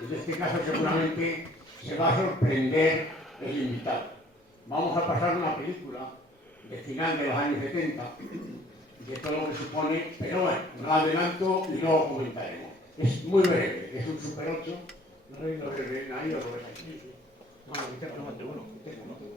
En este caso seguramente se va a sorprender el invitado. Vamos a pasar una película de final de los años 70, de todo lo que supone, pero bueno, no adelanto y luego comentaremos. Es muy breve, es un Super 8. No sé si lo ven ahí o lo ves aquí. Sí, sí. No, aquí tengo uno. Tengo uno.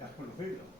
¿Has conocido?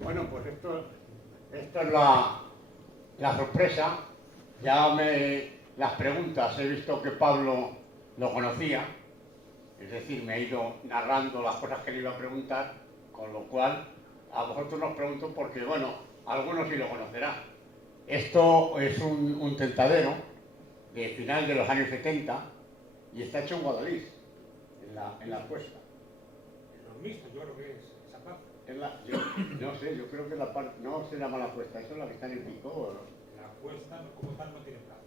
Bueno, pues esta es la sorpresa. Las preguntas, he visto que Pablo lo conocía, es decir, me ha ido narrando las cosas que le iba a preguntar, con lo cual a vosotros os pregunto porque, bueno, algunos sí lo conocerán. Esto es un tentadero de final de los años 70 y está hecho en Guadalís, en la cuesta. Los mixtos, yo creo que es esa parte. No sé, yo creo que la parte, no se llama la cuesta, ¿eso es la que está en el pico? ¿O no? La cuesta, como tal, no tiene plaza.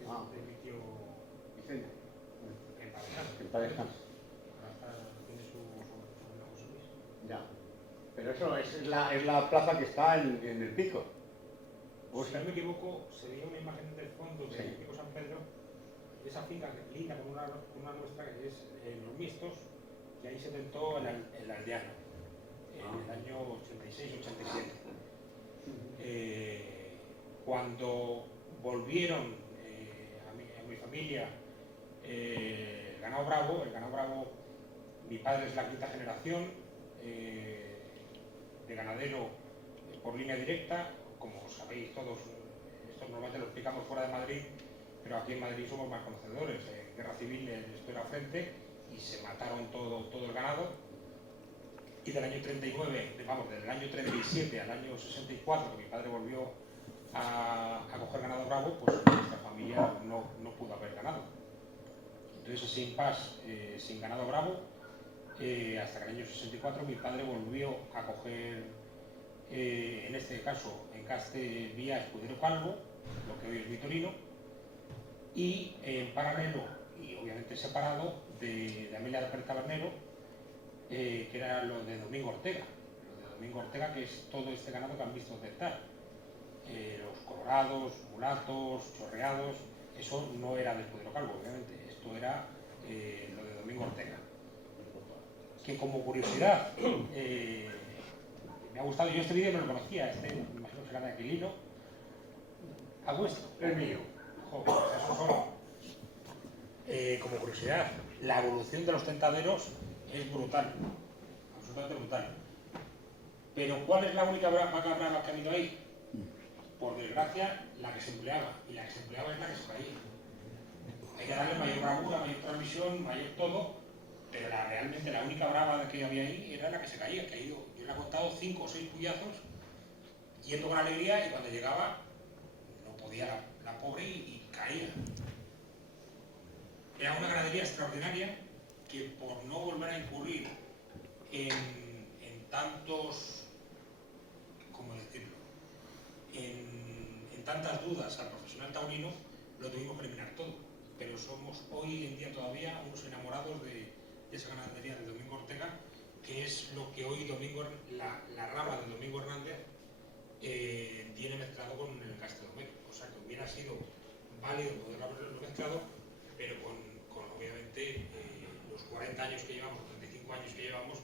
Es de mi tío Vicente. en paz descanse. Tiene su José Luis. Ya. Pero eso es la plaza que está en el pico. Si no me equivoco, se veía una imagen del fondo del pico San Pedro, de esa finca que linda con una nuestra que es Los Mixtos, y ahí se tentó el aldeano. En el año 86-87. Cuando volvieron a mi familia el ganado bravo, mi padre es la quinta generación de ganadero por línea directa, como sabéis todos, esto normalmente lo explicamos fuera de Madrid, pero aquí en Madrid somos más conocedores. Guerra civil estoy al frente y se mataron todo el ganado. Y del año 39, del año 37 al año 64, que mi padre volvió a coger ganado bravo, pues nuestra familia no pudo haber ganado. Entonces ese impasse sin ganado bravo, hasta que en el año 64 mi padre volvió a coger, en este caso, en Caste vía Escudero Calvo, lo que hoy es Vitorino, y en paralelo, y obviamente separado, de Amelia de Pérez Tabernero, que era lo de Domingo Ortega. Lo de Domingo Ortega, que es todo este ganado que han visto aceptar. Los colorados, mulatos, chorreados, eso no era de Escudero Calvo, obviamente, esto era lo de Domingo Ortega. Que como curiosidad, me ha gustado, yo este vídeo no lo conocía, me imagino que será de Aquilino. ¿A vuestro? El mío. Joder, eso solo. Como curiosidad, la evolución de los tentaderos es brutal, absolutamente brutal. Pero ¿cuál es la única vaca brava que ha habido ahí? Por desgracia, la que se empleaba, y la que se empleaba es la que se caía. Hay que darle mayor bravura, mayor transmisión, mayor todo, pero realmente la única brava que había ahí era la que se caía, que ha ido, yo le he contado 5 o 6 cuyazos, yendo con alegría, y cuando llegaba no podía la pobre y caía. Era una ganadería extraordinaria que, por no volver a incurrir en tantos, ¿cómo decirlo?, en tantas dudas al profesional taurino, lo tuvimos que eliminar todo. Pero somos hoy en día todavía unos enamorados de esa ganadería de Domingo Ortega, que es lo que hoy la rama de Domingo Hernández viene mezclado con el Castellomero. O sea que hubiera sido válido poder haberlo mezclado, pero con obviamente los 40 años que llevamos, 35 años que llevamos,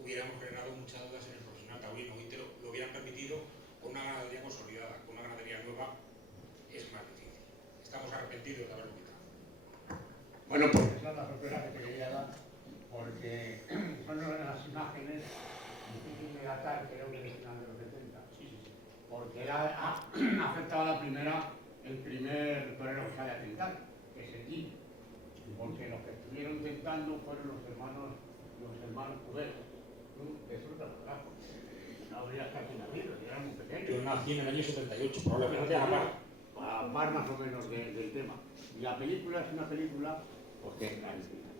hubiéramos generado muchas dudas en el profesional taurino. Hoy lo hubieran permitido con una ganadería consolidada, con una ganadería nueva, es más difícil. Estamos arrepentidos de haberlo quitado. Bueno, pues esa es la sorpresa que te quería dar, porque son las imágenes difíciles de datar, creo que es final de los 70. Porque ha afectado el primer torero que sale a tentar, que es el Gil. Porque los que estuvieron tentando fueron los hermanos Cubero. Eso es verdad, porque no habría casi nacido, yo era muy pequeño. Yo nací en el año 78, probablemente a par más o menos del tema. Y la película es una película, porque,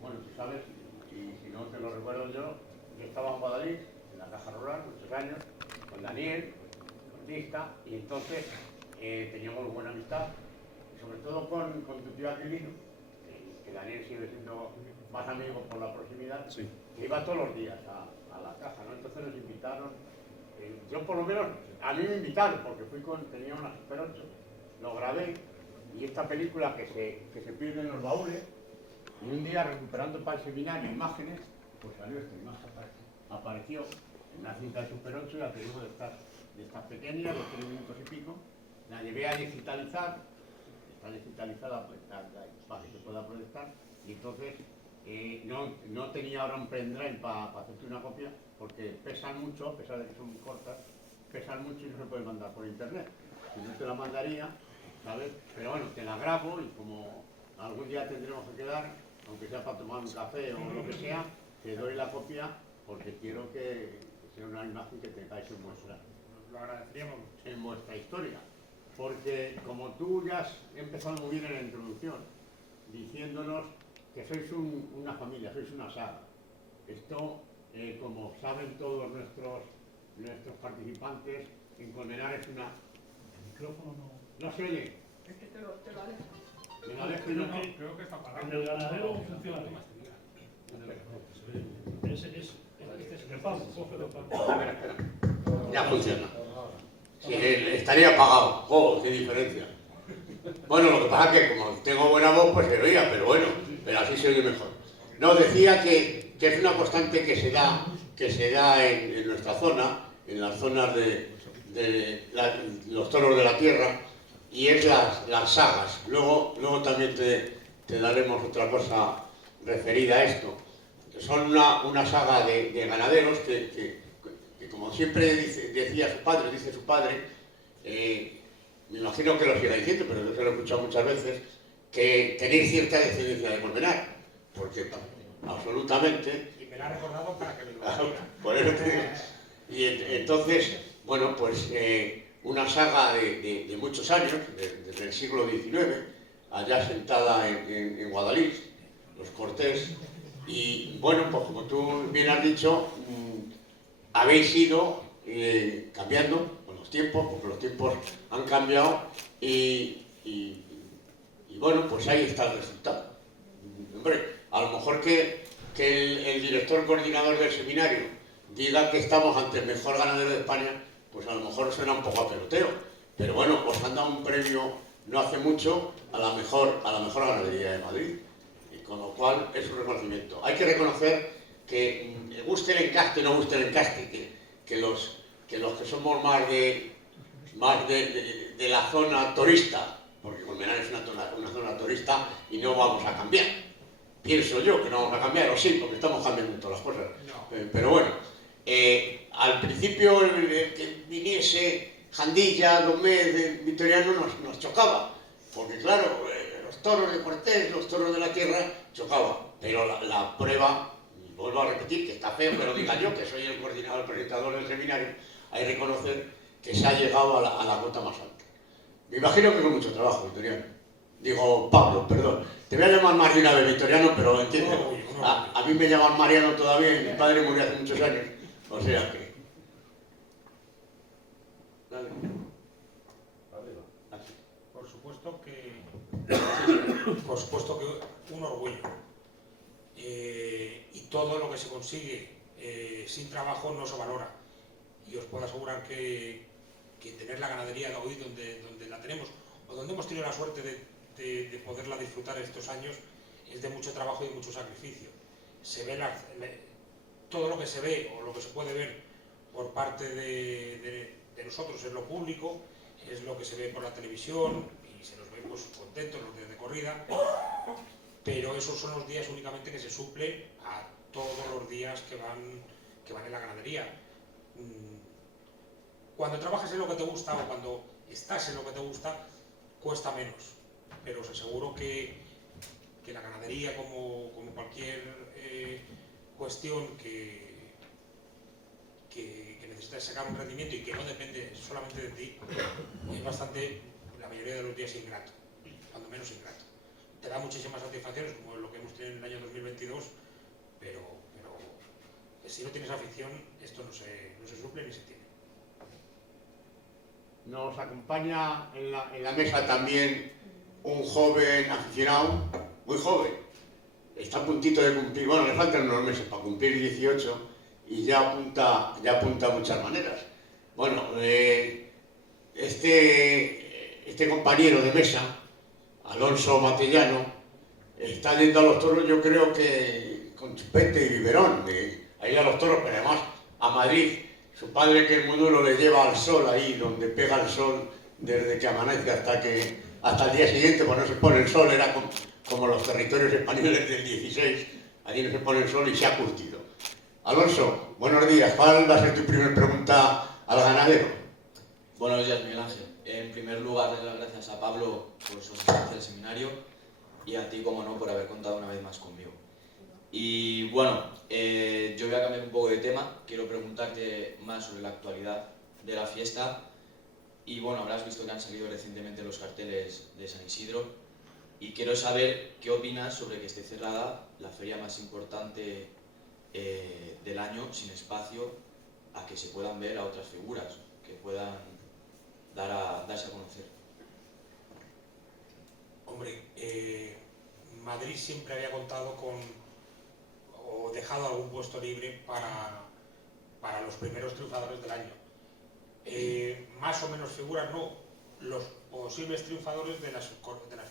bueno, tú sabes, y si no te lo recuerdo yo estaba en Guadalix, en la Caja Rural, muchos años, con Daniel, artista, y entonces teníamos buena amistad, y sobre todo con tu tío Aquilino, que Daniel sigue siendo más amigo por la proximidad, sí, que iba todos los días a la caja, ¿no? Entonces nos invitaron, yo por lo menos, a mí me invitaron, porque tenía una Super 8, lo grabé, y esta película que se pierde en los baúles, y un día recuperando para el seminario imágenes, pues salió esta imagen, apareció en una cinta de Super 8, y la tenemos de estas pequeñas, de 3 minutos y pico, la llevé a digitalizar, está digitalizada pues, para que se pueda proyectar, y entonces no tenía ahora un pendrive para hacerte una copia, porque pesan mucho, a pesar de que son muy cortas, pesan mucho y no se puede mandar por internet. Si no te la mandaría, ¿sabes? Pero bueno, te la grabo, y como algún día tendremos que quedar, aunque sea para tomar un café o lo que sea, te doy la copia, porque quiero que sea una imagen que tengáis lo agradeceríamos en vuestra historia. Porque como tú ya has empezado muy bien en la introducción, diciéndonos que sois una familia, sois una saga. Esto, como saben todos nuestros participantes, en Colmenar es una... ¿El micrófono no se oye? Es que te lo alejo. ¿Me lo alejo y no? Creo que está apagado. En el ganadero funciona. Este es el pavo, coge el pavo. Ya funciona. Sí, estaría apagado. ¡Oh, qué diferencia! Bueno, lo que pasa es que como tengo buena voz, pues se oía, pero bueno, pero así se oye mejor. No, decía que es una constante que se da en nuestra zona, en las zonas de los toros de la tierra, y es las sagas. Luego también te daremos otra cosa referida a esto. Son una saga de ganaderos que como siempre dice su padre, me imagino que lo siga diciendo, pero yo se lo he escuchado muchas veces, que tenéis cierta descendencia de Colmenar, porque absolutamente... Y me la ha recordado para que me lo diga. Por eso te digo. Y entonces, bueno, pues una saga de muchos años, desde el siglo XIX, allá sentada en Guadalix, los Cortés, y bueno, pues como tú bien has dicho, habéis ido cambiando con los tiempos, porque los tiempos han cambiado y bueno, pues ahí está el resultado. Hombre, a lo mejor que el director coordinador del seminario diga que estamos ante el mejor ganadero de España, pues a lo mejor suena un poco a peloteo, pero bueno, os han dado un premio no hace mucho a la mejor ganadería de Madrid, y con lo cual es un reconocimiento. Hay que reconocer que guste el encaste o no guste el encaste, que los que somos más de la zona turista, porque Colmenar es una zona turista y no vamos a cambiar. Pienso yo que no vamos a cambiar, o sí, porque estamos cambiando todas las cosas. No. Pero bueno, al principio el que viniese Jandilla, Domés, Vitoriano nos chocaba, porque claro, los toros de Cortés, los toros de la tierra chocaban, pero la prueba, vuelvo a repetir, que está feo que lo diga yo, que soy el coordinador, presentador del seminario, hay que reconocer que se ha llegado a la cota más alta. Me imagino que con mucho trabajo, Vitoriano. Digo, Pablo, perdón. Te voy a llamar más de una vez Vitoriano, pero entiende. A mí me llaman Mariano todavía y mi padre murió hace muchos años. O sea que... Dale. Por supuesto que un orgullo. Y todo lo que se consigue sin trabajo no se valora. Y os puedo asegurar que tener la ganadería de hoy donde la tenemos, o donde hemos tenido la suerte de poderla disfrutar estos años, es de mucho trabajo y de mucho sacrificio. Se ve todo lo que se ve o lo que se puede ver por parte de nosotros es lo público, es lo que se ve por la televisión y se nos ve pues, contentos los días de corrida, pero esos son los días únicamente que se suplen a todos los días que van en la ganadería. Cuando trabajas en lo que te gusta o cuando estás en lo que te gusta, cuesta menos, pero os aseguro que la ganadería, como cualquier cuestión que necesitas sacar un rendimiento y que no depende solamente de ti, es bastante, la mayoría de los días, ingrato, cuando menos ingrato. Te da muchísimas satisfacciones, como lo que hemos tenido en el año 2022, pero si no tienes afición, esto no se suple ni se tiene. Nos acompaña en la mesa también un joven aficionado, muy joven. Está a puntito de cumplir, bueno, le faltan unos meses para cumplir 18 y ya apunta a muchas maneras. Bueno, este compañero de mesa, Alonso Matellano, está yendo a los toros, yo creo que con chupete y biberón, a ir a los toros, pero además a Madrid. Su padre, que es muy duro, le lleva al sol ahí, donde pega el sol desde que amanece hasta el día siguiente, cuando no se pone el sol, era como los territorios españoles del 16, allí no se pone el sol y se ha curtido. Alonso, buenos días. ¿Cuál va a ser tu primera pregunta al ganadero? Buenos días, Miguel Ángel. En primer lugar, dar las gracias a Pablo por su asistencia al seminario y a ti, como no, por haber contado una vez más conmigo. Y bueno, yo voy a cambiar un poco de tema. Quiero preguntarte más sobre la actualidad de la fiesta. Y bueno, habrás visto que han salido recientemente los carteles de San Isidro. Y quiero saber qué opinas sobre que esté cerrada la feria más importante del año, sin espacio, a que se puedan ver a otras figuras, que puedan darse a conocer. Hombre, Madrid siempre había contado o dejado algún puesto libre para los primeros triunfadores del año. Más o menos figuras, no, los posibles triunfadores de las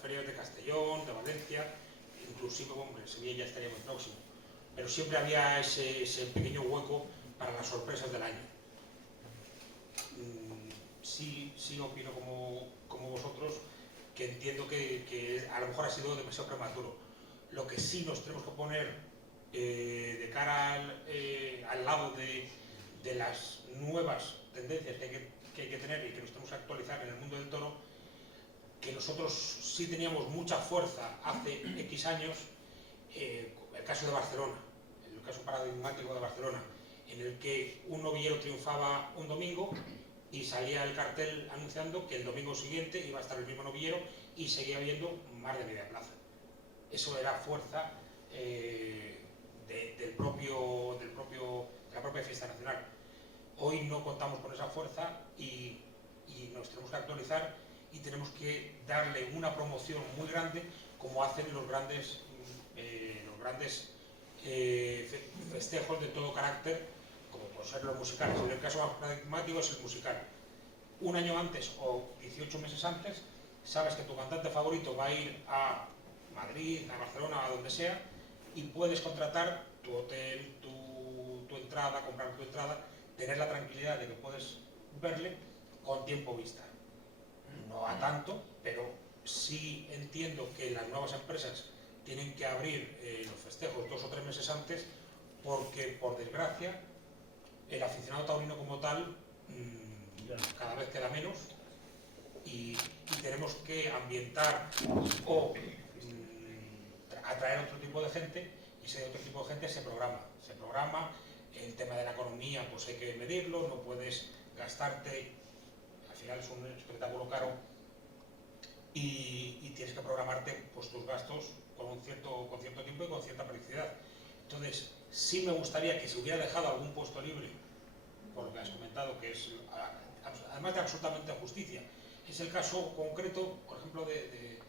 ferias de Castellón, de Valencia, inclusive, hombre, Sevilla ya estaría muy próximo, pero siempre había ese pequeño hueco para las sorpresas del año. sí opino como vosotros, que entiendo que a lo mejor ha sido demasiado prematuro. Lo que sí nos tenemos que poner de cara al lado de las nuevas tendencias que hay que tener y que nos tenemos que actualizar en el mundo del toro, que nosotros sí teníamos mucha fuerza hace X años, el caso de Barcelona, el caso paradigmático de Barcelona, en el que un novillero triunfaba un domingo y salía el cartel anunciando que el domingo siguiente iba a estar el mismo novillero y seguía habiendo más de media plaza. Eso era fuerza de la propia fiesta nacional. Hoy no contamos con esa fuerza y nos tenemos que actualizar y tenemos que darle una promoción muy grande, como hacen los grandes festejos de todo carácter, como por ser los musicales. En el caso más paradigmático es el musical. Un año antes o 18 meses antes, sabes que tu cantante favorito va a ir a Madrid, a Barcelona, a donde sea, y puedes contratar tu hotel, tu entrada, comprar tu entrada, tener la tranquilidad de que puedes verle con tiempo vista. No a tanto, pero sí entiendo que las nuevas empresas tienen que abrir los festejos 2 o 3 meses antes, porque por desgracia el aficionado taurino como tal cada vez queda menos y tenemos que ambientar o atraer otro tipo de gente, y ese otro tipo de gente se programa. El tema de la economía pues hay que medirlo, no puedes gastarte, al final es un espectáculo caro y tienes que programarte pues tus gastos con cierto tiempo y con cierta periodicidad. Entonces sí me gustaría que se hubiera dejado algún puesto libre, por lo que has comentado, que es además de absolutamente justicia. Es el caso concreto, por ejemplo, de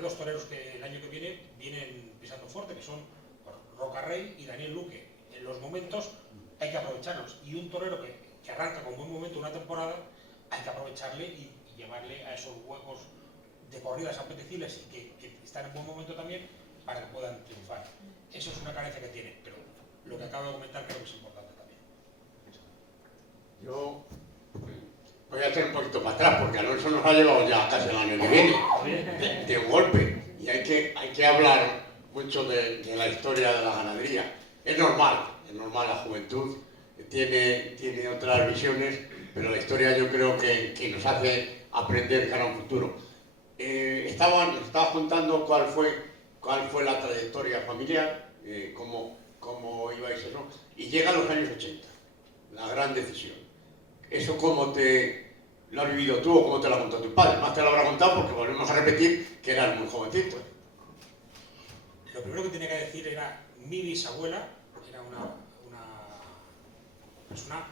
2 toreros que el año que viene vienen pisando fuerte, que son Roca Rey y Daniel Luque. En los momentos hay que aprovecharlos, y un torero que arranca con buen momento una temporada, hay que aprovecharle y llevarle a esos huecos de corridas apetecibles y que están en buen momento también, para que puedan triunfar. Eso es una carencia que tiene, pero lo que acabo de comentar creo que es importante también. Yo voy a hacer un poquito para atrás, porque Alonso nos ha llevado ya casi el año que viene, de un golpe, y hay que hablar mucho de la historia de la ganadería. Es normal la juventud tiene otras visiones, pero la historia yo creo que nos hace aprender cara a un futuro. Estaba contando cuál fue la trayectoria familiar, cómo ibais eso, y llega a los años 80, la gran decisión. ¿Eso cómo lo has vivido tú o cómo te lo ha contado tu padre? Más te lo habrá contado porque volvemos a repetir que eras muy jovencito. Lo primero que tenía que decir era mi bisabuela, era una persona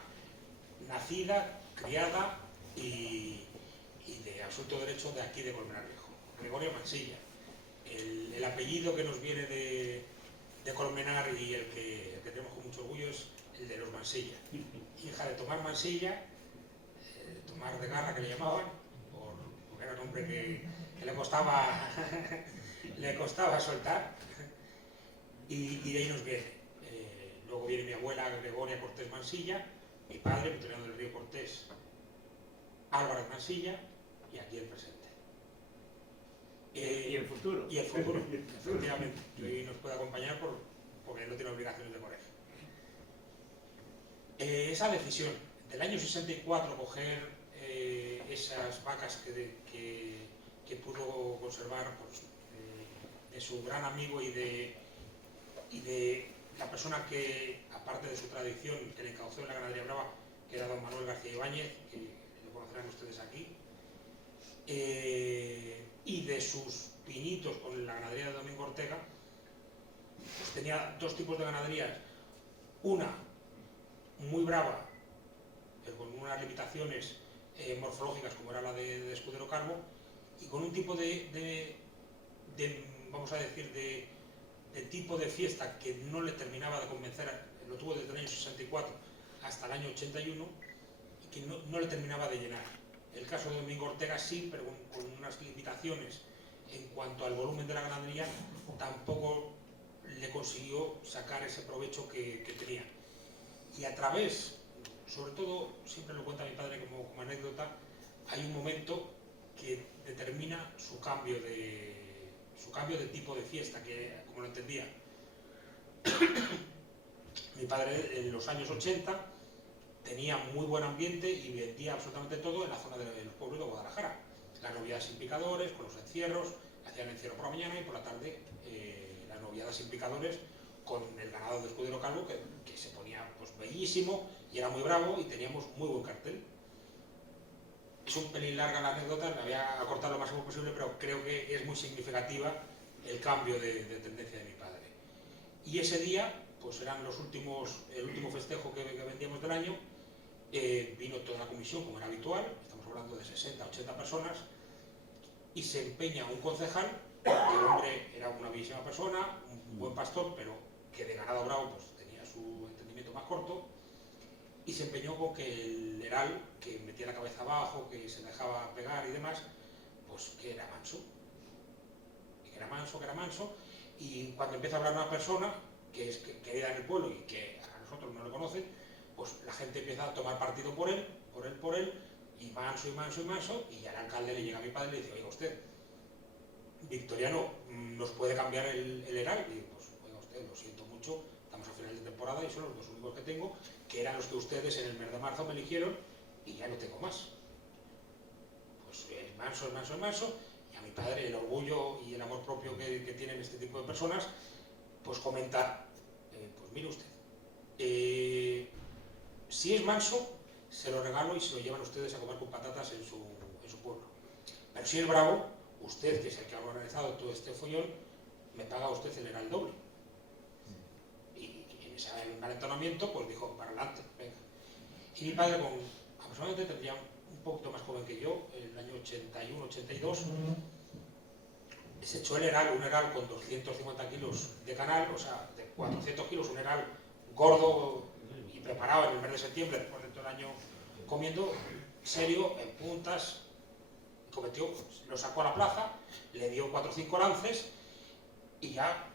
nacida, criada y de absoluto derecho de aquí de Colmenar Viejo, Gregorio Mansilla. El apellido que nos viene de Colmenar y el que tenemos con mucho orgullo es el de los Mansilla. Hija de Tomás Mansilla, Tomás de Garra que le llamaban, porque era un hombre que le costaba soltar, y de ahí nos viene. Luego viene mi abuela Gregoria Cortés Mansilla, mi padre, Victoriano del Río Cortés, Álvarez Mansilla, y aquí el presente. ¿Y el futuro? Y el futuro, efectivamente. Y hoy nos puede acompañar porque no tiene obligaciones de colegio. Esa decisión del año 64, coger esas vacas que pudo conservar pues, de su gran amigo y de la persona que, aparte de su tradición, que le encauzó en la ganadería brava, que era don Manuel García Ibáñez, que lo conocerán ustedes aquí, y de sus pinitos con la ganadería de Domingo Ortega, pues tenía 2 tipos de ganaderías. Una muy brava, pero con unas limitaciones morfológicas como era la de Escudero Calvo, y con un tipo vamos a decir, de tipo de fiesta que no le terminaba de convencer. Lo tuvo desde el año 64 hasta el año 81 y que no le terminaba de llenar. El caso de Domingo Ortega sí, pero con unas limitaciones en cuanto al volumen de la ganadería, tampoco le consiguió sacar ese provecho que tenía. Y a través, sobre todo, siempre lo cuenta mi padre como anécdota, hay un momento que determina su cambio de tipo de fiesta, que como lo entendía. Mi padre en los años 80 tenía muy buen ambiente y vendía absolutamente todo en la zona de los pueblos de Guadalajara. Las noviadas sin picadores, con los encierros, hacían encierro por la mañana y por la tarde las noviadas sin picadores con el ganado de Escudero Calvo, que se ponía pues bellísimo y era muy bravo y teníamos muy buen cartel. Es un pelín larga la anécdota, la voy a acortar lo máximo posible, pero creo que es muy significativa el cambio de tendencia de mi padre. Y ese día, pues eran el último festejo que vendíamos del año, vino toda la comisión, como era habitual, estamos hablando de 60, 80 personas, y se empeña un concejal, que el hombre era una bellísima persona, un buen pastor, pero que de ganado bravo pues tenía su entendimiento más corto, y se empeñó con que el heral, que metía la cabeza abajo, que se dejaba pegar y demás, pues que era manso. Y que era manso, y cuando empieza a hablar una persona que es querida en el pueblo y que a nosotros no le conocen, pues la gente empieza a tomar partido por él, y manso, y al alcalde le llega a mi padre y le dice: oiga usted, Victoriano, ¿nos puede cambiar el heral? Y digo, pues oiga usted, lo siento mucho, estamos a final de temporada y son los dos únicos que tengo, que eran los que ustedes en el mes de marzo me eligieron y ya no tengo más. Pues es manso, y a mi padre el orgullo y el amor propio que tienen este tipo de personas, pues comenta, pues mire usted, si es manso, se lo regalo y se lo llevan ustedes a comer con patatas en su pueblo. Pero si es bravo, usted, que es el que ha organizado todo este follón, me paga usted el heral doble. Y en ese envalentonamiento, pues dijo, para adelante, venga. Y mi padre, aproximadamente tendría un poquito más joven que yo, en el año 81, 82, se echó un heral con 250 kilos de canal, o sea, de 400 kilos, un heral gordo y preparado en el mes de septiembre, después de todo el año comiendo, serio, en puntas, lo sacó a la plaza, le dio 4 o 5 lances y ya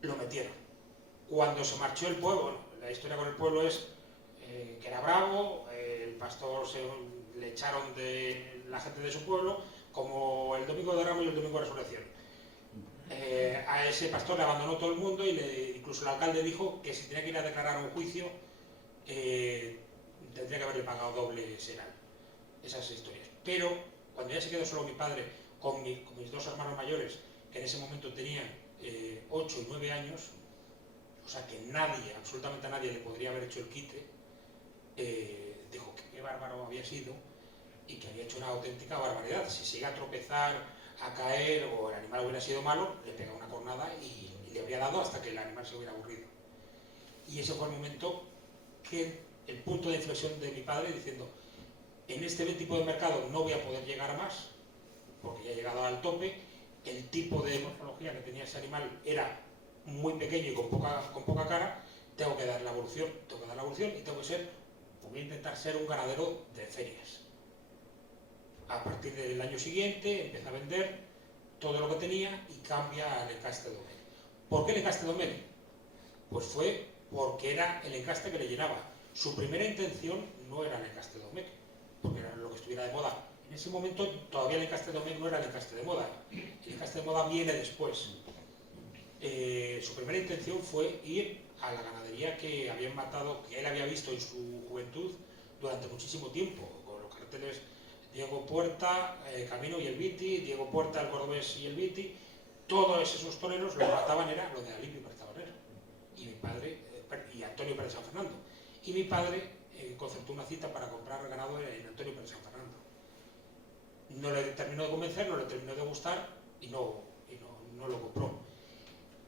lo metieron. Cuando se marchó el pueblo, bueno, la historia con el pueblo es que era bravo, el pastor le echaron de la gente de su pueblo, como el domingo de Ramos y el domingo de Resurrección. A ese pastor le abandonó todo el mundo y incluso el alcalde dijo que si tenía que ir a declarar un juicio, tendría que haberle pagado doble seral. Esas historias. Pero cuando ya se quedó solo mi padre con mis dos hermanos mayores, que en ese momento tenían 8 y 9 años, o sea que nadie, absolutamente nadie le podría haber hecho el quite, dijo que qué bárbaro había sido y que había hecho una auténtica barbaridad. Si se iba a tropezar, a caer o el animal hubiera sido malo, le pegaba una cornada y le habría dado hasta que el animal se hubiera aburrido. Y ese fue el momento el punto de inflexión de mi padre diciendo: en este tipo de mercado no voy a poder llegar a más, porque ya he llegado al tope, el tipo de morfología que tenía ese animal era muy pequeño y con poca cara, tengo que dar la evolución y voy a intentar ser un ganadero de ferias. A partir del año siguiente empieza a vender todo lo que tenía y cambia al encaste Domecq. ¿Por qué el encaste Domecq? Pues fue porque era el encaste que le llenaba. Su primera intención no era el encaste Domecq, porque era lo que estuviera de moda. En ese momento todavía el encaste Domecq no era el encaste de moda. El encaste de moda viene después. Su primera intención fue ir a la ganadería que habían matado, que él había visto en su juventud durante muchísimo tiempo, con los carteles Diego Puerta, Camino y el Viti, Diego Puerta, el Cordobés y el Viti. Todos esos toreros lo que mataban era lo de Alipio Pérez Tabanera y mi padre, y Antonio Pérez San Fernando. Y mi padre concertó una cita para comprar ganado en Antonio Pérez San Fernando. No le terminó de convencer, no le terminó de gustar y no lo compró.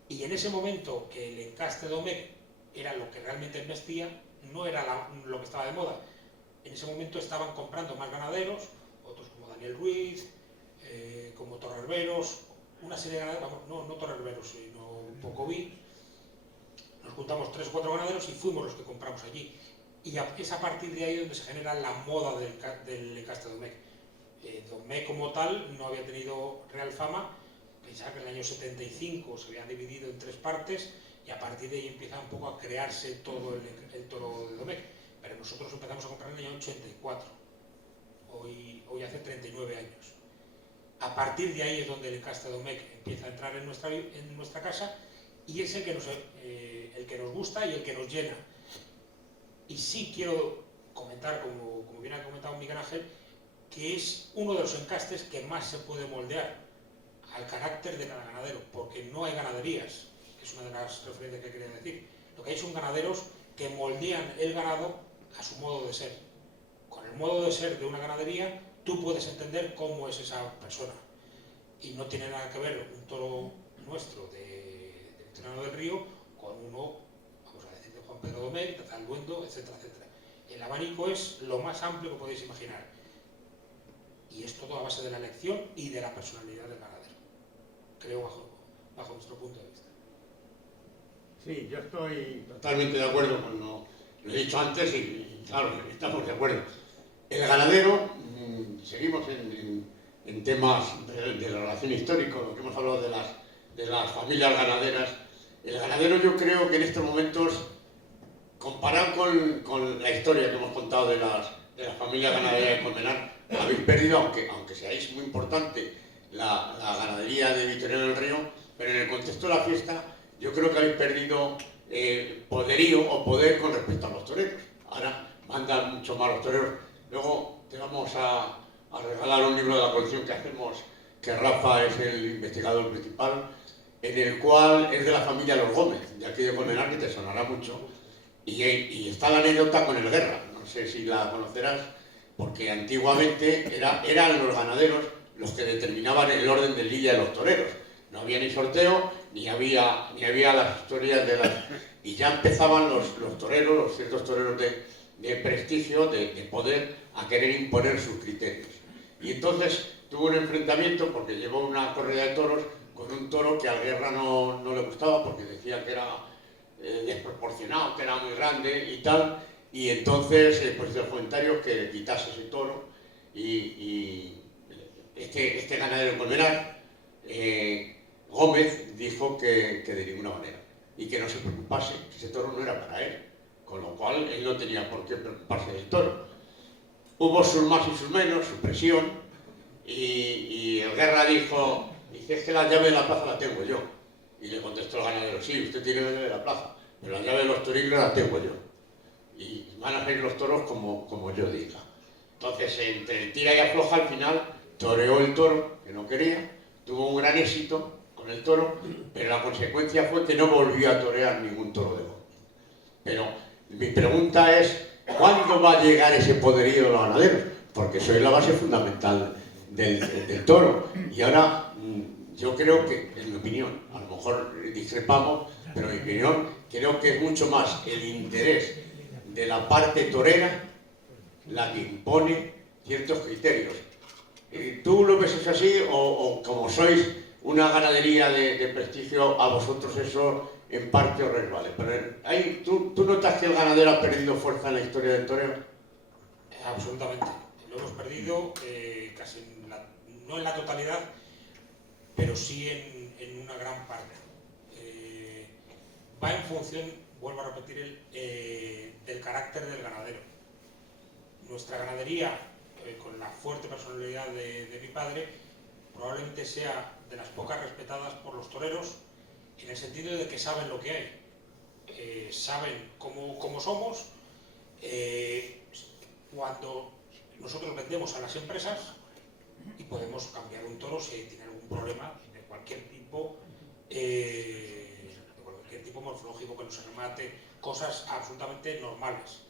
Y en ese momento que el encaste Domecq era lo que realmente embestía, no era lo que estaba de moda. En ese momento estaban comprando más ganaderos, otros como Daniel Ruiz, como Torrerberos, una serie de ganaderos, no Torrerberos, sino Pocoví. Nos juntamos 3 o 4 ganaderos y fuimos los que compramos allí. Y es a partir de ahí donde se genera la moda del encaste Domecq. Domecq como tal no había tenido real fama. Pensaba que en el año 75 se habían dividido en 3 partes y a partir de ahí empieza un poco a crearse todo el toro de Domecq. Pero nosotros empezamos a comprar en el año 84 o hoy hace 39 años. A partir de ahí es donde el encaste Domecq empieza a entrar en nuestra casa y es el que nos gusta y el que nos llena. Y sí quiero comentar, como bien ha comentado Miguel Ángel, que es uno de los encastes que más se puede moldear al carácter de cada ganadero, porque no hay ganaderías, que es una de las referencias que quería decir. Lo que hay son ganaderos que moldean el ganado a su modo de ser. Con el modo de ser de una ganadería, tú puedes entender cómo es esa persona. Y no tiene nada que ver un toro nuestro de Veterano del Río con uno, vamos a decir, de Juan Pedro Domecq, de Zalduendo, etcétera, etcétera. El abanico es lo más amplio que podéis imaginar. Y es todo a base de la elección y de la personalidad del ganadero. Creo bajo nuestro punto de vista. Sí, yo estoy totalmente de acuerdo con lo he dicho antes y claro, estamos de acuerdo. El ganadero, seguimos en temas de la relación histórica, lo que hemos hablado de las familias ganaderas. El ganadero yo creo que en estos momentos, comparado con la historia que hemos contado de las familias ganaderas de Colmenar, habéis perdido, aunque seáis muy importante, la ganadería de Victoriano del Río, pero en el contexto de la fiesta yo creo que habéis perdido poderío o poder con respecto a los toreros. Ahora mandan mucho más los toreros. Luego te vamos a regalar un libro de la colección que hacemos, que Rafa es el investigador principal, en el cual es de la familia Los Gómez, de aquí de Colmenar, que te sonará mucho, y está la anécdota con el Guerra, no sé si la conocerás, porque antiguamente eran los ganaderos los que determinaban el orden del lidia de los toreros. No había ni sorteo, ni había las historias de las... Y ya empezaban los toreros, los ciertos toreros de prestigio, de poder, a querer imponer sus criterios. Y entonces tuvo un enfrentamiento porque llevó una corrida de toros con un toro que al Guerra no le gustaba porque decía que era desproporcionado, que era muy grande y tal. Y entonces pues hizo el comentario que le quitase ese toro y este ganadero de Colmenar, Gómez, dijo que de ninguna manera y que no se preocupase, que ese toro no era para él, con lo cual él no tenía por qué preocuparse del toro. Hubo sus más y sus menos, su presión, y el Guerra dice, es que la llave de la plaza la tengo yo. Y le contestó el ganadero, sí, usted tiene la llave de la plaza, pero la llave de los toriles la tengo yo. Y van a salir los toros como yo diga. Entonces, entre el tira y afloja, al final toreó el toro, que no quería, tuvo un gran éxito con el toro, pero la consecuencia fue que no volvió a torear ningún toro de Gómez. Pero mi pregunta es, ¿cuándo va a llegar ese poderío de los ganaderos? Porque eso es la base fundamental del toro. Y ahora, yo creo que, en mi opinión, a lo mejor discrepamos, pero en mi opinión, creo que es mucho más el interés de la parte torera la que impone ciertos criterios. ¿Tú lo ves así o como sois una ganadería de prestigio, a vosotros eso en parte os resbale? Pero ¿tú notas que el ganadero ha perdido fuerza en la historia del toreo? Absolutamente. Lo hemos perdido casi no en la totalidad, pero sí en una gran parte. Va en función, vuelvo a repetir, del carácter del ganadero. Nuestra ganadería, con la fuerte personalidad de mi padre, probablemente sea de las pocas respetadas por los toreros, en el sentido de que saben lo que hay, saben cómo somos. Cuando nosotros vendemos a las empresas y podemos cambiar un toro si tiene algún problema de cualquier tipo morfológico, que no se remate, cosas absolutamente normales.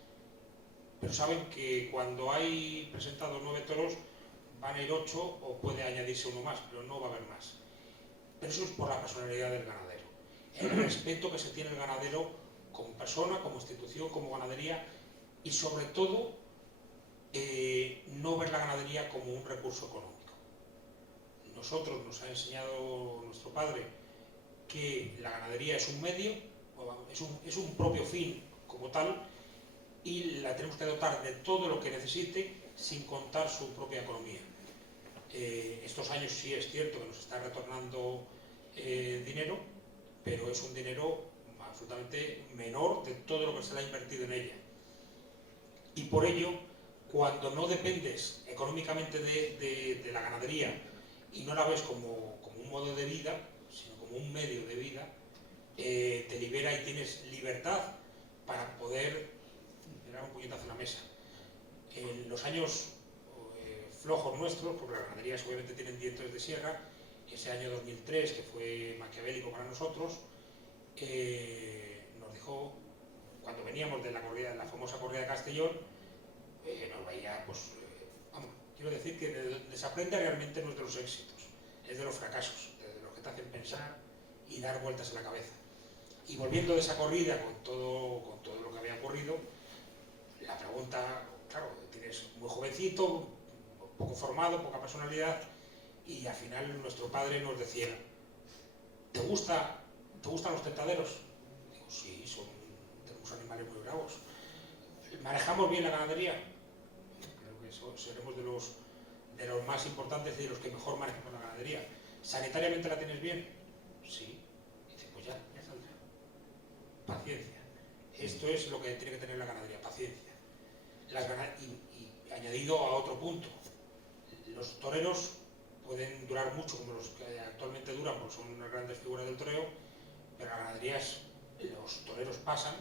Pero saben que cuando hay presentados 9 toros van a ir 8 o puede añadirse uno más, pero no va a haber más. Pero eso es por la personalidad del ganadero. El respeto que se tiene el ganadero como persona, como institución, como ganadería y sobre todo no ver la ganadería como un recurso económico. Nosotros nos ha enseñado nuestro padre que la ganadería es un medio, es un propio fin como tal, y la tenemos que dotar de todo lo que necesite sin contar su propia economía. Estos años sí es cierto que nos está retornando dinero, pero es un dinero absolutamente menor de todo lo que se le ha invertido en ella. Y por ello, cuando no dependes económicamente de la ganadería y no la ves como un modo de vida, sino como un medio de vida, te libera y tienes libertad para poder dar un puñetazo en la mesa. En los años flojos nuestros, porque las ganaderías obviamente tienen dientes de sierra, ese año 2003, que fue maquiavélico para nosotros, nos dejó, cuando veníamos de la famosa corrida de Castellón, nos veía, pues, vamos, quiero decir que donde se aprende realmente no es de los éxitos, es de los fracasos, de los que te hacen pensar y dar vueltas en la cabeza. Y volviendo de esa corrida con todo lo que había ocurrido, la pregunta, claro, tienes muy jovencito, poco formado, poca personalidad, y al final nuestro padre nos decía, ¿te gustan los tentaderos? Digo, sí, tenemos animales muy bravos. ¿Manejamos bien la ganadería? Creo que seremos de los más importantes y de los que mejor manejamos la ganadería. ¿Sanitariamente la tienes bien? Sí. Dice, pues ya saldrá. Paciencia. Esto es lo que tiene que tener la ganadería, paciencia. Y añadido a otro punto, los toreros pueden durar mucho como los que actualmente duran, porque son unas grandes figuras del toreo, pero las ganaderías, los toreros pasan.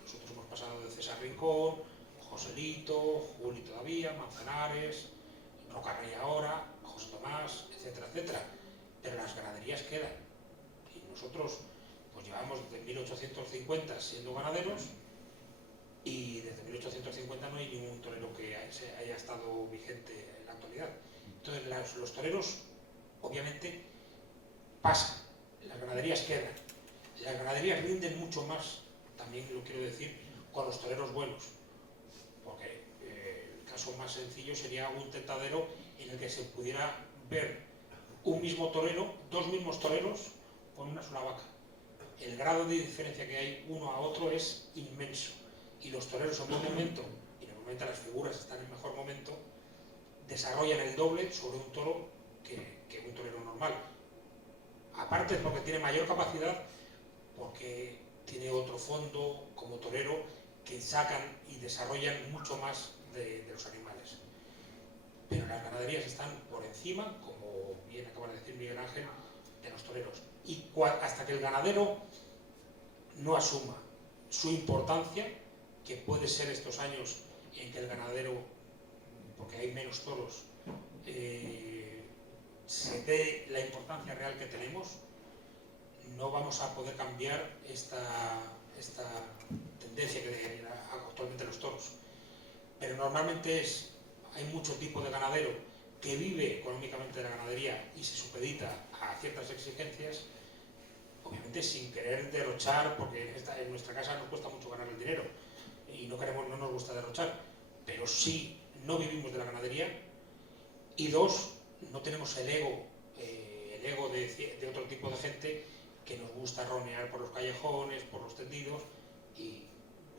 Nosotros hemos pasado de César Rincón, Joselito, Juli todavía, Manzanares, Rocarrey ahora, José Tomás, etcétera, etcétera. Pero las ganaderías quedan. Y nosotros pues llevamos desde 1850 siendo ganaderos, y desde 1850 no hay ningún torero que haya estado vigente en la actualidad. Entonces los toreros obviamente pasan, las ganaderías quedan. Las ganaderías rinden mucho más, también lo quiero decir, con los toreros buenos, porque el caso más sencillo sería un tentadero en el que se pudiera ver un mismo torero, dos mismos toreros con una sola vaca. El grado de diferencia que hay uno a otro es inmenso, y los toreros en buen momento, y normalmente las figuras están en mejor momento, desarrollan el doble sobre un toro que un torero normal. Aparte porque tiene mayor capacidad, porque tiene otro fondo como torero que sacan y desarrollan mucho más de los animales. Pero las ganaderías están por encima, como bien acaba de decir Miguel Ángel, de los toreros. Y hasta que el ganadero no asuma su importancia, que puede ser estos años en que el ganadero, porque hay menos toros, se dé la importancia real que tenemos, no vamos a poder cambiar esta tendencia que hay actualmente en los toros. Pero normalmente hay mucho tipo de ganadero que vive económicamente de la ganadería y se supedita a ciertas exigencias, obviamente sin querer derrochar, porque en nuestra casa nos cuesta mucho ganar el dinero y no nos gusta derrochar, pero sí no vivimos de la ganadería, y dos, no tenemos el ego de otro tipo de gente que nos gusta ronear por los callejones, por los tendidos, y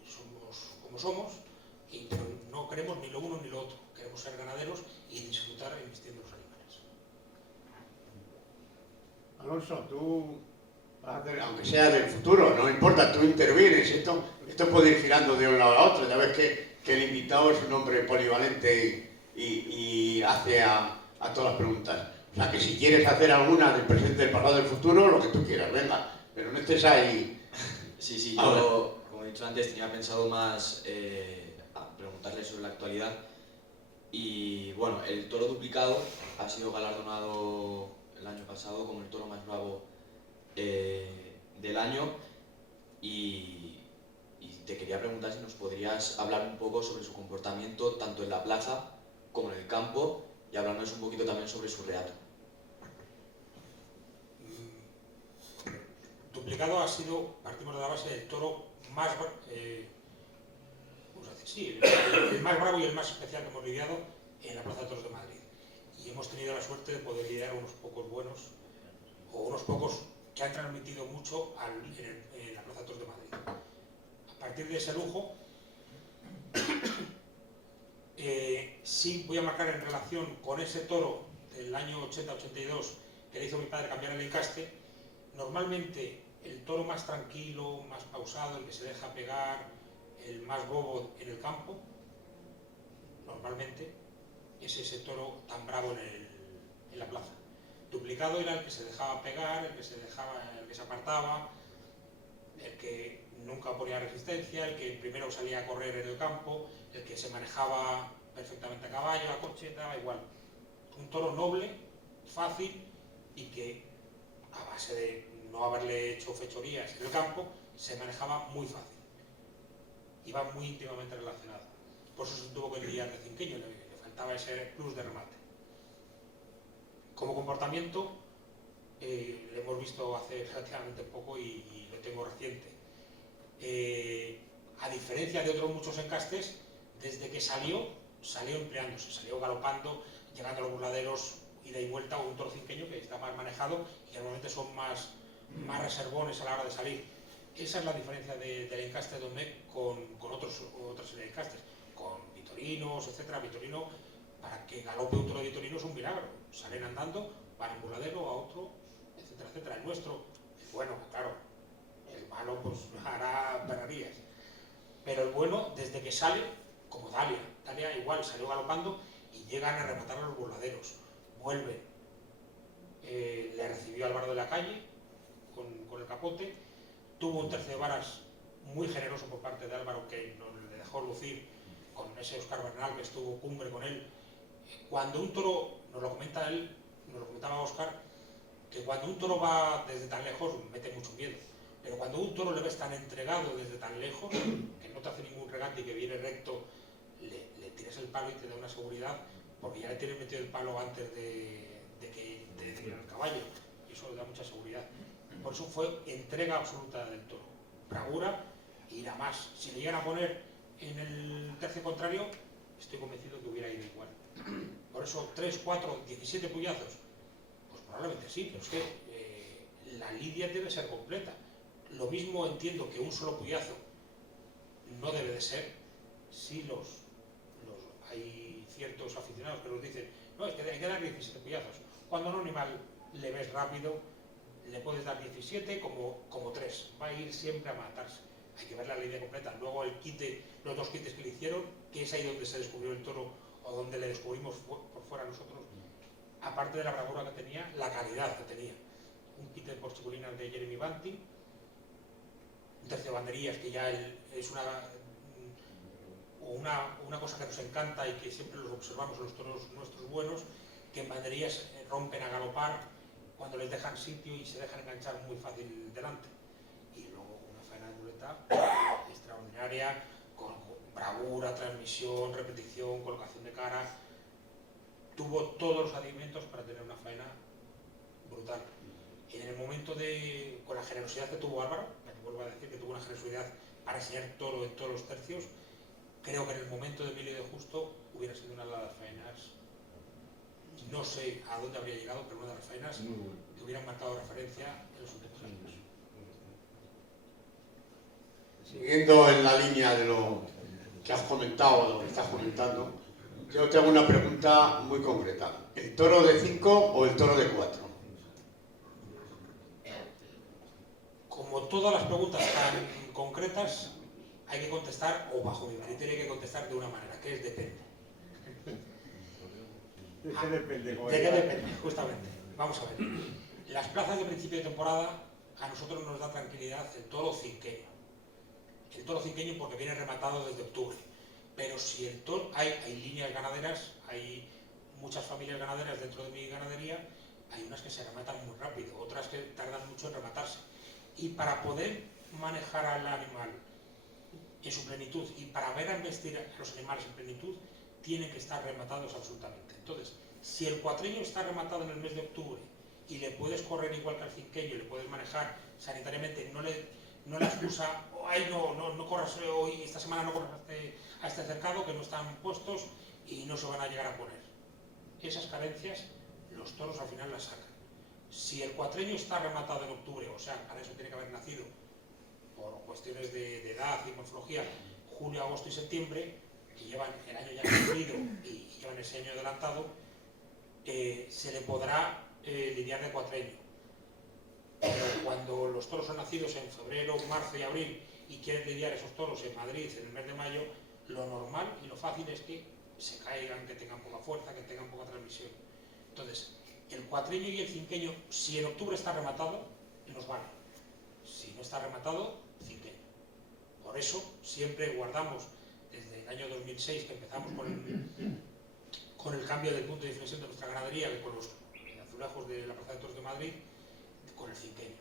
somos como somos, pero no queremos ni lo uno ni lo otro, queremos ser ganaderos y disfrutar invistiendo en los animales. Alonso, tú vas a hacer, aunque sea del futuro, no importa, tú intervienes, esto puede ir girando de un lado a otro, ya ves que el invitado es un hombre polivalente y hace a todas las preguntas. O sea, que si quieres hacer alguna del presente, del pasado, del futuro, lo que tú quieras, venga, pero no estés ahí. Sí, yo, como he dicho antes, tenía pensado más a preguntarle sobre la actualidad. Y bueno, el toro duplicado ha sido galardonado el año pasado como el toro más bravo del año, y te quería preguntar si nos podrías hablar un poco sobre su comportamiento tanto en la plaza como en el campo, y hablarnos un poquito también sobre su reato. Duplicado ha sido, partimos de la base del toro más, el más bravo y el más especial que hemos lidiado en la Plaza de Toros de Madrid. Y hemos tenido la suerte de poder lidiar unos pocos buenos, o unos pocos que han transmitido mucho en la Plaza de Toros de Madrid. A partir de ese lujo, sí voy a marcar en relación con ese toro del año 80-82 que le hizo mi padre cambiar el encaste. Normalmente el toro más tranquilo, más pausado, el que se deja pegar, el más bobo en el campo, normalmente, es ese toro tan bravo en la plaza. Duplicado era el que se dejaba pegar, el que se apartaba, el que nunca ponía resistencia, el que primero salía a correr en el campo, el que se manejaba perfectamente a caballo, a coche, daba igual. Un toro noble, fácil y que a base de no haberle hecho fechorías en el campo, se manejaba muy fácil. Iba muy íntimamente relacionado. Por eso se tuvo que lidiar de cinqueño, le faltaba ese plus de remate. Como comportamiento, lo hemos visto hace relativamente poco y lo tengo reciente. A diferencia de otros muchos encastes, desde que salió empleándose, salió galopando, llegando a los burladeros, ida y vuelta, un toro cinqueño que está más manejado y que normalmente son más reservones a la hora de salir. Esa es la diferencia del encaste de Domecq con otras serie de encastes, con vitorinos, etcétera. Vitorino, para que galope un toro de vitorino es un milagro. Salen andando, van a un burladero, a otro, etcétera, etcétera. El nuestro, bueno, claro, el malo pues hará perrerías. Pero el bueno, desde que sale, como Dalia igual salió galopando y llegan a rematar a los burladeros. Vuelven. Le recibió Álvaro de la Calle con el capote. Tuvo un tercio de varas muy generoso por parte de Álvaro que le dejó lucir con ese Óscar Bernal que estuvo cumbre con él. Cuando un toro, nos lo comentaba Óscar, que cuando un toro va desde tan lejos mete mucho miedo. Pero cuando un toro le ves tan entregado desde tan lejos, que no te hace ningún regate y que viene recto, le tiras el palo y te da una seguridad, porque ya le tienes metido el palo antes de que te den el caballo, y eso le da mucha seguridad. Por eso fue entrega absoluta del toro, bravura e ir a más. Si le llegan a poner en el tercio contrario, estoy convencido que hubiera ido igual. Por eso 3, 4, 17 puyazos, pues probablemente sí, pero es que la lidia debe ser completa. Lo mismo entiendo que un solo puyazo no debe de ser si hay ciertos aficionados que nos dicen no, es que hay que dar 17 puyazos. Cuando a un animal le ves rápido, le puedes dar 17 como 3. Va a ir siempre a matarse. Hay que ver la lidia completa. Luego los dos quites que le hicieron, que es ahí donde se descubrió el toro o donde le descubrimos por fuera nosotros, aparte de la bravura que tenía, la calidad que tenía. Un quite por chiculinas de Jeremy Bunting, un tercio de banderillas que ya es una cosa que nos encanta y que siempre los observamos en los toros nuestros buenos, que en banderillas rompen a galopar cuando les dejan sitio y se dejan enganchar muy fácil delante. Y luego una faena de muleta extraordinaria, con bravura, transmisión, repetición, colocación de cara. Tuvo todos los adimentos para tener una faena brutal. Y en el momento con la generosidad que tuvo Álvaro, que vuelvo a decir que tuvo una generosidad para enseñar toro en todos los tercios, creo que en el momento de Emilio de Justo hubiera sido una de las faenas, no sé a dónde habría llegado, pero una de las faenas que hubieran marcado referencia en los últimos años. Siguiendo en la línea de lo que has comentado, de lo que estás comentando, yo tengo una pregunta muy concreta. ¿El toro de 5 o el toro de 4? Como todas las preguntas tan concretas, hay que contestar, o bajo mi criterio hay que contestar de una manera, que es depende. ¿De qué depende? ¿De qué depende? Justamente. Vamos a ver. Las plazas de principio de temporada a nosotros nos da tranquilidad el toro cinqueño. El toro cinqueño porque viene rematado desde octubre. Pero si el toro, hay líneas ganaderas, hay muchas familias ganaderas dentro de mi ganadería, hay unas que se rematan muy rápido, otras que tardan mucho en rematarse. Y para poder manejar al animal en su plenitud y para ver a embestir a los animales en plenitud, tienen que estar rematados absolutamente. Entonces, si el cuatreño está rematado en el mes de octubre y le puedes correr igual que al cinqueño y le puedes manejar sanitariamente, no le excusa, ay no corras hoy, esta semana no corras a este cercado que no están puestos y no se van a llegar a poner. Esas carencias los toros al final las sacan. Si el cuatreño está rematado en octubre, o sea, para eso tiene que haber nacido por cuestiones de edad y morfología, julio, agosto y septiembre, que llevan el año ya cumplido y llevan ese año adelantado, se le podrá lidiar de cuatreño. Pero cuando los toros son nacidos en febrero, marzo y abril y quieren lidiar esos toros en Madrid en el mes de mayo, lo normal y lo fácil es que se caigan, que tengan poca fuerza, que tengan poca transmisión. Entonces, el cuatreño y el cinqueño, si en octubre está rematado, nos vale. Si no está rematado, cinqueño. Por eso siempre guardamos, desde el año 2006, que empezamos con el cambio del punto de inflexión de nuestra ganadería, que con los azulejos de la Plaza de Toros de Madrid, con el cinqueño.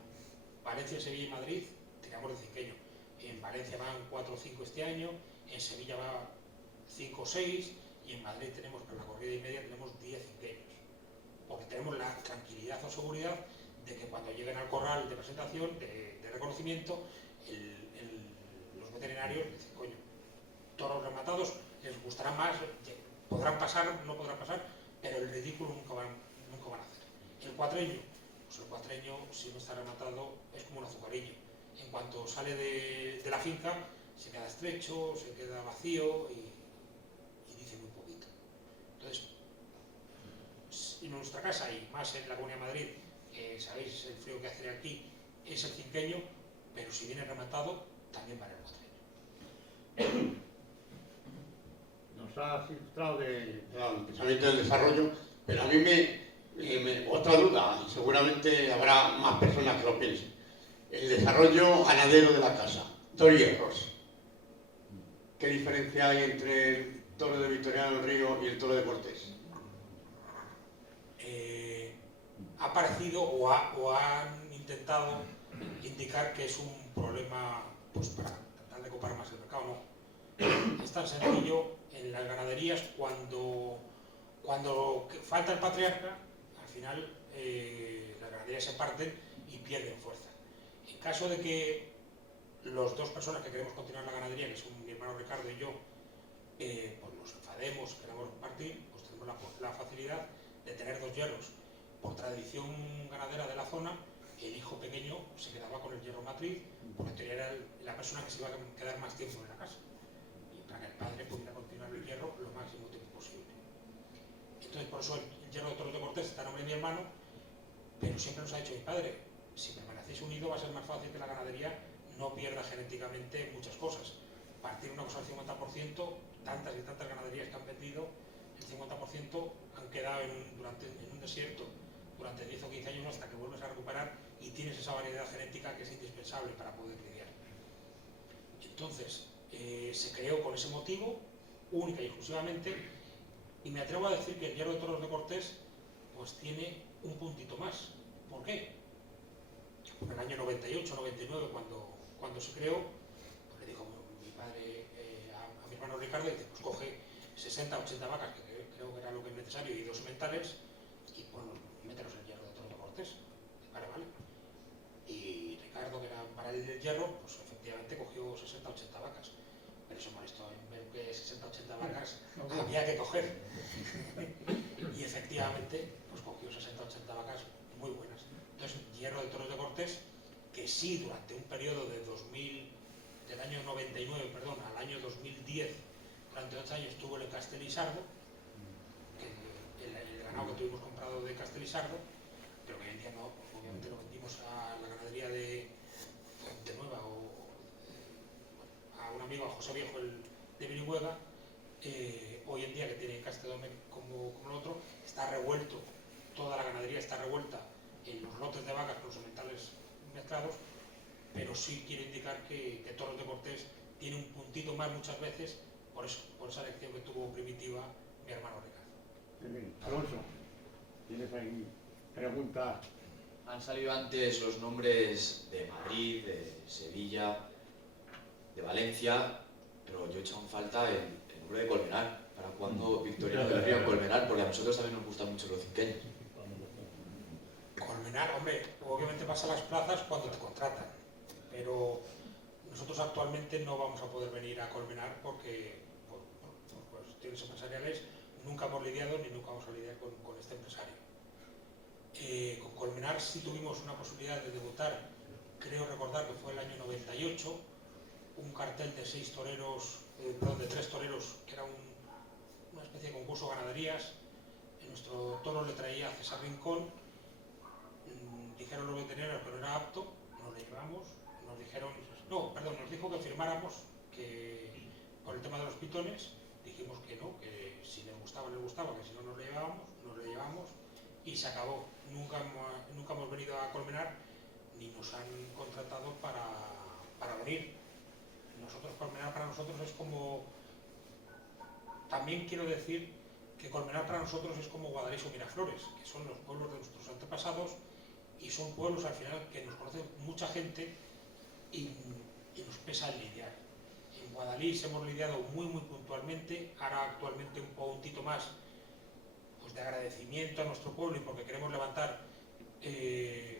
Valencia, Sevilla y Madrid tiramos de cinqueño. En Valencia van 4 o 5 este año, en Sevilla va 5 o 6, y en Madrid tenemos, para la corrida y media, tenemos 10 cinqueños. Porque tenemos la tranquilidad o seguridad de que cuando lleguen al corral de presentación, de reconocimiento, los veterinarios dicen, coño, toros rematados les gustará más, podrán pasar, no podrán pasar, pero el ridículo nunca van a hacer. El cuatreño, pues el cuatreño, si no está rematado, es como un azucarillo. En cuanto sale de la finca, se queda estrecho, se queda vacío y dice muy poquito. Entonces, en nuestra casa y más en la Comunidad de Madrid, sabéis el frío que hace aquí, es el cinqueño, pero si viene rematado, también vale el cuatreño. Nos has ilustrado del pensamiento del desarrollo, pero a mí otra duda, y seguramente habrá más personas que lo piensen. El desarrollo ganadero de la casa, 2 hierros. ¿Qué diferencia hay entre el toro de Victoriano del Río y el toro de Cortés? Ha parecido o han intentado indicar que es un problema, pues, para tratar de copar más el mercado. No, es tan sencillo. En las ganaderías, cuando falta el patriarca, al final las ganaderías se parten y pierden fuerza. En caso de que las 2 personas que queremos continuar la ganadería, que son mi hermano Ricardo y yo, pues nos enfademos, queremos partir, pues tenemos la facilidad de tener 2 hierros. Por tradición ganadera de la zona, el hijo pequeño se quedaba con el hierro matriz, porque en teoría era la persona que se iba a quedar más tiempo en la casa, y para que el padre pudiera continuar el hierro lo máximo tiempo posible. Entonces, por eso el hierro de Toros de Cortés está a nombre de mi hermano, pero siempre nos ha dicho mi padre, si permanecéis unidos va a ser más fácil que la ganadería no pierda genéticamente muchas cosas. Partir una cosa al 50%, tantas y tantas ganaderías que han vendido, el 50% han quedado en un desierto durante 10 o 15 años hasta que vuelves a recuperar y tienes esa variedad genética que es indispensable para poder lidiar. Entonces, se creó con ese motivo, única y exclusivamente, y me atrevo a decir que el hierro de Toros de Cortés pues tiene un puntito más. ¿Por qué? Porque en el año 98, 99, cuando se creó, pues le dijo mi padre a mi hermano Ricardo, dice, pues coge 60, 80 vacas, que creo que era lo que es necesario, y 2 sementales, y bueno, mételos en el hierro de Toros de Cortés. Vale. Y Ricardo, que era para el hierro, pues efectivamente cogió 60, 80 vacas. Pero se molestó en ver que 60, 80 vacas había que coger. Y efectivamente, pues cogió 60, 80 vacas muy buenas. Entonces, hierro de Toros de Cortés, que sí, durante un periodo del año 99, perdón, al año 2010, durante 8 años tuvo el Castellisardo, el ganado que tuvimos comprado de Castellisardo, pero que hoy en día no, obviamente lo vendimos a la ganadería de Fuente Nueva o a un amigo, a José Viejo de Virihuega. Hoy en día, que tiene Castelldome como el otro, está revuelto, toda la ganadería está revuelta en los lotes de vacas con los sementales mezclados, pero sí quiero indicar que Toros de Cortés tiene un puntito más muchas veces por esa elección que tuvo primitiva mi hermano Ricardo. Alonso, ¿tienes ahí preguntas? Han salido antes los nombres de Madrid, de Sevilla, de Valencia, pero yo he echado en falta el nombre de Colmenar. ¿Para cuándo Victoriano del Río en Colmenar? Porque a nosotros también nos gustan mucho los cinqueños. Colmenar, hombre, obviamente vas a las plazas cuando te contratan, pero nosotros actualmente no vamos a poder venir a Colmenar porque por cuestiones empresariales nunca hemos lidiado ni nunca vamos a lidiar con este empresario. Con Colmenar sí tuvimos una posibilidad de debutar, creo recordar que fue el año 98, un cartel de 3 toreros, que era una especie de concurso de ganaderías. En nuestro toro le traía a César Rincón, dijeron los veterinarios que no era apto, nos lo llevamos, nos dijo que firmáramos por el tema de los pitones, dijimos que no, que si les gustaba, que si no nos lo llevábamos y se acabó. Nunca hemos venido a Colmenar ni nos han contratado para venir. Colmenar para nosotros es como... También quiero decir que Colmenar para nosotros es como Guadalix o Miraflores, que son los pueblos de nuestros antepasados y son pueblos al final que nos conoce mucha gente y nos pesa el lidiar. En Guadalix hemos lidiado muy puntualmente, ahora actualmente un puntito más pues de agradecimiento a nuestro pueblo y porque queremos levantar el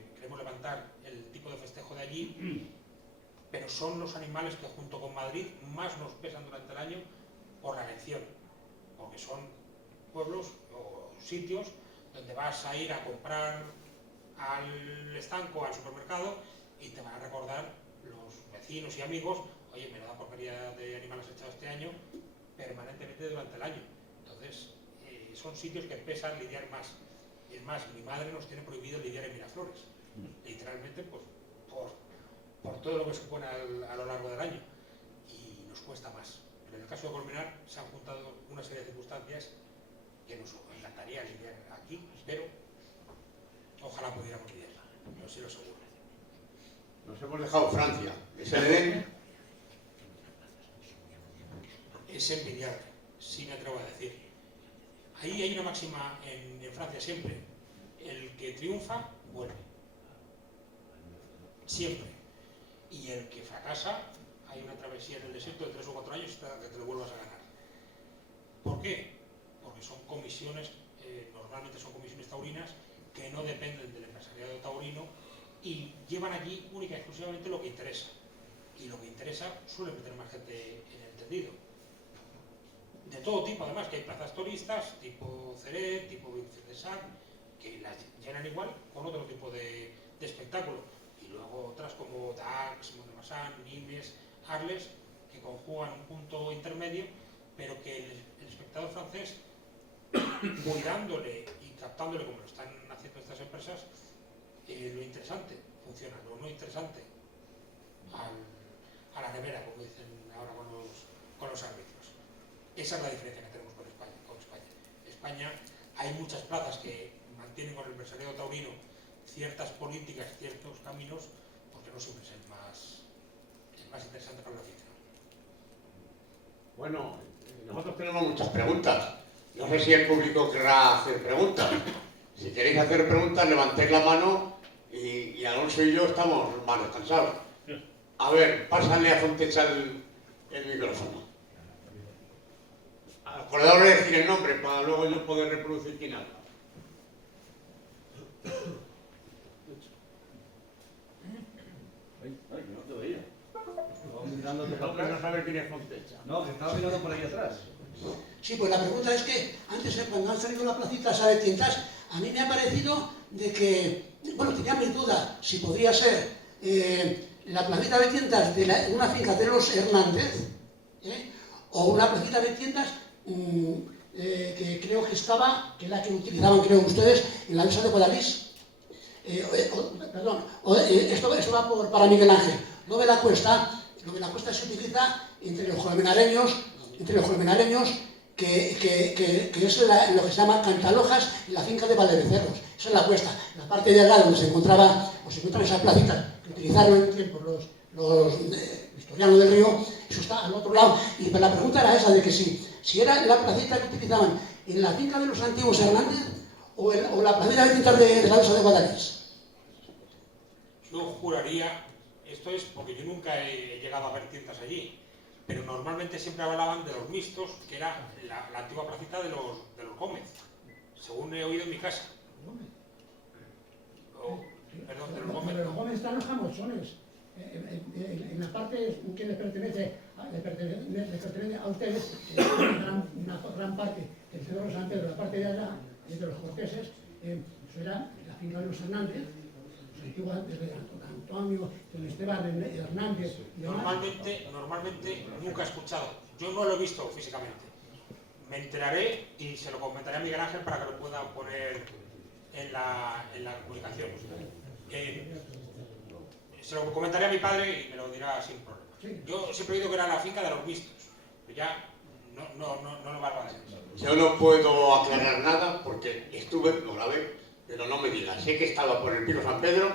tipo de festejo de allí, pero son los animales que junto con Madrid más nos pesan durante el año por la elección, porque son pueblos o sitios donde vas a ir a comprar al estanco, al supermercado y te van a recordar los vecinos y amigos, oye, me da porquería de animales echados este año, permanentemente durante el año. Entonces, son sitios que pesan lidiar más. Es más, mi madre nos tiene prohibido lidiar en Miraflores, literalmente pues, por todo lo que supone a lo largo del año, y nos cuesta más. Pero en el caso de Colmenar se han juntado una serie de circunstancias que nos encantaría lidiar aquí, pero ojalá pudiéramos lidiarla, yo sí lo aseguro. Nos hemos dejado Francia, que se le den. Es envidiable, sí me atrevo a decir. Ahí hay una máxima en Francia siempre: el que triunfa vuelve, siempre, y el que fracasa, hay una travesía en el desierto de 3 o 4 años hasta que te lo vuelvas a ganar. ¿Por qué? Porque son comisiones, normalmente son comisiones taurinas que no dependen del empresariado taurino y llevan allí única y exclusivamente lo que interesa, y lo que interesa suele meter más gente en el entendido. De todo tipo, además, que hay plazas turistas, tipo Ceret, tipo Virgen de Sac, que las llenan igual con otro tipo de espectáculo. Y luego otras como Dax, Mont-de-Marsan, Nimes, Arles, que conjugan un punto intermedio, pero que el espectador francés, cuidándole y captándole como lo están haciendo estas empresas, lo interesante funciona, lo no interesante a la nevera, como dicen ahora con los árbitros. Esa es la diferencia que tenemos con España. España hay muchas plazas que mantienen con el empresariado taurino ciertas políticas, ciertos caminos, porque no siempre es el más interesante para la afición. Bueno, nosotros tenemos muchas preguntas. No sé si el público querrá hacer preguntas. Si queréis hacer preguntas, levantéis la mano y Alonso y yo estamos más descansados. A ver, pásale a Fontecha el micrófono. Acordaos de decir el nombre para luego yo poder reproducir quién habla. Ay, que no te veía. Estaba mirándote para No atrás. saber quién es Fontecha. No, que estaba mirando por aquí atrás. Sí, pues la pregunta es que antes, cuando han salido la placita esa de tientas, a mí me ha parecido de que, bueno, tenía mis dudas si podría ser la placita de tientas de una finca de los Hernández, o una placita de tientas que creo que estaba, que es la que utilizaban, creo ustedes, en la mesa de Guadalix. Esto va para Miguel Ángel. Lo de la cuesta se utiliza entre los colmenareños, que es lo que se llama Cantalojas en la finca de Valdebecerros. Esa es la cuesta. La parte de allá donde se encuentran esas placitas que utilizaron en tiempos los historianos del río, eso está al otro lado. Y la pregunta era esa, de que si era la placita que utilizaban en la finca de los antiguos Hernández o la placita de tintas de la mesa de Guadalix. Yo juraría, esto es porque yo nunca he llegado a ver tientas allí, pero normalmente siempre hablaban de los mixtos, que era la antigua placita de los Gómez, según he oído en mi casa. Perdón, de los Gómez. Pero los Gómez están los jamochones. En la parte que les pertenece a ustedes, una gran parte del Cedro de San Pedro, la parte de allá, de los corteses, eso era la finca de los Hernández, los antiguos, desde Antonio, don Esteban Hernández. Normalmente nunca he escuchado, yo no lo he visto físicamente. Me enteraré y se lo comentaré a Miguel Ángel para que lo pueda poner en la comunicación. Se lo comentaré a mi padre y me lo dirá sin problema. Sí. Yo siempre he oído que era la finca de los mixtos, pero ya no lo valga de eso. Yo no puedo aclarar nada porque estuve, no la ve, pero no me digas. Sé que estaba por el Pico San Pedro,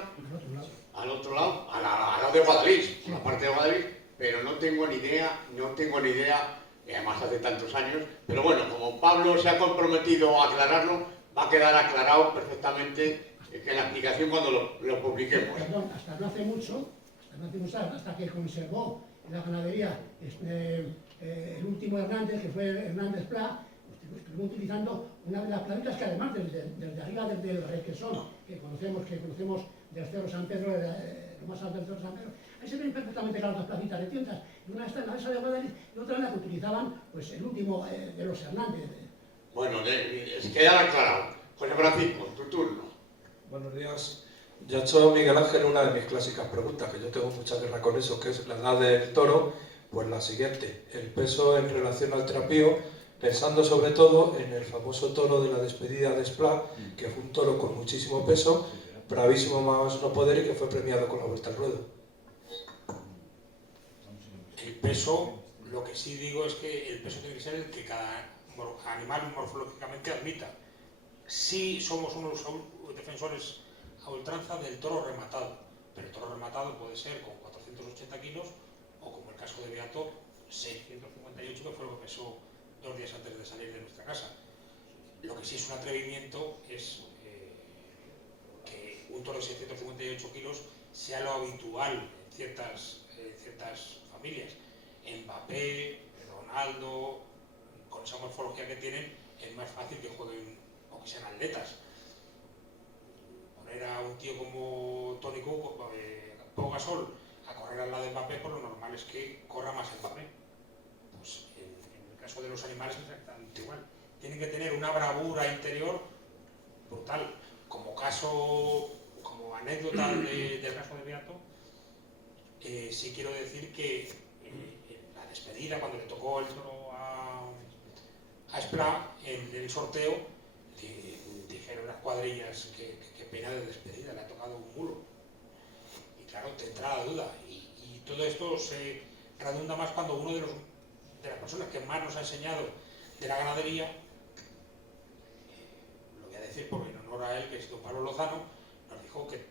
al otro lado, al lado de Guadalís, por la parte de Guadalís, pero no tengo ni idea, y además hace tantos años. Pero bueno, como Pablo se ha comprometido a aclararlo, va a quedar aclarado perfectamente que la explicación cuando lo publiquemos. Perdón, hasta no hace mucho, hasta que conservó la ganadería el último Hernández, que fue Hernández Pla, estuvimos utilizando una de las planitas que además desde arriba, desde el Requesón, que conocemos del Cerro San Pedro, lo más alto del Cerro San Pedro, ahí se ven perfectamente las dos placitas de tiendas, y una está en la esa de Guadalís y otra en la que utilizaban pues, el último de los Hernández. Bueno, queda aclarado. José Francisco, tu turno. Buenos días. Ya ha hecho Miguel Ángel una de mis clásicas preguntas, que yo tengo mucha guerra con eso, que es la edad del toro. Pues la siguiente, el peso en relación al trapío, pensando sobre todo en el famoso toro de la despedida de Esplá, que fue un toro con muchísimo peso, bravísimo más no poder y que fue premiado con la vuelta al ruedo. El peso, lo que sí digo es que el peso tiene que ser el que cada animal morfológicamente admita. Sí somos unos defensores a ultranza del toro rematado, pero el toro rematado puede ser con 480 kilos o, como el caso de Beato, 658, que fue lo que pesó 2 días antes de salir de nuestra casa. Lo que sí es un atrevimiento es que un toro de 658 kilos sea lo habitual en ciertas familias. Mbappé, Ronaldo, con esa morfología que tienen, es más fácil que jueguen o que sean atletas. Poner a un tío como Toni Kroos, Pau Gasol, a correr al lado de Mbappé, pues lo normal es que corra más Mbappé. Pues en el caso de los animales es exactamente igual. Tienen que tener una bravura interior brutal. Como anécdota del caso de Beato, sí quiero decir que en la despedida, cuando le tocó el toro a Esplá, en el sorteo, dijeron las cuadrillas que pena de despedida, le ha tocado un mulo. Y claro, te entra la duda. Y todo esto se redunda más cuando uno de las personas que más nos ha enseñado de la ganadería, lo voy a decir porque en honor a él, que es don Pablo Lozano, nos dijo que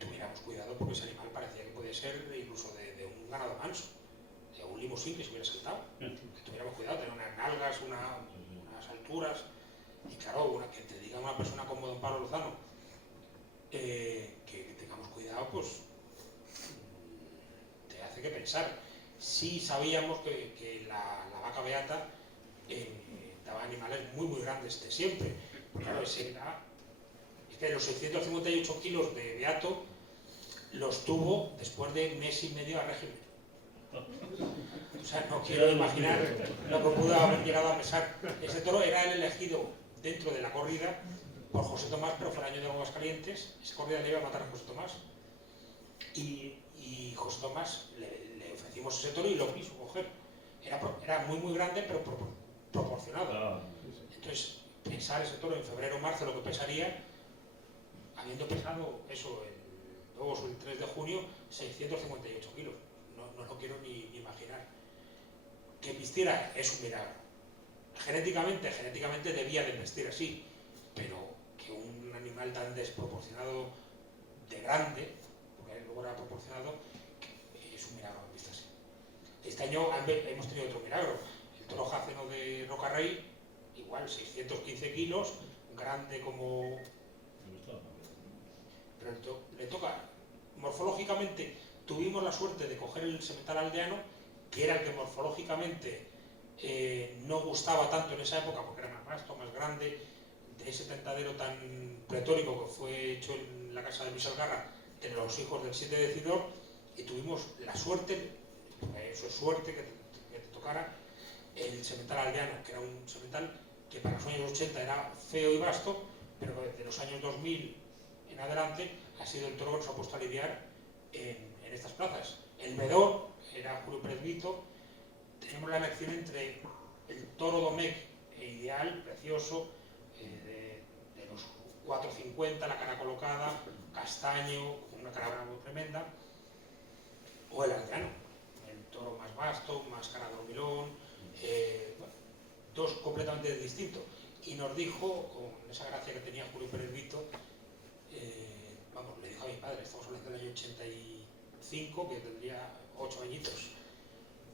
tuviéramos cuidado porque ese animal parecía que podía ser incluso de un ganado manso, de un limosín que se hubiera saltado. Que tuviéramos cuidado, tener unas nalgas, unas alturas. Y claro, que te diga una persona como don Pablo Lozano que tengamos cuidado, pues te hace que pensar. Sí sabíamos que la vaca beata daba animales muy grandes de siempre. Pero claro, es que los 658 kilos de beato los tuvo después de mes y medio a régimen. O sea, no quiero imaginar lo que pudo haber llegado a pesar. Ese toro era el elegido dentro de la corrida por José Tomás, pero fue el año de Aguascalientes. Esa corrida le iba a matar a José Tomás. Y José Tomás le ofrecimos ese toro y lo quiso coger. Era muy grande, pero proporcionado. Entonces, pensar ese toro en febrero o marzo, lo que pesaría, habiendo pesado eso el 2 o el 3 de junio, 658 kilos. No lo quiero ni imaginar. Que vistiera es un milagro. Genéticamente debía de vestir así, pero que un animal tan desproporcionado de grande, porque luego era proporcionado, es un milagro que vista así. Este año hemos tenido otro milagro. El toro jáceno de Rocarrey, igual, 615 kilos, grande como... Pero le toca, morfológicamente, tuvimos la suerte de coger el semental aldeano, que era el que morfológicamente no gustaba tanto en esa época, porque era más vasto, más grande, de ese tentadero tan pletórico que fue hecho en la casa de Luis Algarra, de los hijos del 7 decidor, y tuvimos la suerte, porque eso es suerte que te tocara, el semental aldeano, que era un semental que para los años 80 era feo y vasto, pero desde los años 2000 en adelante ha sido el toro que nos ha puesto a lidiar en estas plazas. El vedor era Julio Pérez Vito. Tenemos la elección entre el toro Domecq ideal, precioso, de los 4,50, la cara colocada, castaño, con una cara muy tremenda, o el aldeano, el toro más vasto, más cara de hormilón. Bueno, dos completamente distintos. Y nos dijo, con esa gracia que tenía Julio Pérez Vito, vamos, le dijo a mi padre, estamos hablando del año 85, que tendría 8 añitos,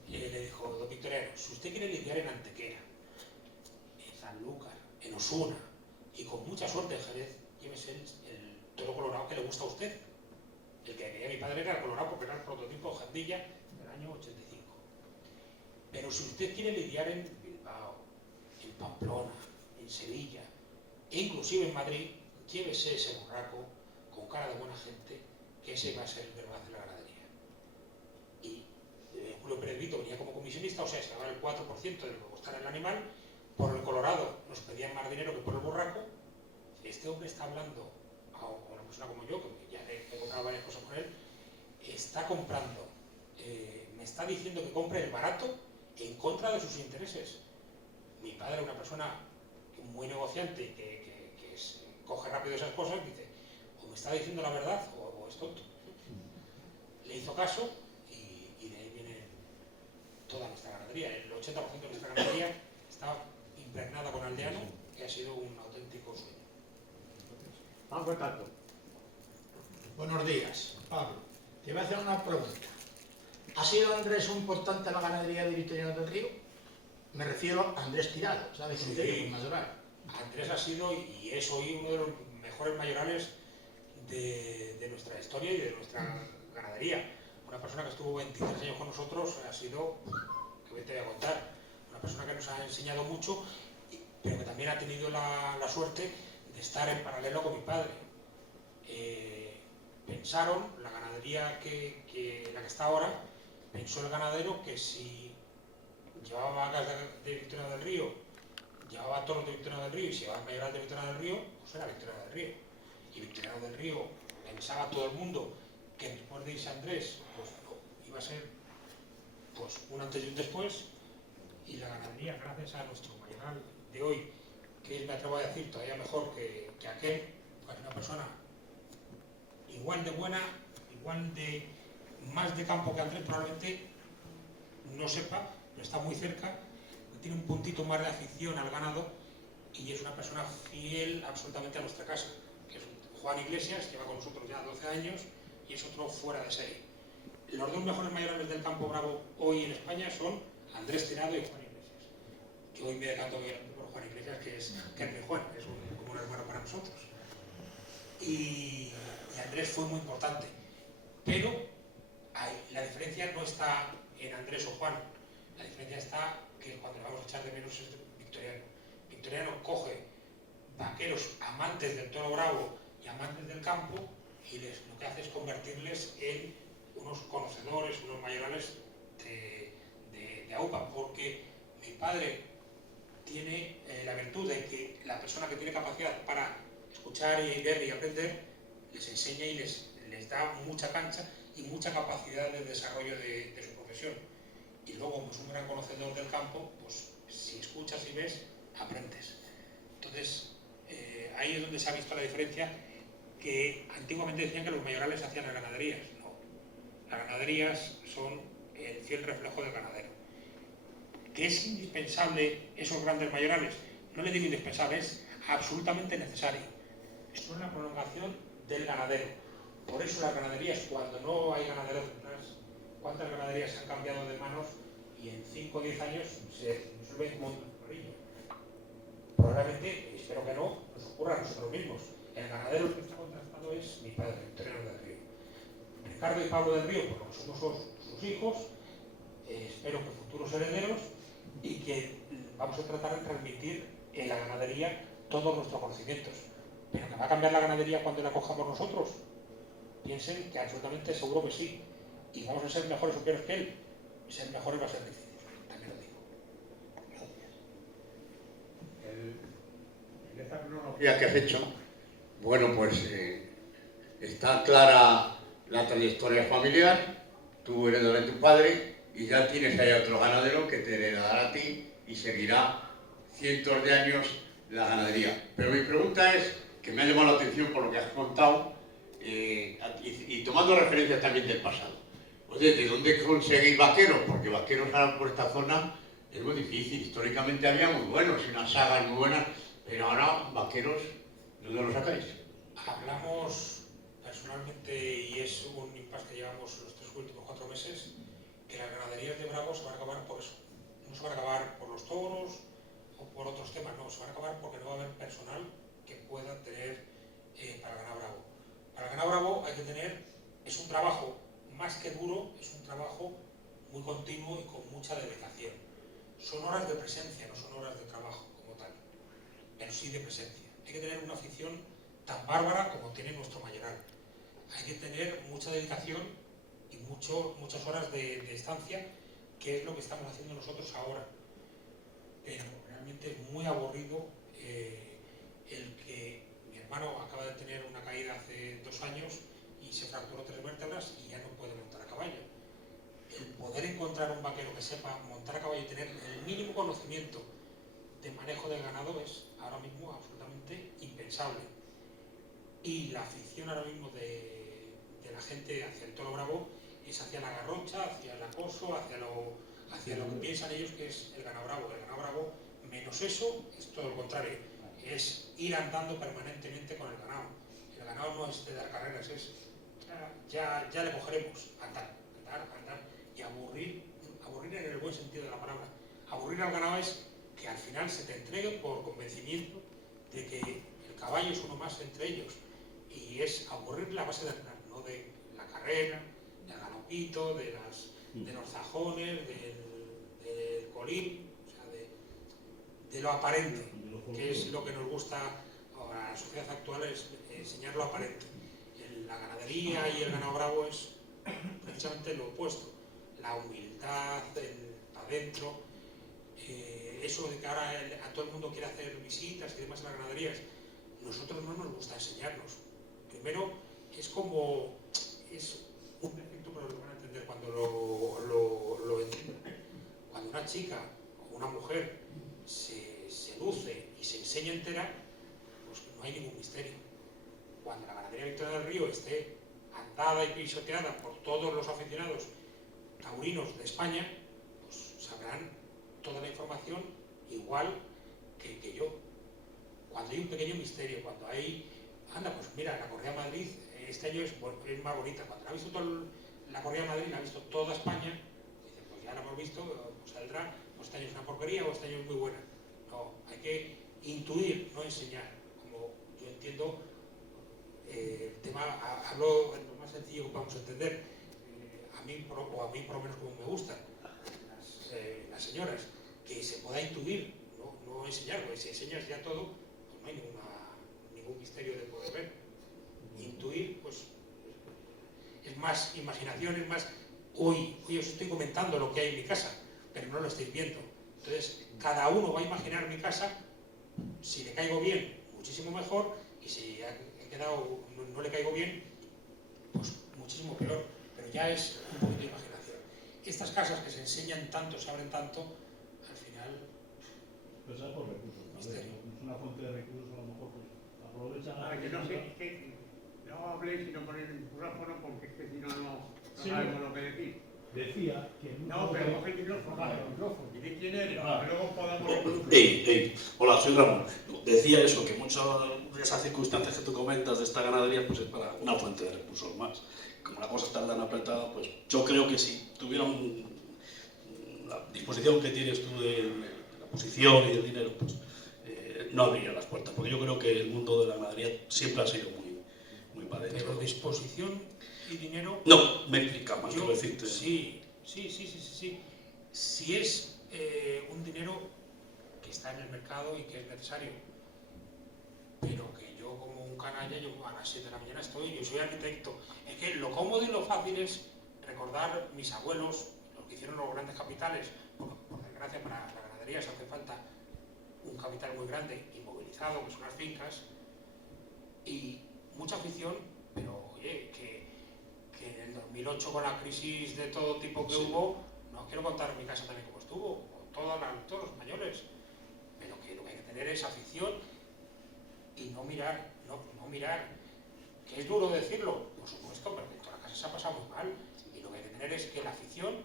le dijo: don Victoriano, si usted quiere lidiar en Antequera, en Sanlúcar, en Osuna y con mucha suerte en Jerez, llévese el toro colorado que le gusta a usted. El que quería mi padre era el colorado porque era el prototipo Jandilla del año 85. Pero si usted quiere lidiar en Bilbao, en Pamplona, en Sevilla e inclusive en Madrid, llévese ese borraco con cara de buena gente, que ese va a ser el que va a hacer la ganadería. Y Julio Pérez Vito venía como comisionista, o sea, se daba el 4% de lo que costara el animal. Por el colorado nos pedían más dinero que por el borraco. Este hombre está hablando a una persona como yo, que ya he comprado varias cosas con él, está comprando, me está diciendo que compre el barato en contra de sus intereses. Mi padre era una persona muy negociante, que coge rápido esas cosas, dice: o me está diciendo la verdad o es tonto. Le hizo caso y de ahí viene toda nuestra ganadería. El 80% de nuestra ganadería está impregnada con aldeano, que ha sido un auténtico sueño. Vamos en tanto. Buenos días, Pablo. Te voy a hacer una pregunta. ¿Ha sido Andrés un importante en la ganadería de Victoriano del Río? Me refiero a Andrés Tirado, ¿sabes? Sí. Mayoral. Andrés ha sido y es hoy uno de los mejores mayorales de nuestra historia y de nuestra ganadería. Una persona que estuvo 23 años con nosotros ha sido, que te voy a contar, una persona que nos ha enseñado mucho, pero que también ha tenido la suerte de estar en paralelo con mi padre. Pensaron, la ganadería que la que está ahora, pensó el ganadero que si llevaba vacas de Victoriano del Río, llevaba toros de Victoriano del Río y si llevaba mayoral de Victoriano del Río, pues era Victoriano del Río. Y Victoriano del Río, pensaba todo el mundo que después de irse Andrés, pues no, iba a ser pues un antes y un después, y la ganadería, gracias a nuestro mayoral de hoy, que me atrevo a decir todavía mejor que aquel, pues una persona igual de buena, igual de más de campo que Andrés, probablemente no sepa, pero está muy cerca, tiene un puntito más de afición al ganado y es una persona fiel absolutamente a nuestra casa, que es Juan Iglesias, lleva con nosotros ya 12 años y es otro fuera de serie. Los dos mejores mayorales del campo bravo hoy en España son Andrés Tirado y Juan Iglesias. Yo hoy me decanto por Juan Iglesias, que es mi Juan, es como un hermano para nosotros. Y Andrés fue muy importante, pero la diferencia no está en Andrés o Juan, la diferencia está que cuando le vamos a echar de menos es Victoriano. Victoriano coge vaqueros amantes del toro bravo y amantes del campo y lo que hace es convertirles en unos conocedores, unos mayorales de AUPA, porque mi padre tiene la virtud de que la persona que tiene capacidad para escuchar y ver y aprender les enseña y les da mucha cancha y mucha capacidad de desarrollo de su profesión. Y luego, como es un gran conocedor del campo, pues si escuchas y ves, aprendes. Entonces, ahí es donde se ha visto la diferencia, que antiguamente decían que los mayorales hacían las ganaderías. No, las ganaderías son el fiel reflejo del ganadero. ¿Que es indispensable esos grandes mayorales? No le digo indispensable, es absolutamente necesario. Son la prolongación del ganadero. Por eso las ganaderías, cuando no hay ganaderos detrás, ¿cuántas ganaderías se han cambiado de manos y en 5 o 10 años se resuelven como un torrillo? Probablemente, espero que no, nos ocurra a nosotros mismos. El ganadero que está contrastado es mi padre, Victoriano del Río. Ricardo y Pablo del Río, porque somos sus hijos, espero que futuros herederos, y que vamos a tratar de transmitir en la ganadería todos nuestros conocimientos. Pero que va a cambiar la ganadería cuando la cojamos nosotros. Piensen que absolutamente seguro que sí. Y vamos a ser mejores o peores que él. Ser mejores va a ser difícil, también lo digo. En esta cronología que has hecho, bueno, pues está clara la trayectoria familiar, tú heredas de tu padre y ya tienes ahí otro ganadero que te heredará a ti y seguirá cientos de años la ganadería. Pero mi pregunta es, que me ha llamado la atención por lo que has contado, y tomando referencias también del pasado. Oye, ¿de dónde conseguís vaqueros? Porque vaqueros ahora por esta zona es muy difícil. Históricamente había muy buenos y unas sagas muy buenas, pero ahora vaqueros, ¿de dónde los sacáis? Hablamos personalmente, y es un impasse que llevamos los 3 últimos 4 meses, que las ganaderías de Bravo se van a acabar por eso. No se van a acabar por los toros o por otros temas, no, se van a acabar porque no va a haber personal que pueda tener para ganar Bravo. Para ganar Bravo hay que tener, es un trabajo más que duro, es un trabajo muy continuo y con mucha dedicación. Son horas de presencia, no son horas de trabajo como tal, pero sí de presencia. Hay que tener una afición tan bárbara como tiene nuestro mayoral. Hay que tener mucha dedicación y muchas horas de estancia, que es lo que estamos haciendo nosotros ahora. Pero realmente es muy aburrido el que mi hermano acaba de tener una caída hace 2 años y se fracturó 3 vértebras y ya no puede montar a caballo. El poder encontrar un vaquero que sepa montar a caballo y tener el mínimo conocimiento de manejo del ganado es ahora mismo absolutamente impensable. Y la afición ahora mismo de la gente hacia el toro bravo es hacia la garrocha, hacia el acoso, hacia lo que piensan ellos que es el ganado bravo. El ganado bravo, menos eso, es todo lo contrario. Es ir andando permanentemente con el ganado. El ganado no es de dar carreras, es ya le cogeremos, andar. Y aburrir en el buen sentido de la palabra. Aburrir al ganado es que al final se te entregue por convencimiento de que el caballo es uno más entre ellos. Y es aburrir la base del plan, no de la carrera, del galopito, de los zajones, del colín, o sea, de lo aparente, que es lo que nos gusta a la sociedad actual, es enseñar lo aparente. La ganadería y el ganado bravo es precisamente lo opuesto. La humildad, el para adentro, eso de que ahora a todo el mundo quiere hacer visitas y demás en las ganaderías, nosotros no nos gusta enseñarnos. Primero, es un defecto, pero lo van a entender cuando lo entiendan. Cuando una chica o una mujer se seduce y se enseña entera, pues no hay ningún misterio. Cuando la ganadería Victoria del Río esté andada y pisoteada por todos los aficionados taurinos de España, pues sabrán toda la información igual que yo. Cuando hay un pequeño misterio, cuando hay... Anda, pues mira, la Correa de Madrid este año es más bonita. Cuando la ha visto la Correa de Madrid, la ha visto toda España, dice, pues ya la hemos visto, pues saldrá, pues este año es una porquería o este año es muy buena. No, hay que intuir, no enseñar. Como yo entiendo el tema, hablo en lo más sencillo que podamos entender, a mí por lo menos como me gustan las señoras, que se pueda intuir, no enseñar, porque si enseñas ya todo, pues no hay ningún misterio de poder ver. Intuir, pues es más imaginación, es más, hoy os estoy comentando lo que hay en mi casa, pero no lo estáis viendo. Entonces, cada uno va a imaginar mi casa, si le caigo bien, muchísimo mejor, y si no le caigo bien, pues muchísimo peor, pero ya es un poquito de imaginación. Estas casas que se enseñan tanto, se abren tanto, al final... Pues es por recursos, es una fuente de recursos, a lo mejor pues aprovechan... que no sé, es que no habléis sino por el micrófono, porque es que si no sí, sabemos lo que decir. Decía que... No, pero coge el micrófono. Vale, el micrófono. ¿Y de quién eres? Que luego podamos... Hola, soy Ramón. Decía eso, que muchas de esas circunstancias que tú comentas de esta ganadería pues es para una fuente de recursos más. Como la cosa está tan apretada, pues yo creo que si tuvieran la disposición que tienes tú de la posición y del dinero, pues no abrirían las puertas. Porque yo creo que el mundo de la ganadería siempre ha sido muy para adentro. Pero disposición y dinero... No, métrica más que decirte. Sí. Si es un dinero que está en el mercado y que es necesario, pero que yo como un canalla, yo a las 7 de la mañana yo soy arquitecto. Es que lo cómodo y lo fácil es recordar mis abuelos, los que hicieron los grandes capitales, porque por desgracia para la ganadería se hace falta un capital muy grande, inmovilizado, que son las fincas, y mucha afición, pero oye, que en el 2008 con la crisis de todo tipo que hubo, no quiero contar mi casa también como estuvo, con todos los españoles, pero que lo que hay que tener es afición y no mirar, que es duro decirlo, por supuesto, pero en toda la casa se ha pasado muy mal, y lo que hay que tener es que la afición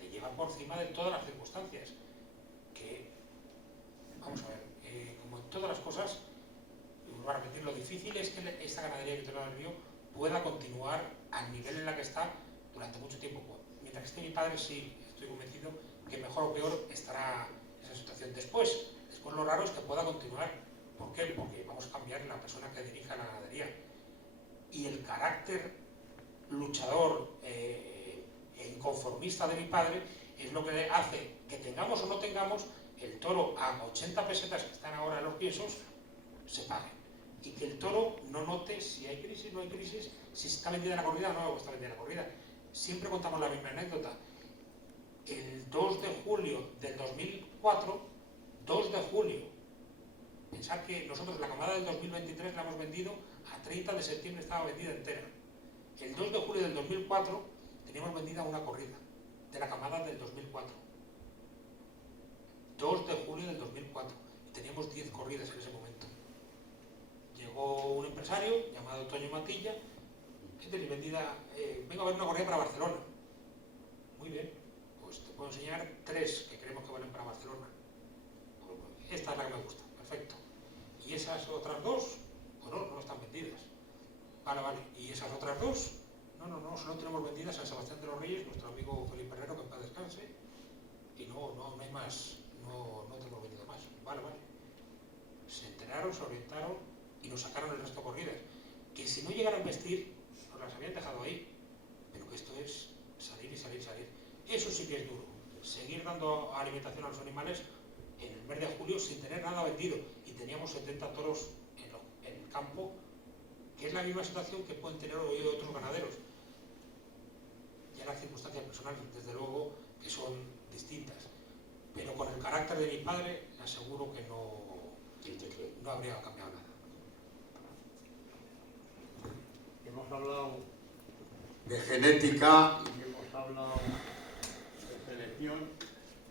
te lleva por encima de todas las circunstancias, Vamos a ver, como en todas las cosas, vuelvo a repetir, lo difícil es que esta ganadería de Vitoriano del Río pueda continuar al nivel en la que está durante mucho tiempo. Mientras que esté mi padre, sí, estoy convencido que mejor o peor estará esa situación. Después lo raro es que pueda continuar. ¿Por qué? Porque vamos a cambiar la persona que dirija la ganadería. Y el carácter luchador e inconformista de mi padre es lo que hace que tengamos o no tengamos el toro a 80 pesetas que están ahora en los piensos, se pague. Y que el toro no note si hay crisis, no hay crisis, si está vendida la corrida o no está vendida la corrida. Siempre contamos la misma anécdota. El 2 de julio del 2004, 2 de julio, pensad que nosotros la camada del 2023 la hemos vendido a 30 de septiembre, estaba vendida entera. El 2 de julio del 2004 teníamos vendida una corrida de la camada del 2004. 2 de julio del 2004. Y teníamos 10 corridas en ese momento. Llegó un empresario llamado Toño Matilla, que tenía vendida, vengo a ver una corrida para Barcelona. Muy bien, pues te puedo enseñar 3 que creemos que valen para Barcelona. Pues esta es la que me gusta, perfecto. ¿Y esas otras 2? Pues no están vendidas. Vale, ¿y esas otras 2? No, solo tenemos vendidas a Sebastián de los Reyes, nuestro amigo Felipe Herrero, que en paz descanse, y no hay más, no tenemos vendido más. Vale. Se enteraron, se orientaron y nos sacaron el resto de corridas. Que si no llegaran a vestir, nos las habían dejado ahí. Pero que esto es salir y salir. Eso sí que es duro. Seguir dando alimentación a los animales en el mes de julio sin tener nada vendido. Y teníamos 70 toros en el campo, que es la misma situación que pueden tener hoy otros ganaderos. Ya las circunstancias personales, desde luego, que son distintas. Pero con el carácter de mi padre, le aseguro que no habría cambiado nada. Hemos hablado de genética y hemos hablado de selección,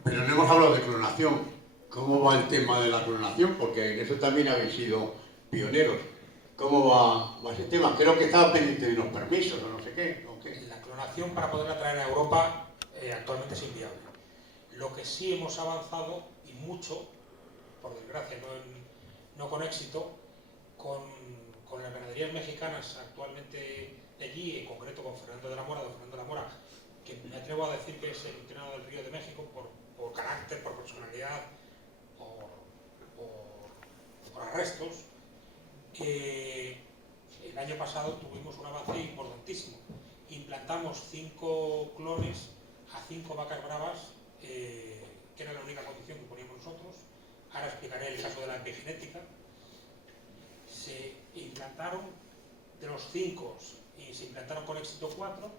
pero no hemos hablado de clonación. ¿Cómo va el tema de la clonación? Porque en eso también habéis sido pioneros. ¿Cómo va ese tema? Creo que estaba pendiente de unos permisos o no sé qué. ¿O qué? La clonación para poderla traer a Europa actualmente es inviable. Lo que sí hemos avanzado, y mucho, por desgracia, no con éxito, con las ganaderías mexicanas actualmente de allí, en concreto con Fernando de la Mora, que me atrevo a decir que es el entrenador del Río de México por carácter, por personalidad, por arrestos. El año pasado tuvimos un avance importantísimo. Implantamos 5 clones a 5 vacas bravas, que era la única condición que poníamos nosotros. Ahora explicaré el caso de la epigenética. Se implantaron de los 5 y se implantaron con éxito 4,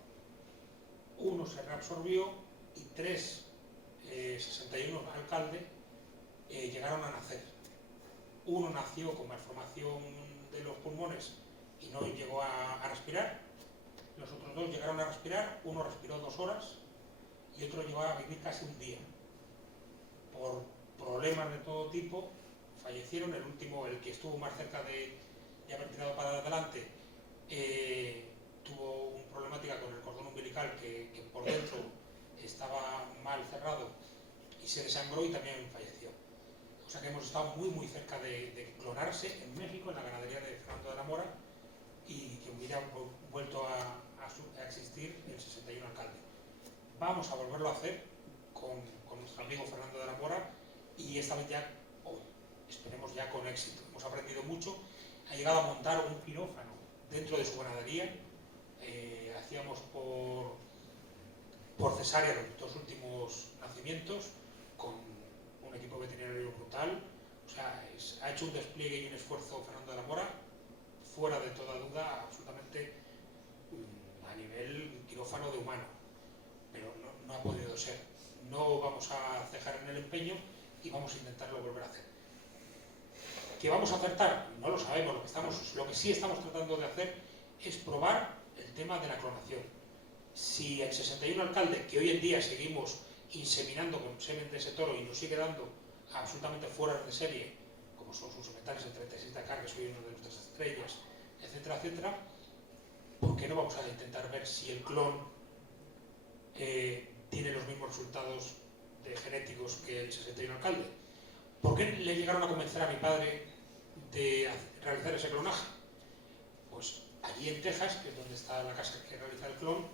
1 se reabsorbió y 3, 61 alcalde, llegaron a nacer. 1 nació con malformación de los pulmones y no llegó a respirar. Los otros 2 llegaron a respirar, 1 respiró 2 horas y otro llegó a vivir casi un día. Por problemas de todo tipo, fallecieron. El último, el que estuvo más cerca de haber tirado para adelante, tuvo una problemática con el cordón umbilical que por dentro estaba mal cerrado y se desangró y también falleció. O sea que hemos estado muy cerca de clonarse en México, en la ganadería de Fernando de la Mora, y que hubiera vuelto a existir el 61 alcalde. Vamos a volverlo a hacer con nuestro amigo Fernando de la Mora, y esta vez ya, esperemos ya con éxito. Hemos aprendido mucho. Ha llegado a montar un quirófano dentro de su ganadería. Hacíamos por cesárea los 2 últimos nacimientos con un equipo veterinario brutal. O sea, ha hecho un despliegue y un esfuerzo Fernando de la Mora fuera de toda duda, absolutamente a nivel quirófano de humano, pero no ha podido ser. No vamos a cejar en el empeño y vamos a intentarlo volver a hacer. ¿Que vamos a acertar? No lo sabemos. Lo que sí estamos tratando de hacer es probar el tema de la clonación. Si el 61 alcalde, que hoy en día seguimos inseminando con semen de ese toro y nos sigue dando absolutamente fuera de serie, como son sus sementales en 36 Dakar, que soy uno de nuestras estrellas, etcétera, ¿por qué no vamos a intentar ver si el clon tiene los mismos resultados genéticos que el 61 alcalde? ¿Por qué le llegaron a convencer a mi padre de realizar ese clonaje? Pues allí en Texas, que es donde está la casa que realiza el clon,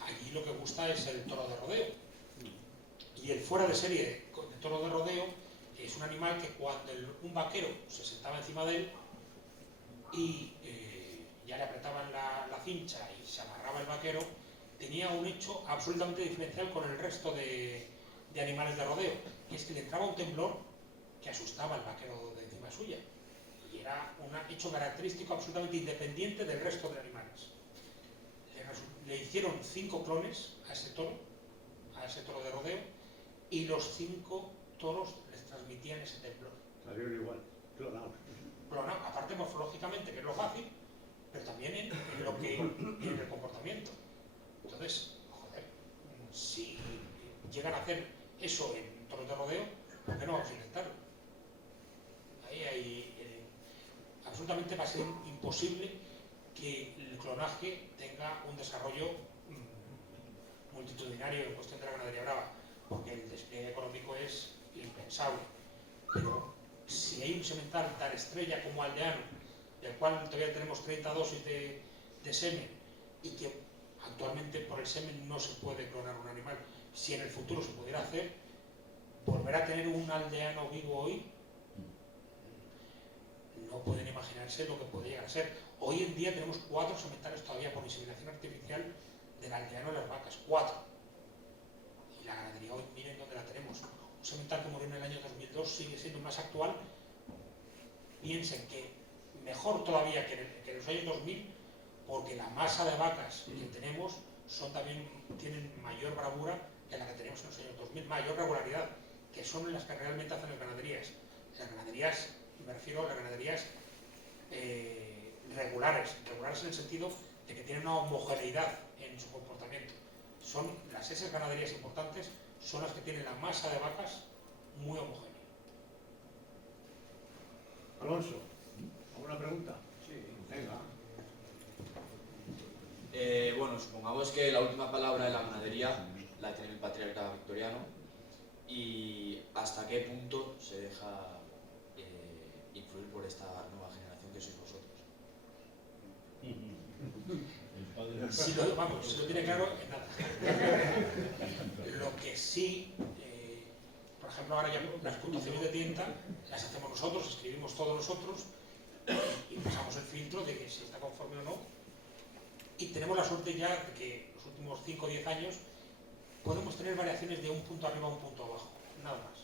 allí lo que gusta es el toro de rodeo. Y el fuera de serie de toro de rodeo es un animal que cuando un vaquero se sentaba encima de él y ya le apretaban la cincha y se agarraba el vaquero, tenía un hecho absolutamente diferencial con el resto de animales de rodeo, que es que le entraba un temblor que asustaba al vaquero de encima suya. Y era un hecho característico absolutamente independiente del resto de animales. Le hicieron 5 clones a ese toro de rodeo, y los 5 toros les transmitían ese temblor. Salieron igual, clonados. Clonado, aparte morfológicamente, que es lo fácil, pero también en el comportamiento. Entonces, joder, si llegan a hacer eso en toros de rodeo, ¿por qué no vamos a intentarlo? Ahí absolutamente va a ser imposible que el clonaje tenga un desarrollo multitudinario en cuestión de la ganadería brava, porque el despliegue económico es impensable. Pero si hay un semental tan estrella como Aldeano, del cual todavía tenemos 30 dosis de semen, y que actualmente por el semen no se puede clonar un animal, si en el futuro se pudiera hacer, volver a tener un aldeano vivo hoy, no pueden imaginarse lo que puede llegar a ser. Hoy en día tenemos 4 sementales todavía por inseminación artificial del aldeano en las vacas, 4. Y la ganadería hoy, miren dónde la tenemos. Un semental que murió en el año 2002 sigue siendo más actual. Piensen que mejor todavía que en los años 2000, porque la masa de vacas que tenemos tienen mayor bravura que la que teníamos en los años 2000, mayor regularidad, que son las que realmente hacen las ganaderías. Las ganaderías, me refiero a las ganaderías regulares en el sentido de que tienen una homogeneidad en su comportamiento. Son las ganaderías importantes, son las que tienen la masa de vacas muy homogénea. Alonso, ¿alguna pregunta? Sí, venga. Bueno, supongamos que la última palabra de la ganadería la tiene el patriarca victoriano, y hasta qué punto se deja influir por esta nueva generación que sois vosotros. Si lo tiene claro, en nada. Lo que sí, por ejemplo, ahora ya las puntuaciones de tienda las hacemos nosotros, escribimos todos nosotros y pasamos el filtro de que si está conforme o no. Y tenemos la suerte ya de que los últimos 5 o 10 años podemos tener variaciones de un punto arriba a un punto abajo, nada más.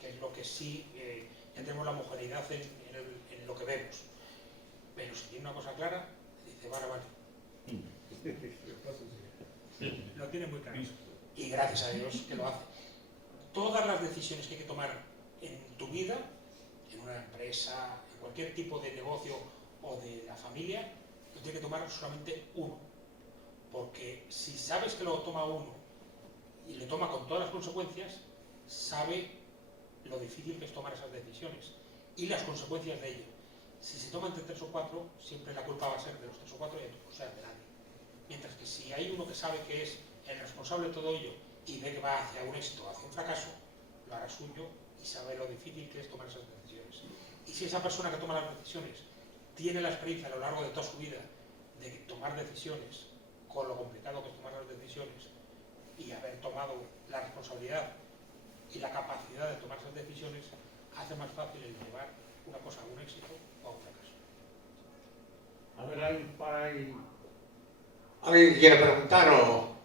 Que es lo que sí, ya tenemos la homogeneidad en lo que vemos. Pero si tiene una cosa clara, dice, vale. Lo tiene muy claro. Y gracias a Dios que lo hace. Todas las decisiones que hay que tomar en tu vida, en una empresa, en cualquier tipo de negocio o de la familia, lo tiene que tomar solamente uno. Porque si sabes que lo toma uno y lo toma con todas las consecuencias, sabe lo difícil que es tomar esas decisiones y las consecuencias de ello. Si se toma entre 3 o 4, siempre la culpa va a ser de los 3 o 4 y no ser de nadie. Mientras que si hay uno que sabe que es el responsable de todo ello y ve que va hacia un éxito o hacia un fracaso, lo hará suyo y sabe lo difícil que es tomar esas decisiones. Y si esa persona que toma las decisiones tiene la experiencia a lo largo de toda su vida de tomar decisiones, con lo complicado que es tomar las decisiones y haber tomado la responsabilidad y la capacidad de tomar esas decisiones, hace más fácil el llevar una cosa a un éxito o a un fracaso. A ver, ¿alguien quiere preguntar o...?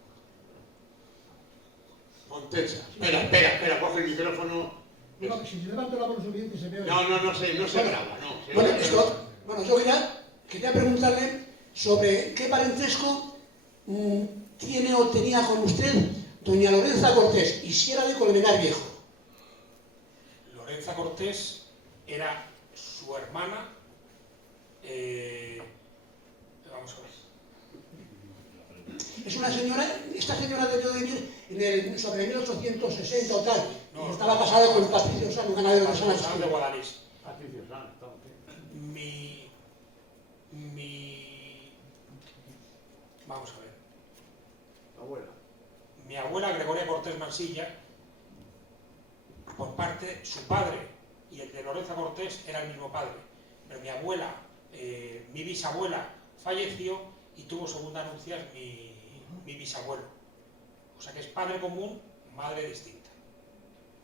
Contecha. Espera, coge el micrófono. Digo que si levanto la mano suficiente se ve. No se graba, no. Bueno, yo quería preguntarle sobre qué parentesco tiene o tenía con usted doña Lorenza Cortés, y si era de Colmenar Viejo. Lorenza Cortés era su hermana, vamos a ver. Es una señora, esta señora debió vivir sobre 1860 o tal. No, estaba casada con Patricio San, un ganadero de San San de Guadalís. Patricio San, estamos bien. Vamos a ver. Abuela. Mi abuela Gregoria Cortés Mansilla por parte, su padre y el de Lorenza Cortés era el mismo padre, pero mi abuela, mi bisabuela falleció y tuvo segunda nupcias mi bisabuelo. O sea que es padre común, madre distinta.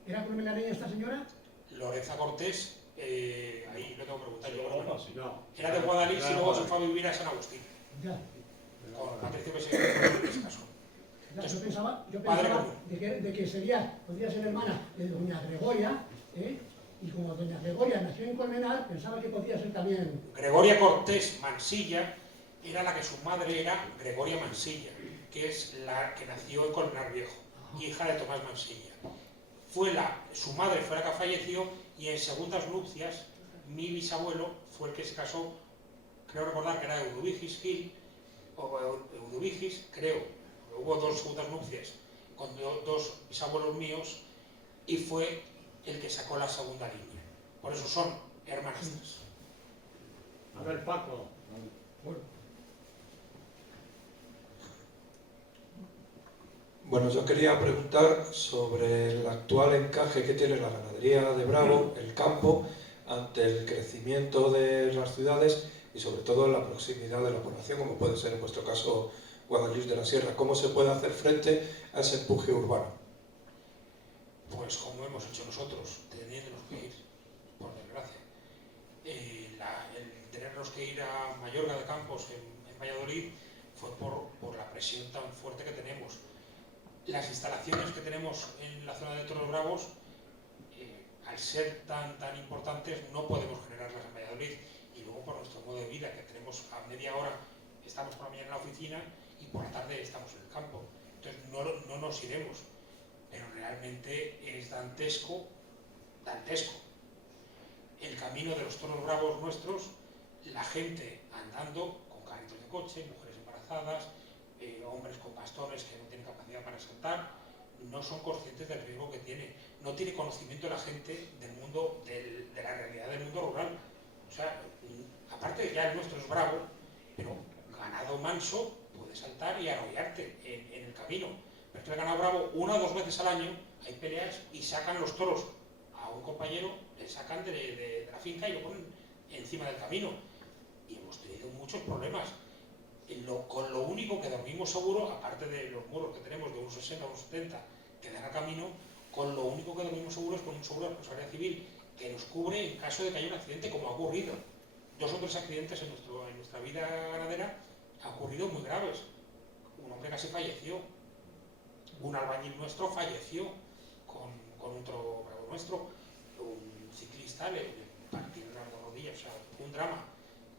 ¿Era colmenareña esta señora? Lorenza Cortés, ahí lo tengo que preguntar yo. No. Era de Guadalix y luego se fue a vivir a San Agustín. Ya. Con Patricio que se casó. Ya, yo pensaba padre común. de que podría ser hermana de doña Gregoria, y como doña Gregoria nació en Colmenar, pensaba que podía ser también... Gregoria Cortés Mansilla era la que su madre era Gregoria Mansilla, que es la que nació en Colmenar Viejo, hija de Tomás Mansilla. Su madre fue la que falleció y en segundas nupcias mi bisabuelo fue el que se casó, creo recordar que era Euduvigis Gil, o Euduvigis, creo, hubo dos segundas nupcias con dos bisabuelos míos y fue el que sacó la segunda línea. Por eso son hermanastras. A ver, Paco. Bueno, yo quería preguntar sobre el actual encaje que tiene la ganadería de Bravo, el campo, ante el crecimiento de las ciudades y sobre todo en la proximidad de la población, como puede ser en vuestro caso Guadalix de la Sierra. ¿Cómo se puede hacer frente a ese empuje urbano? Pues como hemos hecho nosotros, teniéndonos que ir, por desgracia. El tenernos que ir a Mayorga de Campos en Valladolid fue por la presión tan fuerte que tenemos. Las instalaciones que tenemos en la zona de Toros Bravos, al ser tan importantes, no podemos generarlas en Valladolid. Y luego por nuestro modo de vida, que tenemos a media hora, estamos por la mañana en la oficina y por la tarde estamos en el campo. Entonces no nos iremos. Pero realmente es dantesco el camino de los Toros Bravos nuestros, la gente andando con carritos de coche, mujeres embarazadas, hombres con bastones que no tienen capacidad para saltar, no son conscientes del riesgo que tiene, no tiene conocimiento la gente del mundo, de la realidad del mundo rural. O sea, aparte de que ya el nuestro es bravo, pero ganado manso puede saltar y arrollarte en el camino. Pero es que el ganado bravo, 1 o 2 veces al año, hay peleas y sacan los toros a un compañero, le sacan de la finca y lo ponen encima del camino. Y hemos tenido muchos problemas. Con lo único que dormimos seguro, aparte de los muros que tenemos de unos 60 o unos 70 que dan a camino, con lo único que dormimos seguro es con un seguro de responsabilidad civil que nos cubre en caso de que haya un accidente, como ha ocurrido. 2 o 3 accidentes en nuestra vida ganadera han ocurrido muy graves. Un hombre casi falleció. Un albañil nuestro falleció con un toro bravo nuestro. Un ciclista le partieron las 2 rodillas, o sea, fue un drama.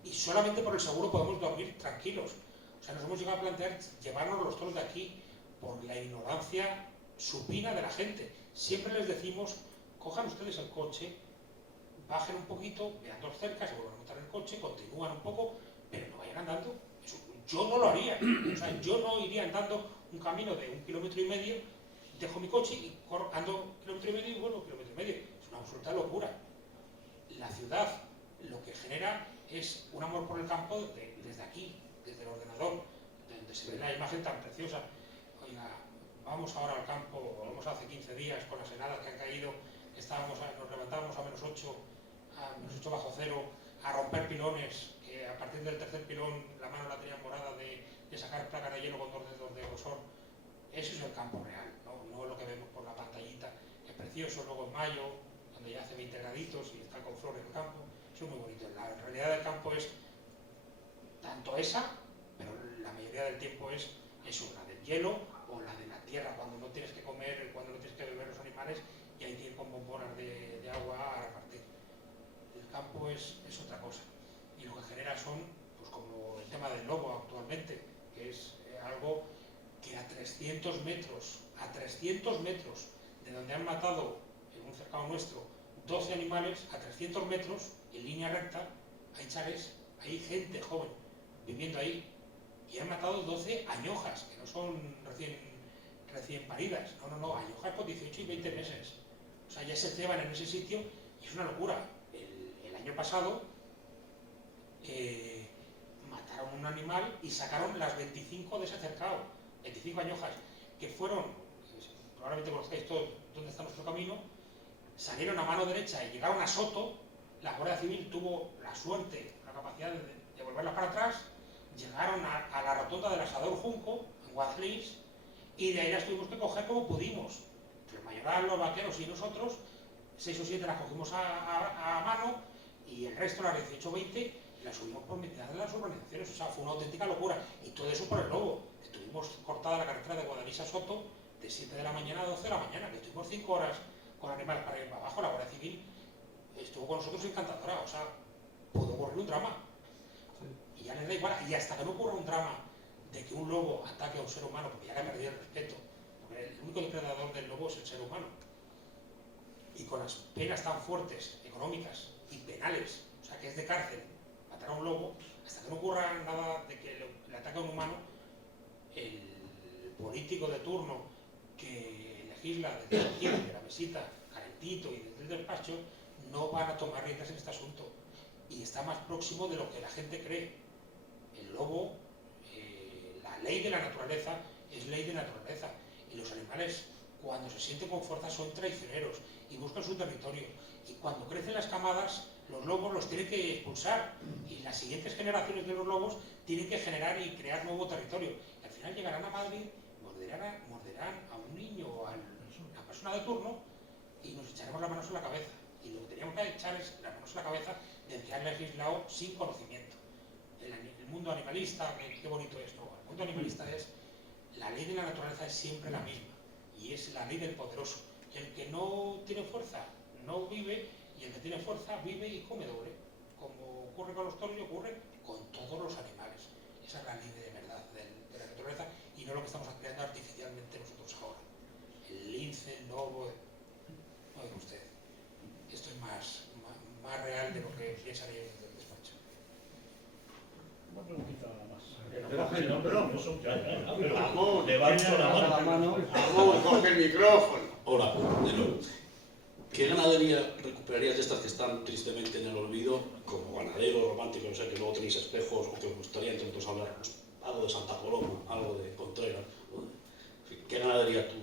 Y solamente por el seguro podemos dormir tranquilos. O sea, nos hemos llegado a plantear llevarnos los toros de aquí por la ignorancia supina de la gente. Siempre les decimos, cojan ustedes el coche, bajen un poquito, vean 2 cercas, se vuelvan a montar el coche, continúan un poco, pero no vayan andando. Yo no lo haría. O sea, yo no iría andando un camino de 1,5 kilómetros, dejo mi coche y ando 1,5 kilómetros y vuelvo 1,5 kilómetros. Es una absoluta locura. La ciudad lo que genera es un amor por el campo desde aquí, desde el ordenador, donde se ve la imagen tan preciosa. Oiga, vamos ahora al campo, vamos hace 15 días con las heladas que han caído, nos levantábamos a -8 bajo cero, a romper pilones, que a partir del 3er pilón la mano la tenían morada de sacar placas de hielo con 2 dedos de grosor. Eso es el campo real, no lo que vemos por la pantallita, que es precioso. Luego en mayo, donde ya hace 20 graditos y está con flores el campo, eso es muy bonito. La realidad del campo es tanto esa, pero la mayoría del tiempo es eso, la del hielo o la de la tierra, cuando no tienes que comer, cuando no tienes que beber los animales y hay que ir con bombonas de agua a repartir. El campo es otra cosa. Y lo que genera son, pues como el tema del lobo actualmente, que es algo que a 300 metros de donde han matado en un cercado nuestro 12 animales, a 300 metros, en línea recta, hay chalés, hay gente joven viviendo ahí, y han matado 12 añojas, que no son recién paridas, no, añojas con 18 y 20 meses. O sea, ya se ceban en ese sitio y es una locura. El año pasado mataron un animal y sacaron las 25 de ese cercado, 25 añojas, que fueron, probablemente conozcáis todos dónde está nuestro camino, salieron a mano derecha y llegaron a Soto, la Guardia Civil tuvo la suerte, la capacidad de volverla para atrás, llegaron a la rotonda del Asador Junco, en Guadalís, y de ahí las tuvimos que coger como pudimos. El mayoral, los vaqueros y nosotros, 6 o 7 las cogimos a mano, y el resto, las 18-20, las subimos por mitad de las urbanizaciones. O sea, fue una auténtica locura. Y todo eso por el lobo, que tuvimos cortada la carretera de Guadalís a Soto de 7 de la mañana a 12 de la mañana, que estuvimos 5 horas con animales para ir para abajo. La Guardia Civil estuvo con nosotros encantadora. O sea, pudo ocurrir un drama. Y ya les da igual. Y hasta que no ocurra un drama de que un lobo ataque a un ser humano, porque ya le ha perdido el respeto, porque el único depredador del lobo es el ser humano, y con las penas tan fuertes, económicas y penales, o sea que es de cárcel matar a un lobo, hasta que no ocurra nada de que le ataque a un humano, el político de turno que legisla desde aquí, de la mesita, calentito y desde el despacho, no van a tomar riendas en este asunto. Y está más próximo de lo que la gente cree. El lobo, la ley de la naturaleza es ley de naturaleza, y los animales, cuando se sienten con fuerza, son traicioneros y buscan su territorio. Y cuando crecen las camadas, los lobos los tienen que expulsar, y las siguientes generaciones de los lobos tienen que generar y crear nuevo territorio. Y al final llegarán a Madrid, morderán a un niño o a la persona de turno, y nos echaremos las manos en la cabeza. Y lo que teníamos que echar es las manos en la cabeza de que han legislado sin conocimiento. El mundo animalista, qué bonito es, ¿no? El mundo animalista es, la ley de la naturaleza es siempre la misma, y es la ley del poderoso. Y el que no tiene fuerza no vive, y el que tiene fuerza vive y come doble. Como ocurre con los toros y ocurre con todos los animales. Esa es la ley de verdad de la naturaleza, y no lo que estamos creando artificialmente nosotros ahora. El lince, el lobo, no diga usted. Esto es más real de lo que piensaría desde el despacho. Una preguntita más. Vamos, levanta la mano. Vamos, coge el micrófono. Hola, de nuevo. ¿Qué ganadería recuperarías de estas que están tristemente en el olvido, como ganaderos románticos, o sea, que luego tenéis espejos, o que os gustaría entre todos hablar? Pues, algo de Santa Coloma, algo de Contreras. ¿Qué ganadería tú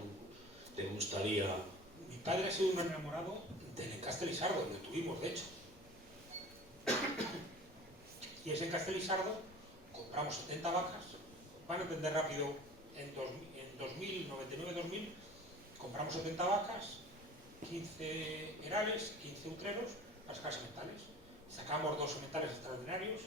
te gustaría? Mi padre ha sido un enamorado del Encastel y Sardo, lo tuvimos de hecho. Y ese Encastel y Sardo compramos 70 vacas, van a entender rápido, en 2000, 99-2000, compramos 70 vacas, 15 herales, 15 utreros, para sacar sementales. Sacamos 2 sementales extraordinarios,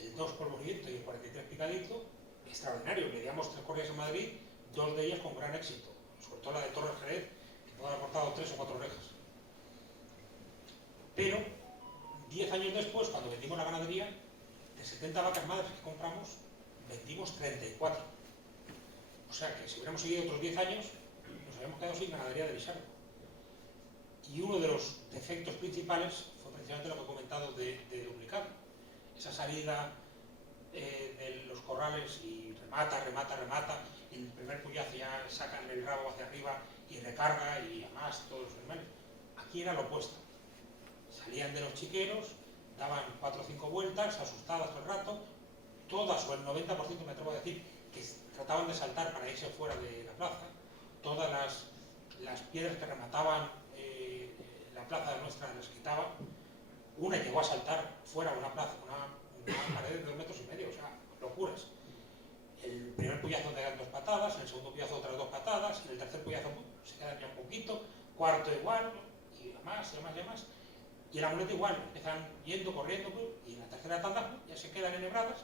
el 2 polvoriento y el 43 picadito, extraordinario. Le dimos 3 corridas en Madrid, 2 de ellas con gran éxito, sobre todo la de Torres Jerez, que puede haber cortado 3 o 4 orejas. Pero 10 años después, cuando vendimos la ganadería, de 70 vacas madres que compramos, vendimos 34. O sea que si hubiéramos seguido otros 10 años, nos habíamos quedado sin ganadería de Lisardo. Y uno de los defectos principales fue precisamente lo que he comentado de duplicado. Esa salida de los corrales y remata, y en el primer puyazo ya sacan el rabo hacia arriba y recarga, y además todos los animales. Aquí era lo opuesto. Salían de los chiqueros, daban 4 o 5 vueltas, asustadas todo el rato, todas, o el 90% me atrevo a decir, que trataban de saltar para irse fuera de la plaza. Todas las piedras que remataban la plaza nuestra las quitaban. Una llegó a saltar fuera de una plaza, una pared de 2,5 metros, o sea, locuras. El primer puyazo te dan 2 patadas, en el segundo puyazo otras 2 patadas, en el tercer puyazo se quedan ya un poquito, cuarto igual, y demás. Y el amuleto igual, empiezan yendo, corriendo, y en la tercera tanda ya se quedan enhebradas,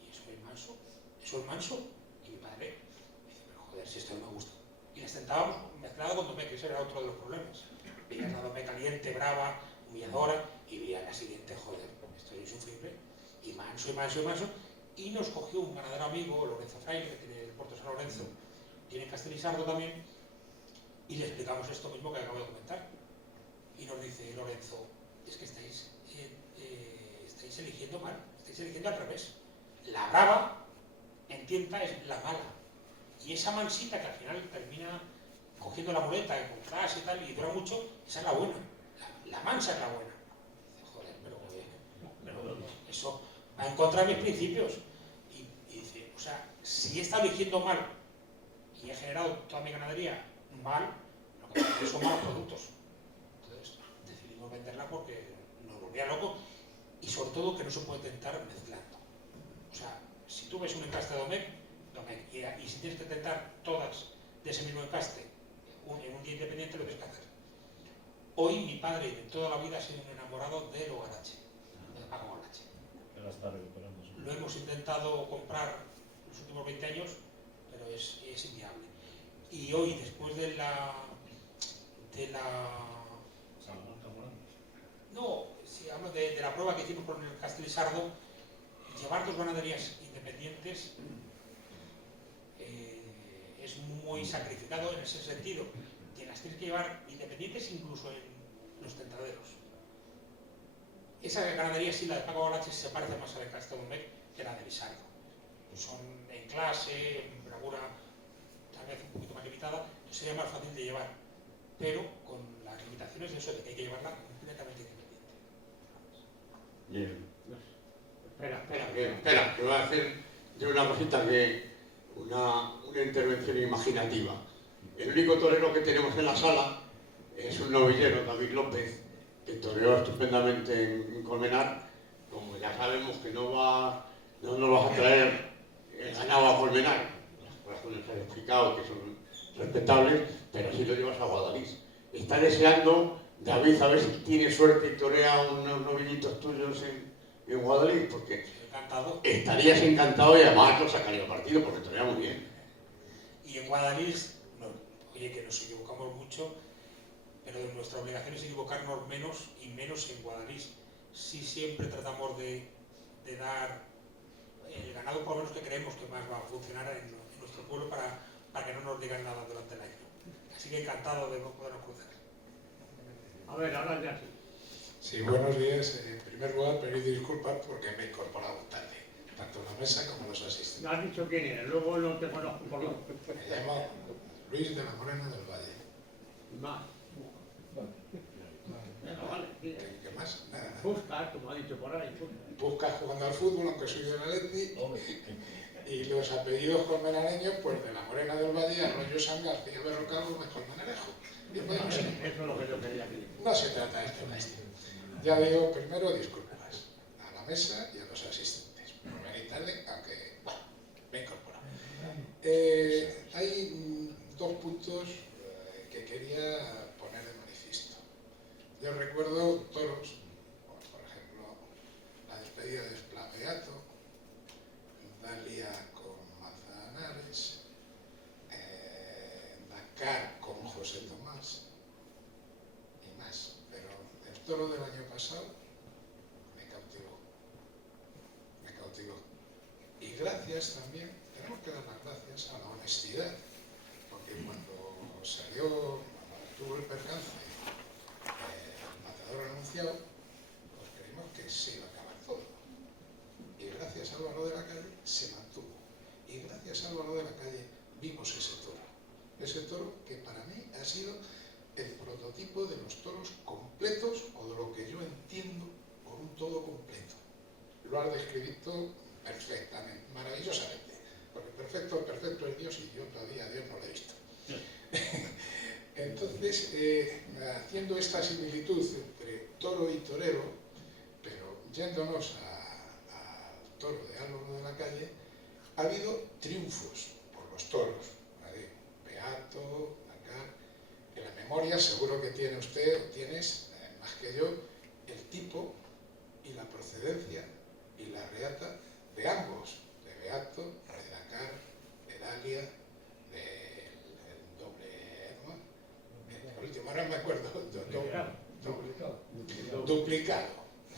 y eso es manso. Y mi padre dice, pero joder, si esto no me gusta. Y les tentábamos mezclado con domé, que ese era otro de los problemas. Veías la domé caliente, brava, humilladora, y veía la siguiente, joder, esto es insufrible, y manso. Y nos cogió un ganadero amigo, Lorenzo Fraile, que tiene el Puerto de San Lorenzo, tiene Castel y Sardo también, y le explicamos esto mismo que acabo de comentar. Y nos dice Lorenzo, es que estáis eligiendo mal, estáis eligiendo al revés. La brava, en tienta, es la mala. Y esa mansita que al final termina cogiendo la muleta con flash y tal, y dura mucho, esa es la buena. La mansa es la buena. Dice, joder, pero eso va en contra de mis principios. Y dice, o sea, si he estado eligiendo mal y he generado toda mi ganadería mal, lo que pasa es que son malos productos. decidimos venderla porque nos volvía loco y sobre todo que no se puede tentar mezclando. O sea, si tú ves un encaste de Domecq, y si tienes que tentar todas de ese mismo encaste en un día independiente, lo tienes que hacer. Hoy mi padre de toda la vida ha sido un enamorado del Ogarache, de Paco Garache. Lo hemos intentado comprar los últimos 20 años, pero es inviable. Y hoy, después de la no, si hablo de la prueba que hicimos con el Castellisardo, llevar dos ganaderías independientes es muy sacrificado en ese sentido, que las tienes que llevar independientes incluso en los tentaderos. Esa ganadería, sí, la de Paco Galache, se parece más a la de Castellomec que la de Lisardo. Son en clase, en bravura, tal vez un poquito más limitada, sería más fácil de llevar, pero con las limitaciones de eso, de que hay que llevarla completamente independiente. Bien. Espera, que voy a hacer yo una cosita una intervención imaginativa. El único torero que tenemos en la sala es un novillero, David López, que toreó estupendamente en Colmenar. Como ya sabemos que no nos vas a traer el ganado a Colmenar, las razones que has explicado, que son respetables, pero sí lo llevas a Guadalix. Está deseando, David, a ver si tiene suerte y torea unos novillitos tuyos en Guadalix, porque encantado. Estarías encantado y además lo sacaría partido, porque torea muy bien. Y en Guadalix, no, oye, que nos equivocamos mucho, pero nuestra obligación es equivocarnos menos y menos en Guadalix. Sí, siempre tratamos de dar el ganado, por lo menos que creemos que más va a funcionar en nuestro pueblo para que no nos digan nada durante el año. Así que encantado de podernos cruzar. A ver, ahora ya sí. Sí, buenos días. En primer lugar, pedir disculpas porque me he incorporado tarde, tanto en la mesa como los asistentes. No has dicho quién eres, luego no te conozco por lo que... Me llamo Luis de la Morena del Valle. Más. Vale. ¿Qué más? Nada. Busca, como ha dicho por ahí. Busca jugando al fútbol, aunque soy del Atleti. Y los apellidos colmenareños, pues de la Morena del Valle, Arroyo San García Berrocal, Gómez Colmenarejo. Eso es lo que yo quería decir. No se trata de esto, maestro. Ya digo, primero disculpas a la mesa y a los asistentes por venir tarde, aunque, bueno, me he incorporado. Hay dos puntos que quería poner de manifiesto. Yo recuerdo toros, por ejemplo, la despedida de Esplaveato, Dalia con Manzanares, Dakar con José Tomás y más. Pero el toro del año pasado me cautivó. Y gracias también, tenemos que dar las gracias a la honestidad, porque cuando tuvo el percance el matador anunciado, pues creímos que se iba a acabar todo. Y gracias a Álvaro de la Calle se mantuvo. Y gracias a Álvaro de la Calle vimos ese toro. Ese toro que para mí ha sido el prototipo de los toros completos, o de lo que yo entiendo por un todo completo. Lo has descrito perfectamente, maravillosamente, porque perfecto es Dios y yo todavía a Dios no lo he visto. Entonces, haciendo esta similitud entre toro y torero, pero yéndonos al toro de Álvaro de la Calle, ha habido triunfos por los toros, ¿vale? Beato, Dakar. En la memoria seguro que tiene usted, o tienes, más que yo, el tipo y la procedencia y la reata de ambos, de Beato, de Dakar, de Dalia, del doble, ¿no? El último, ahora me acuerdo, duplicado,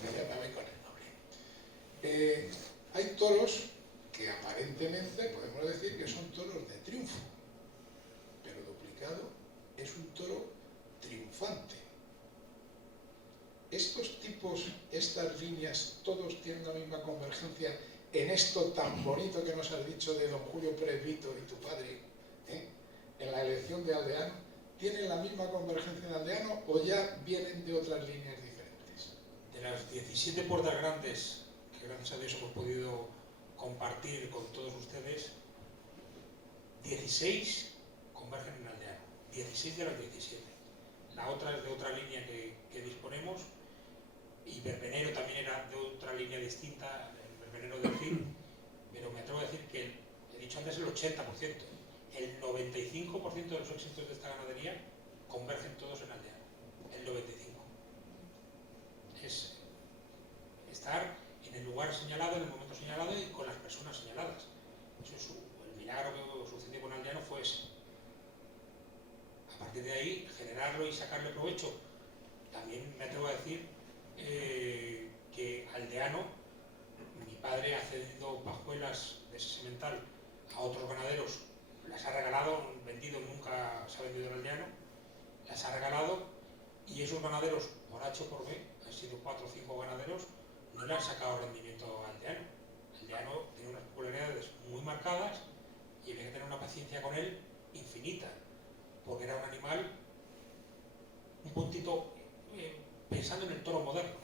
me con el nombre. Hay toros que aparentemente podemos decir que son toros de triunfo, pero duplicado es un toro triunfante. Estos tipos, estas líneas, todos tienen la misma convergencia en esto tan bonito que nos has dicho de don Julio Pérez Vito y tu padre, en la elección de aldeano. ¿Tienen la misma convergencia en aldeano o ya vienen de otras líneas diferentes? De las 17 puertas grandes que gracias a Dios hemos podido compartir con todos ustedes, 16 convergen en aldeano, 16 de las 17. la otra es de otra línea que disponemos, y Verbenero también era de otra línea distinta, el Verbenero del Cid, pero me atrevo a decir que, he dicho antes, el 80%, el 95% de los éxitos de esta ganadería convergen todos en Aldeano, el 95%. Es estar en el lugar señalado, en el momento señalado y con las personas señaladas. Eso es el milagro que sucedió con Aldeano fue ese. A partir de ahí, generarlo y sacarle provecho. También me atrevo a decir que Aldeano, mi padre ha cedido pajuelas de ese semental a otros ganaderos, las ha regalado, vendido, nunca se ha vendido el Aldeano, las ha regalado, y esos ganaderos, por H o por B, han sido 4 o 5 ganaderos, no le han sacado rendimiento a Aldeano. Aldeano tiene unas peculiaridades muy marcadas y había que tener una paciencia con él infinita, porque era un animal un puntito, pensando en el toro moderno.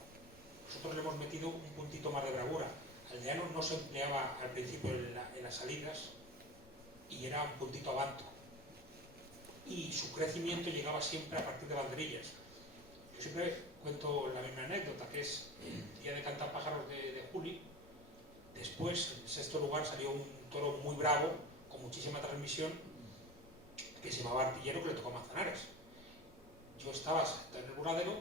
Nosotros le hemos metido un puntito más de bravura. Aldeano no se empleaba al principio en las salidas y era un puntito avanto. Y su crecimiento llegaba siempre a partir de banderillas. Yo siempre cuento la misma anécdota, que es el día de Cantapájaros de Juli. Después, en sexto lugar, salió un toro muy bravo, con muchísima transmisión, que se llamaba Artillero, que le tocó a Manzanares. Yo estaba sentado en el buradero,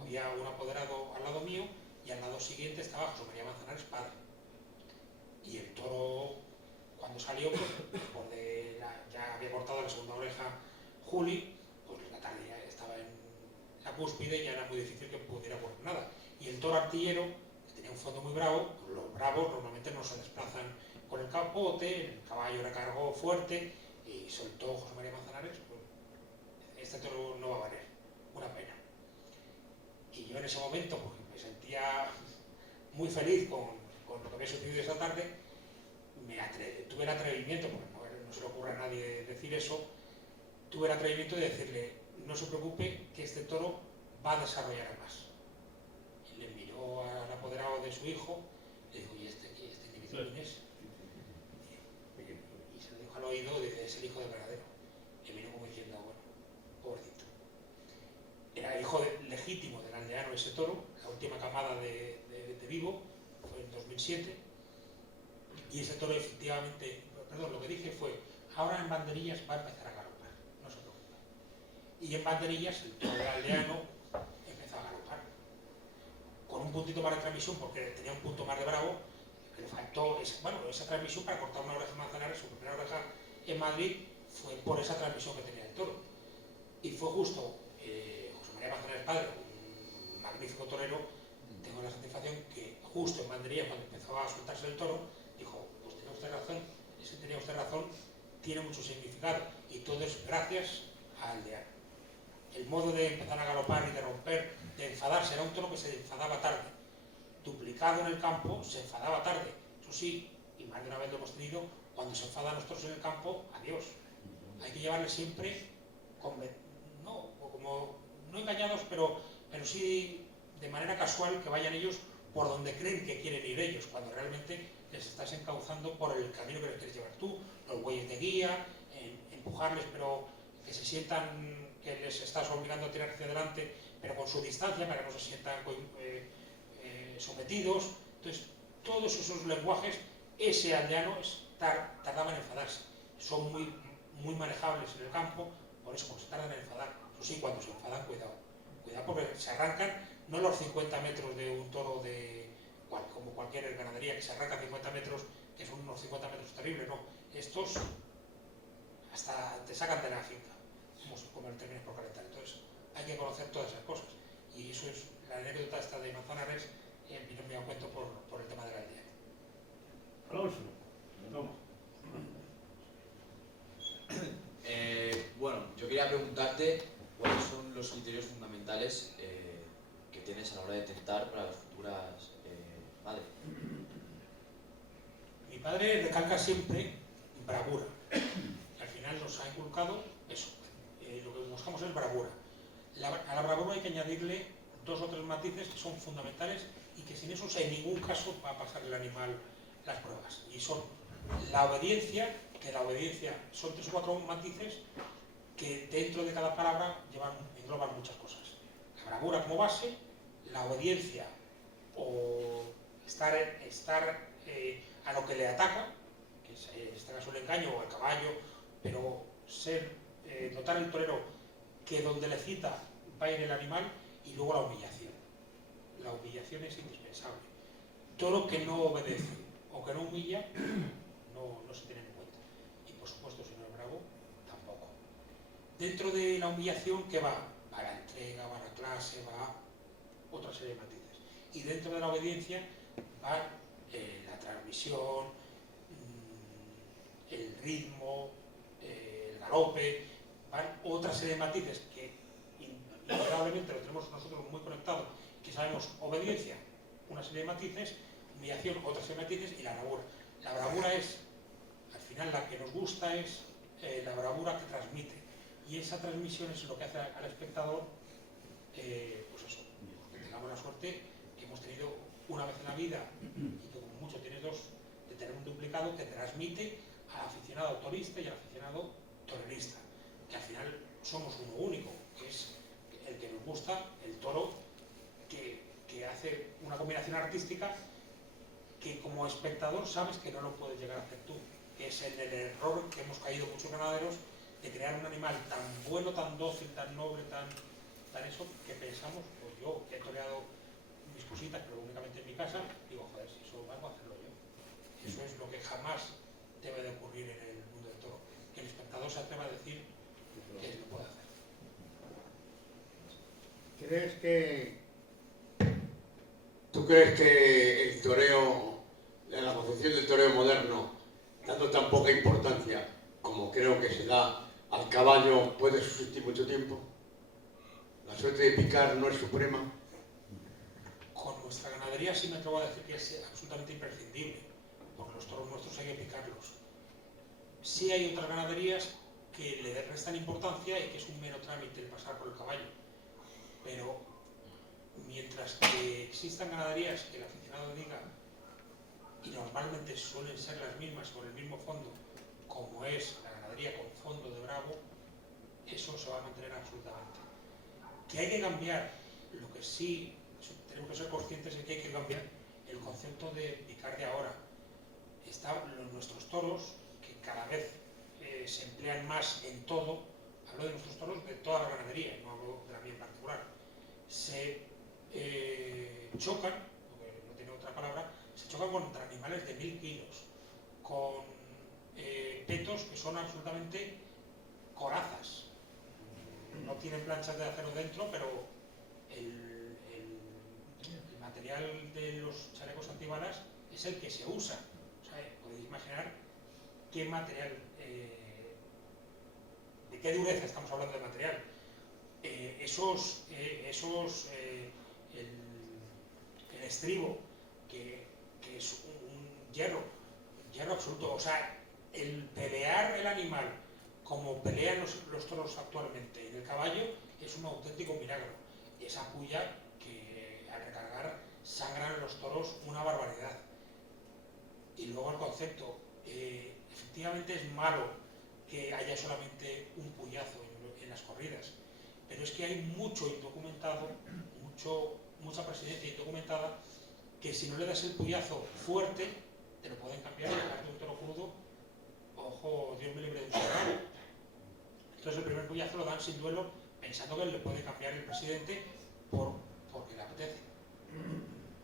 había un apoderado al lado mío, y al lado siguiente estaba José María Manzanares, padre. Y el toro, cuando salió, pues, ya había cortado la segunda oreja Juli, pues la tarde ya estaba en la cúspide y ya era muy difícil que pudiera ocurrir nada. Y el toro Artillero, que tenía un fondo muy bravo, pues los bravos normalmente no se desplazan con el capote, el caballo recargó fuerte y soltó José María Manzanares. Pues, este toro no va a valer, una pena. Y yo en ese momento, pues, me sentía muy feliz con lo que había sucedido esa tarde, tuve el atrevimiento, porque no se le ocurre a nadie decir eso, tuve el atrevimiento de decirle, no se preocupe, que este toro va a desarrollar más. Y le miró al apoderado de su hijo, le dijo, ¿y este individuo quién es? Y se lo dijo al oído, es el hijo del ganadero. Y miró como diciendo, bueno, pobrecito. Era hijo legítimo del Aldeano ese toro, la última camada de Vivo, fue en 2007, y ese toro efectivamente, perdón, lo que dije fue, ahora en banderillas va a empezar a galopar, no se preocupe. Y en banderillas el toro del Aldeano empezó a galopar, con un puntito más de transmisión, porque tenía un punto más de bravo, que le faltó, esa transmisión para cortar una oreja de Manzanares, su primera oreja en Madrid, fue por esa transmisión que tenía el toro. Y fue justo José María Manzanares padre, un magnífico torero, tengo la satisfacción que justo en bandería, cuando empezó a soltarse el toro, dijo, pues tiene usted razón, ese tenía usted razón, tiene mucho significado, y todo es gracias a Aldeano. El modo de empezar a galopar y de romper, de enfadarse, era un toro que se enfadaba tarde. Duplicado en el campo, se enfadaba tarde. Eso sí, y más de una vez lo hemos tenido, cuando se enfadan los toros en el campo, adiós. Hay que llevarles siempre, no engañados, pero sí de manera casual, que vayan ellos por donde creen que quieren ir ellos, cuando realmente les estás encauzando por el camino que les quieres llevar tú, los bueyes de guía, empujarles, pero que se sientan que les estás obligando a tirar hacia adelante, pero con su distancia, para que no se sientan sometidos. Entonces, todos esos lenguajes, ese Aldeano tardaba en enfadarse. Son muy manejables en el campo, por eso, porque se tardan en enfadar. Eso sí, cuando se enfadan, cuidado. Cuidado porque se arrancan, no los 50 metros de un toro como cualquier ganadería, que se arranca 50 metros, que son unos 50 metros terribles, no. Estos hasta te sacan de la finca, como el término por calentar. Entonces, hay que conocer todas esas cosas. Y eso es la anécdota esta de Manzanares, vino me da cuenta por el tema de la aldea. Alonso, no. Bueno, yo quería preguntarte cuáles son los criterios fundamentales que tienes a la hora de tentar para las futuras madres. Mi padre recalca siempre bravura. Al final nos ha inculcado eso. Lo que buscamos es bravura. A la bravura hay que añadirle 2 o 3 matices que son fundamentales y que sin esos en ningún caso va a pasar el animal las pruebas. Y son la obediencia, que la obediencia son 3 o 4 matices que dentro de cada palabra engloban muchas cosas. La bravura como base, la obediencia o estar a lo que le ataca, que es en este caso el engaño o el caballo, pero notar el torero que donde le cita va a ir el animal, y luego la humillación. La humillación es indispensable. Toro que no obedece o que no humilla no se tiene en cuenta. Y por supuesto, si no es bravo, tampoco. Dentro de la humillación, ¿qué va? Va la entrega, va la clase, va otra serie de matices. Y dentro de la obediencia va la transmisión, el ritmo, el galope, van otra serie de matices que indudablemente lo tenemos nosotros muy conectado, que sabemos obediencia, una serie de matices, humillación, otra serie de matices, y la bravura. La bravura es, al final, la que nos gusta es la bravura que transmite. Y esa transmisión es lo que hace al espectador, pues eso, que tengamos la suerte que hemos tenido una vez en la vida, y que como mucho tienes dos, de tener un duplicado que transmite al aficionado torista y al aficionado torerista, que al final somos uno único, que es el que nos gusta, el toro, que hace una combinación artística que como espectador sabes que no lo puedes llegar a hacer tú, que es el error que hemos caído muchos ganaderos de crear un animal tan bueno, tan dócil, tan noble, tan eso, que pensamos, pues yo que he toreado mis cositas, pero únicamente en mi casa, digo, joder, si eso vengo a hacerlo yo. Eso es lo que jamás debe de ocurrir en el mundo del toro, que el espectador se atreva a decir que lo puede hacer. ¿Tú crees que el toreo, la concepción del toreo moderno, dando tan poca importancia como creo que se da al caballo, puede subsistir mucho tiempo? ¿La suerte de picar no es suprema? Con nuestra ganadería sí me atrevo a decir que es absolutamente imprescindible, porque los toros nuestros hay que picarlos. Sí hay otras ganaderías que le restan importancia y que es un mero trámite el pasar por el caballo, pero mientras que existan ganaderías que el aficionado diga, y normalmente suelen ser las mismas con el mismo fondo, como es la ganadería con fondo de bravo, eso se va a mantener absolutamente. Que hay que cambiar, lo que sí tenemos que ser conscientes es que hay que cambiar el concepto de picar de ahora. Nuestros toros, que cada vez se emplean más en todo, hablo de nuestros toros de toda la ganadería, no hablo de la mía en particular, se chocan, porque no tiene otra palabra, se chocan contra animales de 1000 kilos, con petos que son absolutamente corazas. No tienen planchas de acero dentro, pero el material de los chalecos antibalas es el que se usa. O sea, podéis imaginar qué material, de qué dureza estamos hablando de material. El estribo, que es un hierro absoluto. O sea, el pelear el animal como pelean los toros actualmente en el caballo es un auténtico milagro. Esa puya que al recargar sangran los toros una barbaridad. Y luego el concepto, efectivamente es malo que haya solamente un puyazo en las corridas, pero es que hay mucho indocumentado, mucha presidencia indocumentada, que si no le das el puyazo fuerte, te lo pueden cambiar y dejarte un toro crudo, ojo, Dios me libre de un serrano. Entonces el primer puyazo lo dan sin duelo, pensando que le puede cambiar el presidente porque le apetece.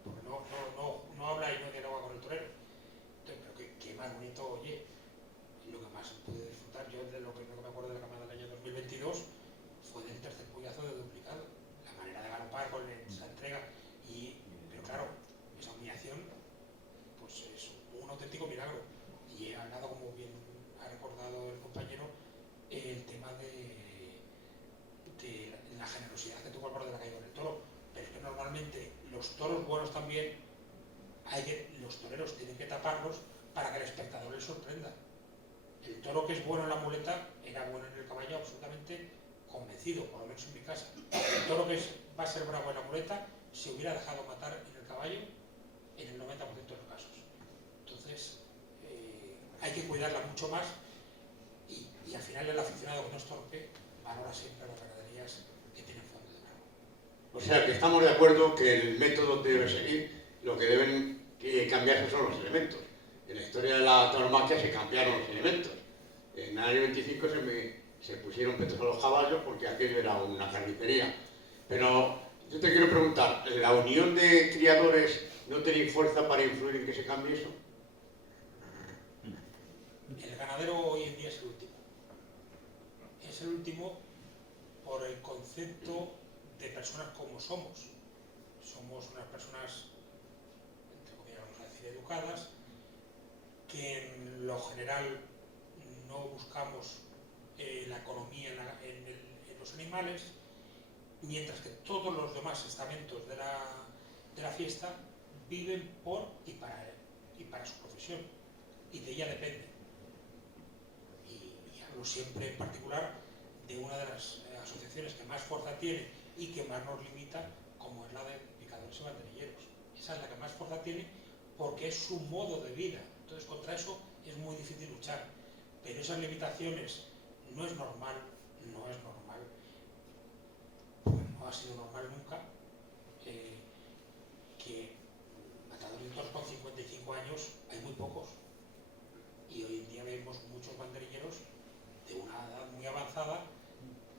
Porque no habla y no dialoga con el torero. Entonces, pero qué más bonito, oye, lo que más pude disfrutar yo de lo que me acuerdo de la camada del año 2022 fue del tercer puyazo de duplicado. La manera de galopar con esa entrega. Pero claro, esa humillación pues es un auténtico milagro. Y he hablado, como bien ha recordado el compañero, el tema de la generosidad que tuvo Álvaro de la Calle con el toro. Pero es que normalmente los toros buenos también, los toreros tienen que taparlos para que el espectador les sorprenda. El toro que es bueno en la muleta era bueno en el caballo, absolutamente convencido, por lo menos en mi casa. El toro que va a ser bravo en la muleta se hubiera dejado matar en el caballo en el 90% de los casos. Entonces, hay que cuidarla mucho más y al final el aficionado que no es torpe valora siempre las ganaderías que tienen fondo de grano. O sea que estamos de acuerdo que el método debe seguir, lo que deben cambiarse son los elementos. En la historia de la tauromaquia se cambiaron los elementos. En el año 25 se pusieron petos a los caballos porque aquello era una carnicería. Pero yo te quiero preguntar, ¿la unión de criadores no tenéis fuerza para influir en que se cambie eso? El ganadero hoy en día es el último. Es el último por el concepto de personas como somos. Somos unas personas, entre comillas vamos a decir, educadas, que en lo general no buscamos la economía en los animales, mientras que todos los demás estamentos de la fiesta viven por y para su profesión, y de ella depende. Y hablo siempre en particular de una de las asociaciones que más fuerza tiene y que más nos limita, como es la de picadores y banderilleros. Esa es la que más fuerza tiene porque es su modo de vida. Entonces contra eso es muy difícil luchar. Pero esas limitaciones no es normal, pues no ha sido normal nunca, que matadores de toros con 55 años hay muy pocos. Y hoy en día vemos muchos banderilleros de una edad muy avanzada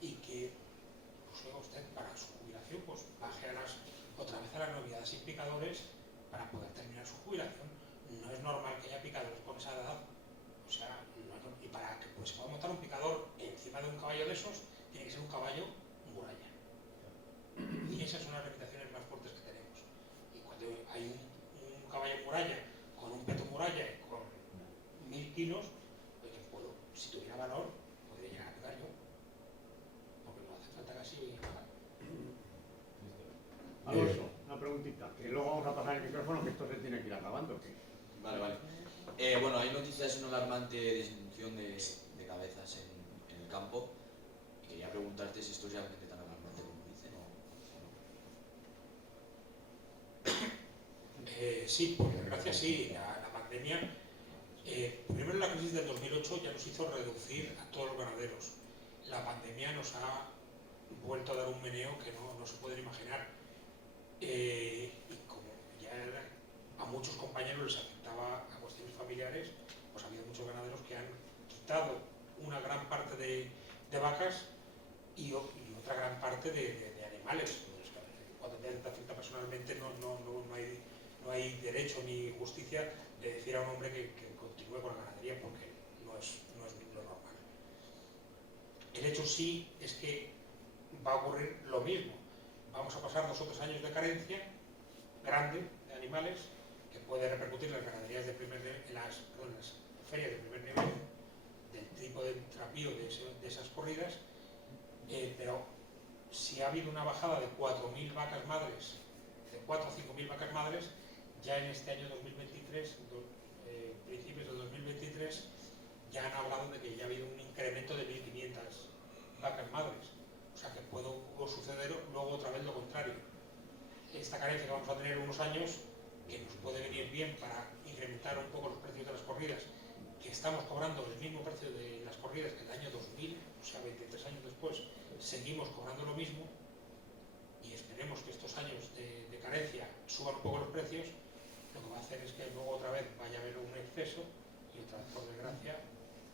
y que, pues oiga usted, para su jubilación, pues baje otra vez a las novedades sin picadores para poder terminar su jubilación. No es normal que haya picadores con esa edad. O sea, y para que pues, se pueda montar un picador encima de un caballo de esos, tiene que ser un caballo muralla. Y esas son las limitaciones más fuertes que tenemos. Y cuando hay un caballo muralla con un peto muralla y con 1000 kilos, pues yo puedo, si tuviera valor, podría llegar a picar yo. Porque no hace falta casi pagar. Alonso, una preguntita, que luego vamos a pasar el micrófono, que esto se tiene que ir acabando. Vale, vale. Bueno, hay noticias de una alarmante disminución de cabezas en el campo. Y quería preguntarte si esto es realmente tan alarmante como dicen o no. Sí, por desgracia sí. La pandemia, primero la crisis del 2008 ya nos hizo reducir a todos los ganaderos. La pandemia nos ha vuelto a dar un meneo que no se pueden imaginar. Y como ya a muchos compañeros les afectaba a cuestiones familiares, pues ha habido muchos ganaderos que han quitado una gran parte de vacas y otra gran parte de animales. Cuando te afecta personalmente no hay derecho ni justicia de decir a un hombre que continúe con la ganadería porque no es lo normal. El hecho sí es que va a ocurrir lo mismo. Vamos a pasar 2 o 3 años de carencia grande de animales que puede repercutir en las ganaderías de primer nivel, en las ferias de primer nivel, del tipo de trapío de esas corridas, pero si ha habido una bajada de 4.000 vacas madres, de 4 o 5.000 vacas madres, ya en este año 2023, principios de 2023, ya han hablado de que ya ha habido un incremento de 1.500 vacas madres. O sea que puede suceder luego otra vez lo contrario. Esta carencia que vamos a tener unos años, que nos puede venir bien para incrementar un poco los precios de las corridas, que estamos cobrando el mismo precio de las corridas que el año 2000, o sea 23 años después, seguimos cobrando lo mismo, y esperemos que estos años de carencia suban un poco los precios. Lo que va a hacer es que luego otra vez vaya a haber un exceso y otra vez, por desgracia,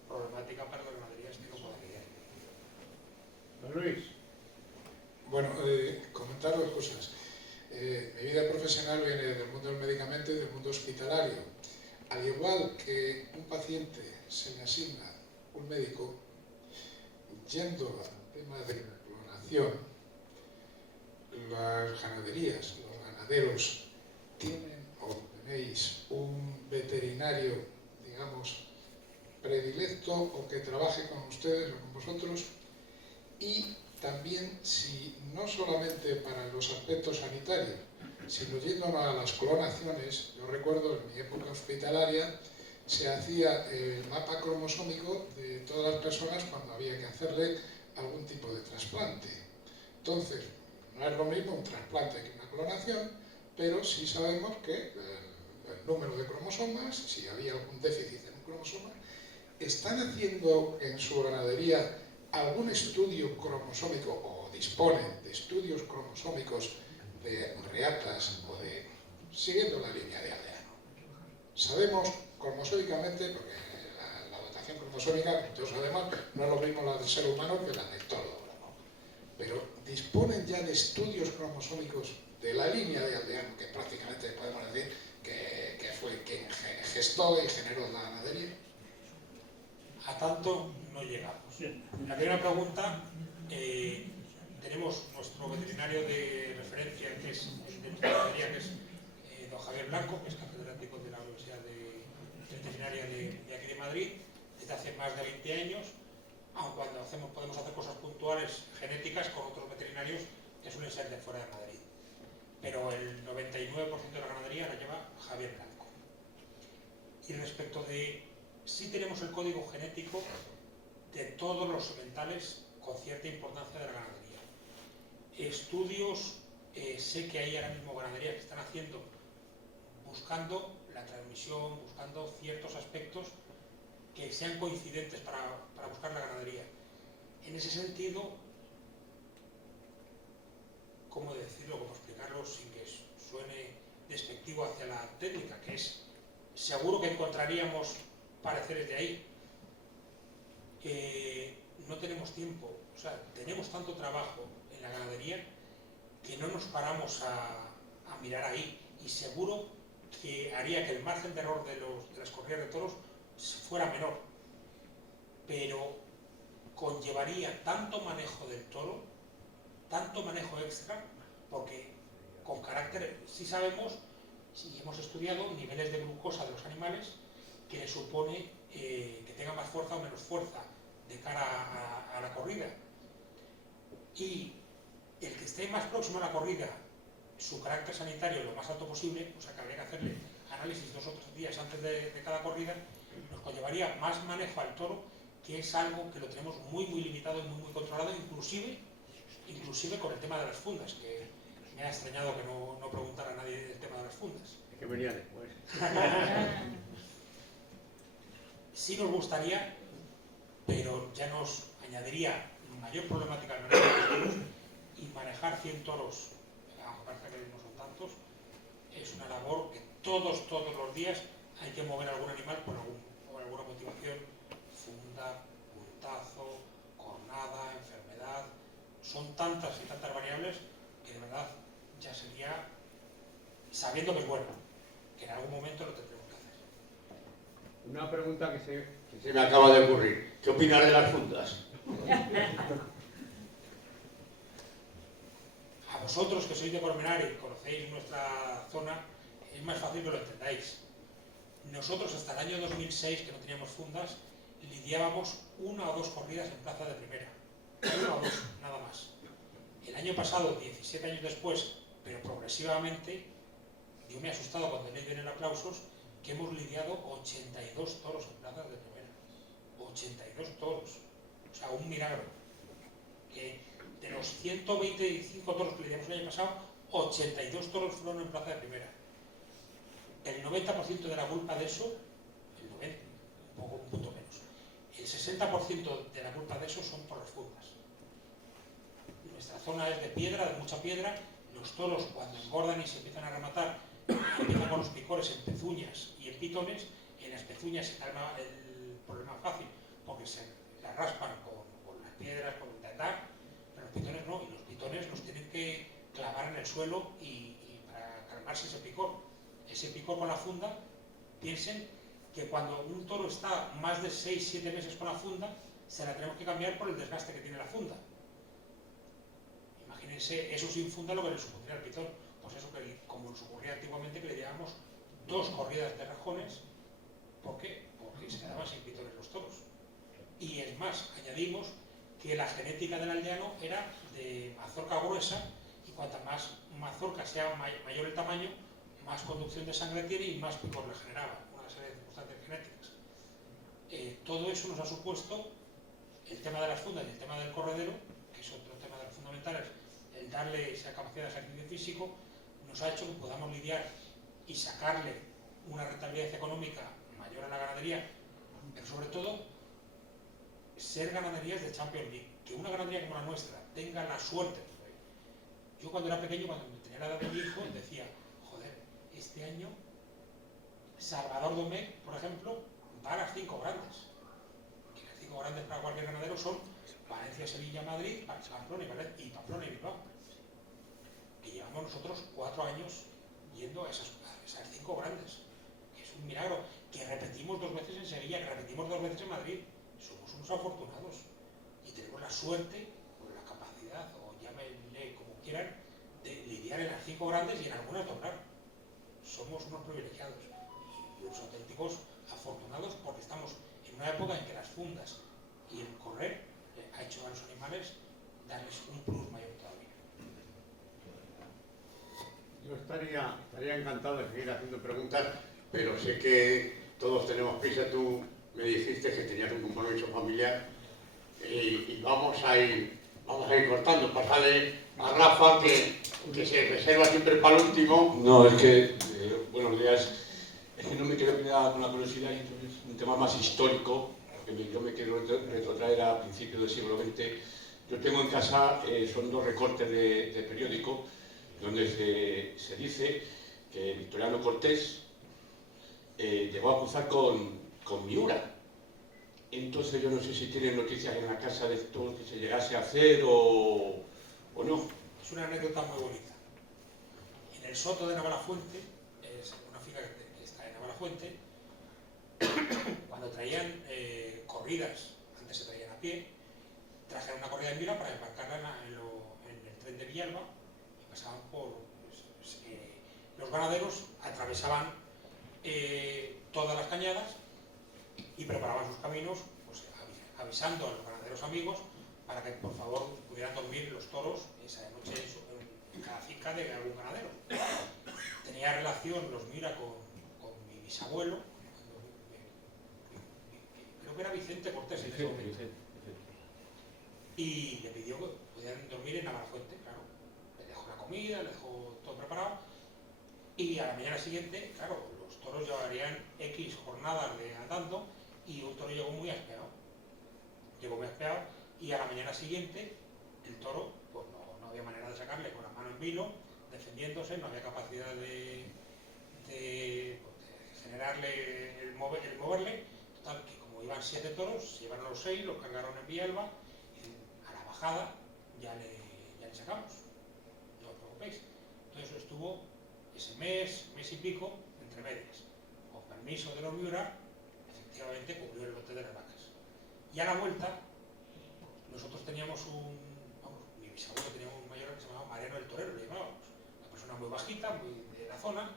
problemática para las ganaderías que no puedan lidiar. Don Luis. Bueno, comentar 2 cosas. Mi vida profesional viene del mundo del medicamento y del mundo hospitalario. Al igual que un paciente se le asigna un médico, yendo al tema de la clonación, las ganaderías, los ganaderos tienen o tenéis un veterinario, digamos, predilecto o que trabaje con ustedes o con vosotros, y también, si no solamente para los aspectos sanitarios, sino yéndonos a las clonaciones. Yo recuerdo en mi época hospitalaria se hacía el mapa cromosómico de todas las personas cuando había que hacerle algún tipo de trasplante. Entonces, no es lo mismo un trasplante que una clonación, pero sí sabemos que el número de cromosomas, si había algún déficit en un cromosoma, ¿están haciendo en su ganadería algún estudio cromosómico o disponen de estudios cromosómicos de reatas o de, siguiendo la línea de Aldeano? Sabemos cromosómicamente, porque la dotación cromosómica, como todos sabemos, no es lo mismo la del ser humano que la del toro, ¿no? Pero disponen ya de estudios cromosómicos de la línea de Aldeano, que prácticamente podemos decir que fue quien gestó y generó la ganadería. A tanto no llegamos. La primera pregunta, tenemos nuestro veterinario de referencia, que es de nuestra ganadería, que es don Javier Blanco, que es catedrático de la Universidad Veterinaria de aquí de Madrid, desde hace más de 20 años, aun cuando podemos hacer cosas puntuales genéticas con otros veterinarios que suelen ser de fuera de Madrid. Pero el 99% de la ganadería la lleva Javier Blanco. Y respecto de si tenemos el código genético de todos los sementales con cierta importancia de la ganadería. Estudios, sé que hay ahora mismo ganaderías que están haciendo, buscando la transmisión, buscando ciertos aspectos que sean coincidentes para buscar la ganadería. En ese sentido, ¿cómo decirlo, cómo explicarlo sin que suene despectivo hacia la técnica? Que es, seguro que encontraríamos pareceres de ahí. No tenemos tiempo, o sea, tenemos tanto trabajo en la ganadería que no nos paramos a mirar ahí, y seguro que haría que el margen de error de las corridas de toros fuera menor, pero conllevaría tanto manejo del toro, tanto manejo extra, porque con carácter, sí sabemos, si hemos estudiado niveles de glucosa de los animales que le supone que tenga más fuerza o menos fuerza de cara a la corrida. Y el que esté más próximo a la corrida, su carácter sanitario lo más alto posible, o sea que habría que hacerle análisis 2 o 3 días antes de cada corrida, nos conllevaría más manejo al toro, que es algo que lo tenemos muy limitado y muy controlado, inclusive con el tema de las fundas, que me ha extrañado que no preguntara a nadie del tema de las fundas. Es que venía después. Sí nos gustaría, pero ya nos añadiría mayor problemática al manejo de los toros, y manejar 100 toros, aunque parece que no son tantos, es una labor que todos los días hay que mover algún animal por alguna motivación, funda, puntazo, cornada, enfermedad. Son tantas y tantas variables que de verdad ya sería, sabiendo que es bueno, que en algún momento lo tendremos que hacer. Una pregunta que se me acaba de ocurrir. ¿Qué opinas de las fundas? A vosotros que sois de Colmenar y conocéis nuestra zona, es más fácil que lo entendáis. Nosotros hasta el año 2006, que no teníamos fundas, lidiábamos 1 o 2 corridas en plaza de primera. 1 o 2, nada más. El año pasado, 17 años después, pero progresivamente, yo me he asustado cuando leí en el aplausos que hemos lidiado 82 toros en plazas de primera. 82 toros. O sea, un milagro. Que de los 125 toros que lidiamos el año pasado, 82 toros fueron en plaza de primera. El 90% de la culpa de eso, el 90, un punto menos, el 60% de la culpa de eso son por las fundas. Nuestra zona es de piedra, de mucha piedra. Los toros, cuando engordan y se empiezan a rematar, empiezan con los picores en pezuñas y en pitones. En las pezuñas se calma el problema fácil, porque se la raspan con las piedras, con el tendar, pero los pitones no, y los pitones los tienen que clavar en el suelo y para calmarse ese picor. Ese picor con la funda, piensen que cuando un toro está más de 6-7 meses con la funda, se la tenemos que cambiar por el desgaste que tiene la funda. Imagínense, eso sin funda lo que le supondría al pitón. Pues eso, que como nos ocurría antiguamente, que le llevábamos 2 corridas de rajones. ¿Por qué? Porque se quedaban sin pitones los toros. Y es más, añadimos que la genética del aldeano era de mazorca gruesa, y cuanta más mazorca sea mayor el tamaño, más conducción de sangre tiene y más picor le generaba, una serie de circunstancias genéticas. Todo eso nos ha supuesto el tema de las fundas y el tema del corredero, que es otro tema de los fundamentales, el darle esa capacidad de ejercicio físico, nos ha hecho que podamos lidiar y sacarle una rentabilidad económica mayor a la ganadería, pero sobre todo ser ganaderías de Champions League. Que una ganadería como la nuestra tenga la suerte. Yo cuando era pequeño, cuando tenía la edad de mi hijo, decía, joder, este año Salvador Domecq, por ejemplo, va a las 5 grandes. Que las 5 grandes para cualquier ganadero son Valencia, Sevilla, Madrid, Pamplona y Bilbao. Que llevamos nosotros 4 años yendo a esas 5 grandes. Que es un milagro. Que repetimos 2 veces en Sevilla, que repetimos 2 veces en Madrid. Somos unos afortunados. Y tenemos la suerte, o la capacidad, o llámenle como quieran, de lidiar en las 5 grandes y en algunas doblar. Somos unos privilegiados y unos auténticos afortunados porque estamos en una época en que las fundas y el correr ha hecho a los animales darles un plus mayor todavía. Yo estaría encantado de seguir haciendo preguntas, pero sé que todos tenemos prisa. Tú me dijiste que tenías un compromiso familiar y vamos a ir cortando. Pasale a Rafa, que se reserva siempre para el último. No, es que, buenos días, es que no me quiero quedar con la curiosidad, y entonces un tema más histórico, porque yo me quiero retrotraer a principios del siglo XX. Yo tengo en casa, son 2 recortes de periódico, donde se dice que Victoriano Cortés llegó a cruzar con Miura. Entonces yo no sé si tienen noticias en la casa de esto que se llegase a hacer o no. Es una anécdota muy bonita. En el Soto de Navalafuente, es una finca que está en Navalafuente, cuando traían corridas, antes se traían a pie, trajeron una corrida de Miura para embarcarla en el tren de Villalba y pasaban por... los ganaderos atravesaban todas las cañadas y preparaban sus caminos, pues, avisando a los ganaderos amigos para que por favor pudieran dormir los toros esa noche en cada finca de algún ganadero. Tenía relación los Miura con mi bisabuelo, creo que era Vicente Cortés en ese momento, y le pidió que pudieran dormir en Navalafuente, claro. Le dejó la comida, le dejó todo preparado, y a la mañana siguiente, claro, los toros llevarían X jornadas de andando, y un toro llegó muy aspeado. Y a la mañana siguiente el toro, pues no había manera de sacarle con la mano en vilo, defendiéndose, no había capacidad de generarle el moverle. Total, que como iban 7 toros, se llevaron los 6, los cargaron en Villalba, y a la bajada ya le sacamos, no os preocupéis. Entonces estuvo ese mes y pico, entre medias, con permiso de los Miura. Efectivamente cubrió el lote de las vacas. Y a la vuelta, nosotros teníamos mi bisabuelo tenía un mayor que se llamaba Mariano del Torero, le llamábamos. Una persona muy bajita, muy de la zona,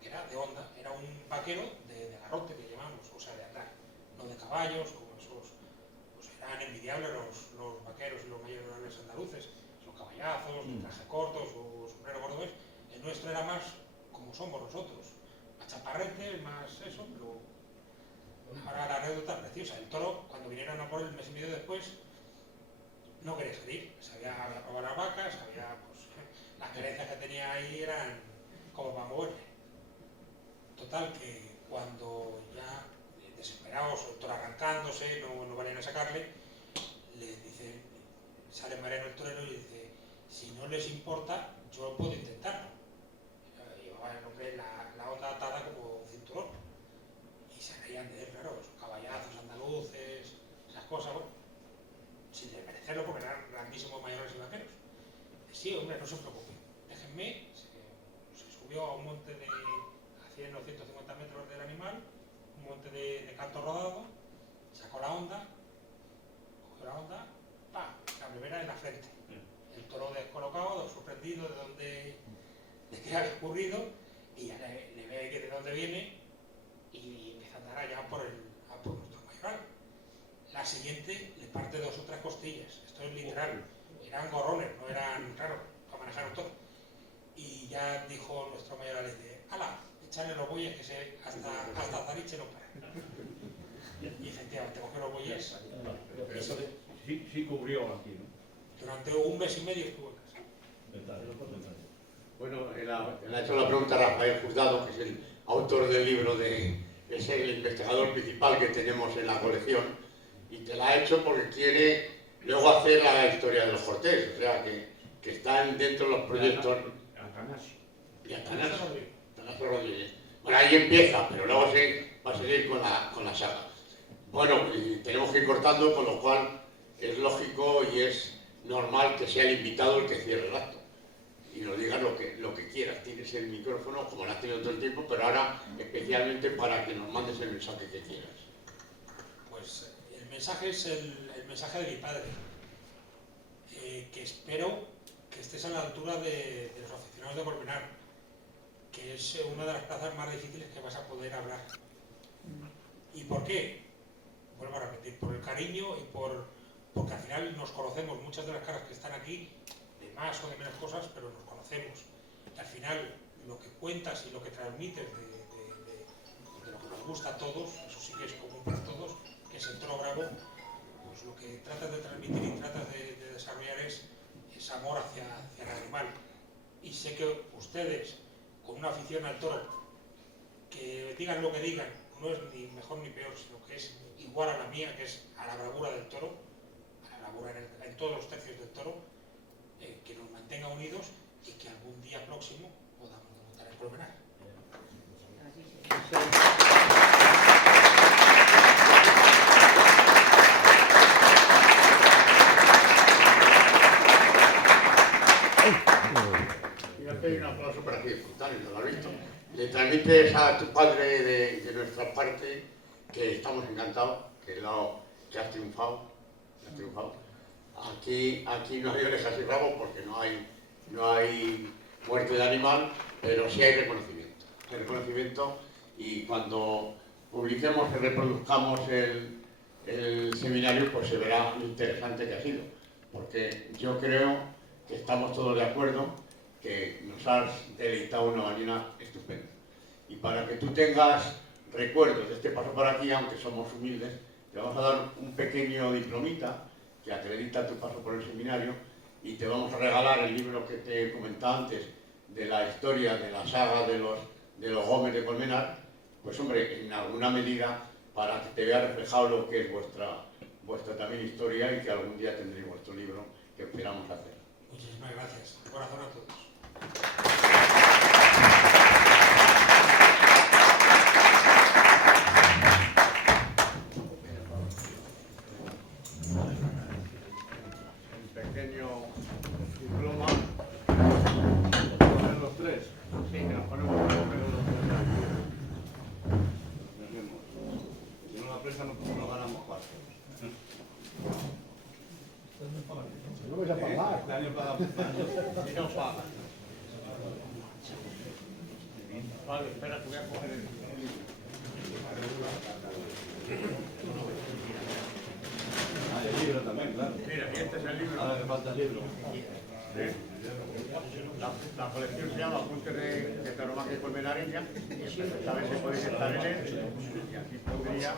que era de onda, era un vaquero de garrote que llamamos, o sea, de andar, no de caballos, como esos, pues eran envidiables los vaqueros y los mayores andaluces, los caballazos, el traje corto, su sombrero cordobés. El nuestro era más como somos nosotros, más chaparretes, más eso, pero ahora la anécdota es preciosa. El toro, cuando vinieron a por él 1 mes y medio después, no quería salir, había probado las vacas, pues, las creencias que tenía ahí eran como para moverle. Total, que cuando ya desesperados, el toro arrancándose, no valían a sacarle, le dice, sale Mariano el torero y dice, si no les importa, yo puedo intentarlo. Llevaba el hombre la onda atada como un cinturón. Y se reían de él, claro, esos caballazos andaluces, esas cosas, bueno, sin desmerecerlo porque eran grandísimos mayores y vaqueros. Sí, hombre, no se preocupe, déjenme. Se subió a un monte a 100 o 150 metros del animal, un monte de canto rodado, sacó la onda, cogió la onda, ¡pam!, la primera en la frente. El toro descolocado, sorprendido de qué había ocurrido, y ya le ve que de dónde viene y empieza a andar allá por nuestro mayoral. La siguiente le parte 2 o 3 costillas, esto es literal, eran gorrones, no eran, claro, para manejar un toro. Y ya dijo nuestro mayoral, dice, ¡hala! Echarle los bueyes que hasta Zariche no para. Y efectivamente cogió los bueyes. Eso sí cubrió aquí, ¿no? Durante 1 mes y medio estuvo en casa. Bueno, él ha hecho la pregunta a Rafael Juzgado, que es el autor del libro, es el investigador principal que tenemos en la colección, y te la ha hecho porque quiere luego hacer la historia de los Cortés, o sea que están dentro de los proyectos. Y Atanasio Rodríguez. Bueno, ahí empieza, pero luego va a seguir con la saga. Bueno, y tenemos que ir cortando, con lo cual es lógico y es normal que sea el invitado el que cierre el acto y nos digas lo que quieras. Tienes el micrófono, como lo has tenido todo el tiempo, pero ahora especialmente para que nos mandes el mensaje que quieras. Pues el mensaje es el mensaje de mi padre, que espero que estés a la altura de los aficionados de Colmenar, que es una de las plazas más difíciles que vas a poder hablar. ¿Y por qué? Vuelvo a repetir, por el cariño y porque al final nos conocemos, muchas de las caras que están aquí, de más o de menos cosas, pero nos conocemos. Y al final, lo que cuentas y lo que transmites de lo que nos gusta a todos, eso sí que es común para todos, que es el toro bravo, pues lo que tratas de transmitir y tratas de desarrollar es amor hacia el animal. Y sé que ustedes, con una afición al toro, que digan lo que digan, no es ni mejor ni peor, sino que es igual a la mía, que es a la bravura del toro, a la bravura en todos los tercios del toro, que nos mantenga unidos y que algún día próximo podamos montar el Colmenar. Voy a pedir un aplauso para ti, Fontana, ¿lo has visto? Le transmites a tu padre de nuestra parte que estamos encantados, que has triunfado. Aquí no hay orejas y rabos porque no hay muerte de animal, pero sí hay reconocimiento. Hay reconocimiento y cuando publiquemos y reproduzcamos el seminario, pues se verá lo interesante que ha sido. Porque yo creo que estamos todos de acuerdo que nos has deleitado una mañana estupenda. Y para que tú tengas recuerdos de este paso por aquí, aunque somos humildes, te vamos a dar un pequeño diplomita que acredita tu paso por el seminario y te vamos a regalar el libro que te he comentado antes de la historia de la saga de los Gómez de Colmenar, pues hombre, en alguna medida para que te vea reflejado lo que es vuestra también historia y que algún día tendréis vuestro libro que esperamos hacer. Muchísimas gracias. De corazón a todos. Pequeño diploma de los tres. Sí, que nos ponemos los tres. Si no la presa no ganamos cuatro. No vais a pagar. Daniel paga. Si no paga. Vale, espera, que voy a coger el libro. El libro también, claro. Mira, y este es el libro. Ahora que falta el libro. La colección se llama Apuntes de Tauromaquia Colmenareña y esta vez se puede estar en él y aquí podría...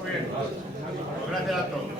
Muy bien, pues gracias a todos.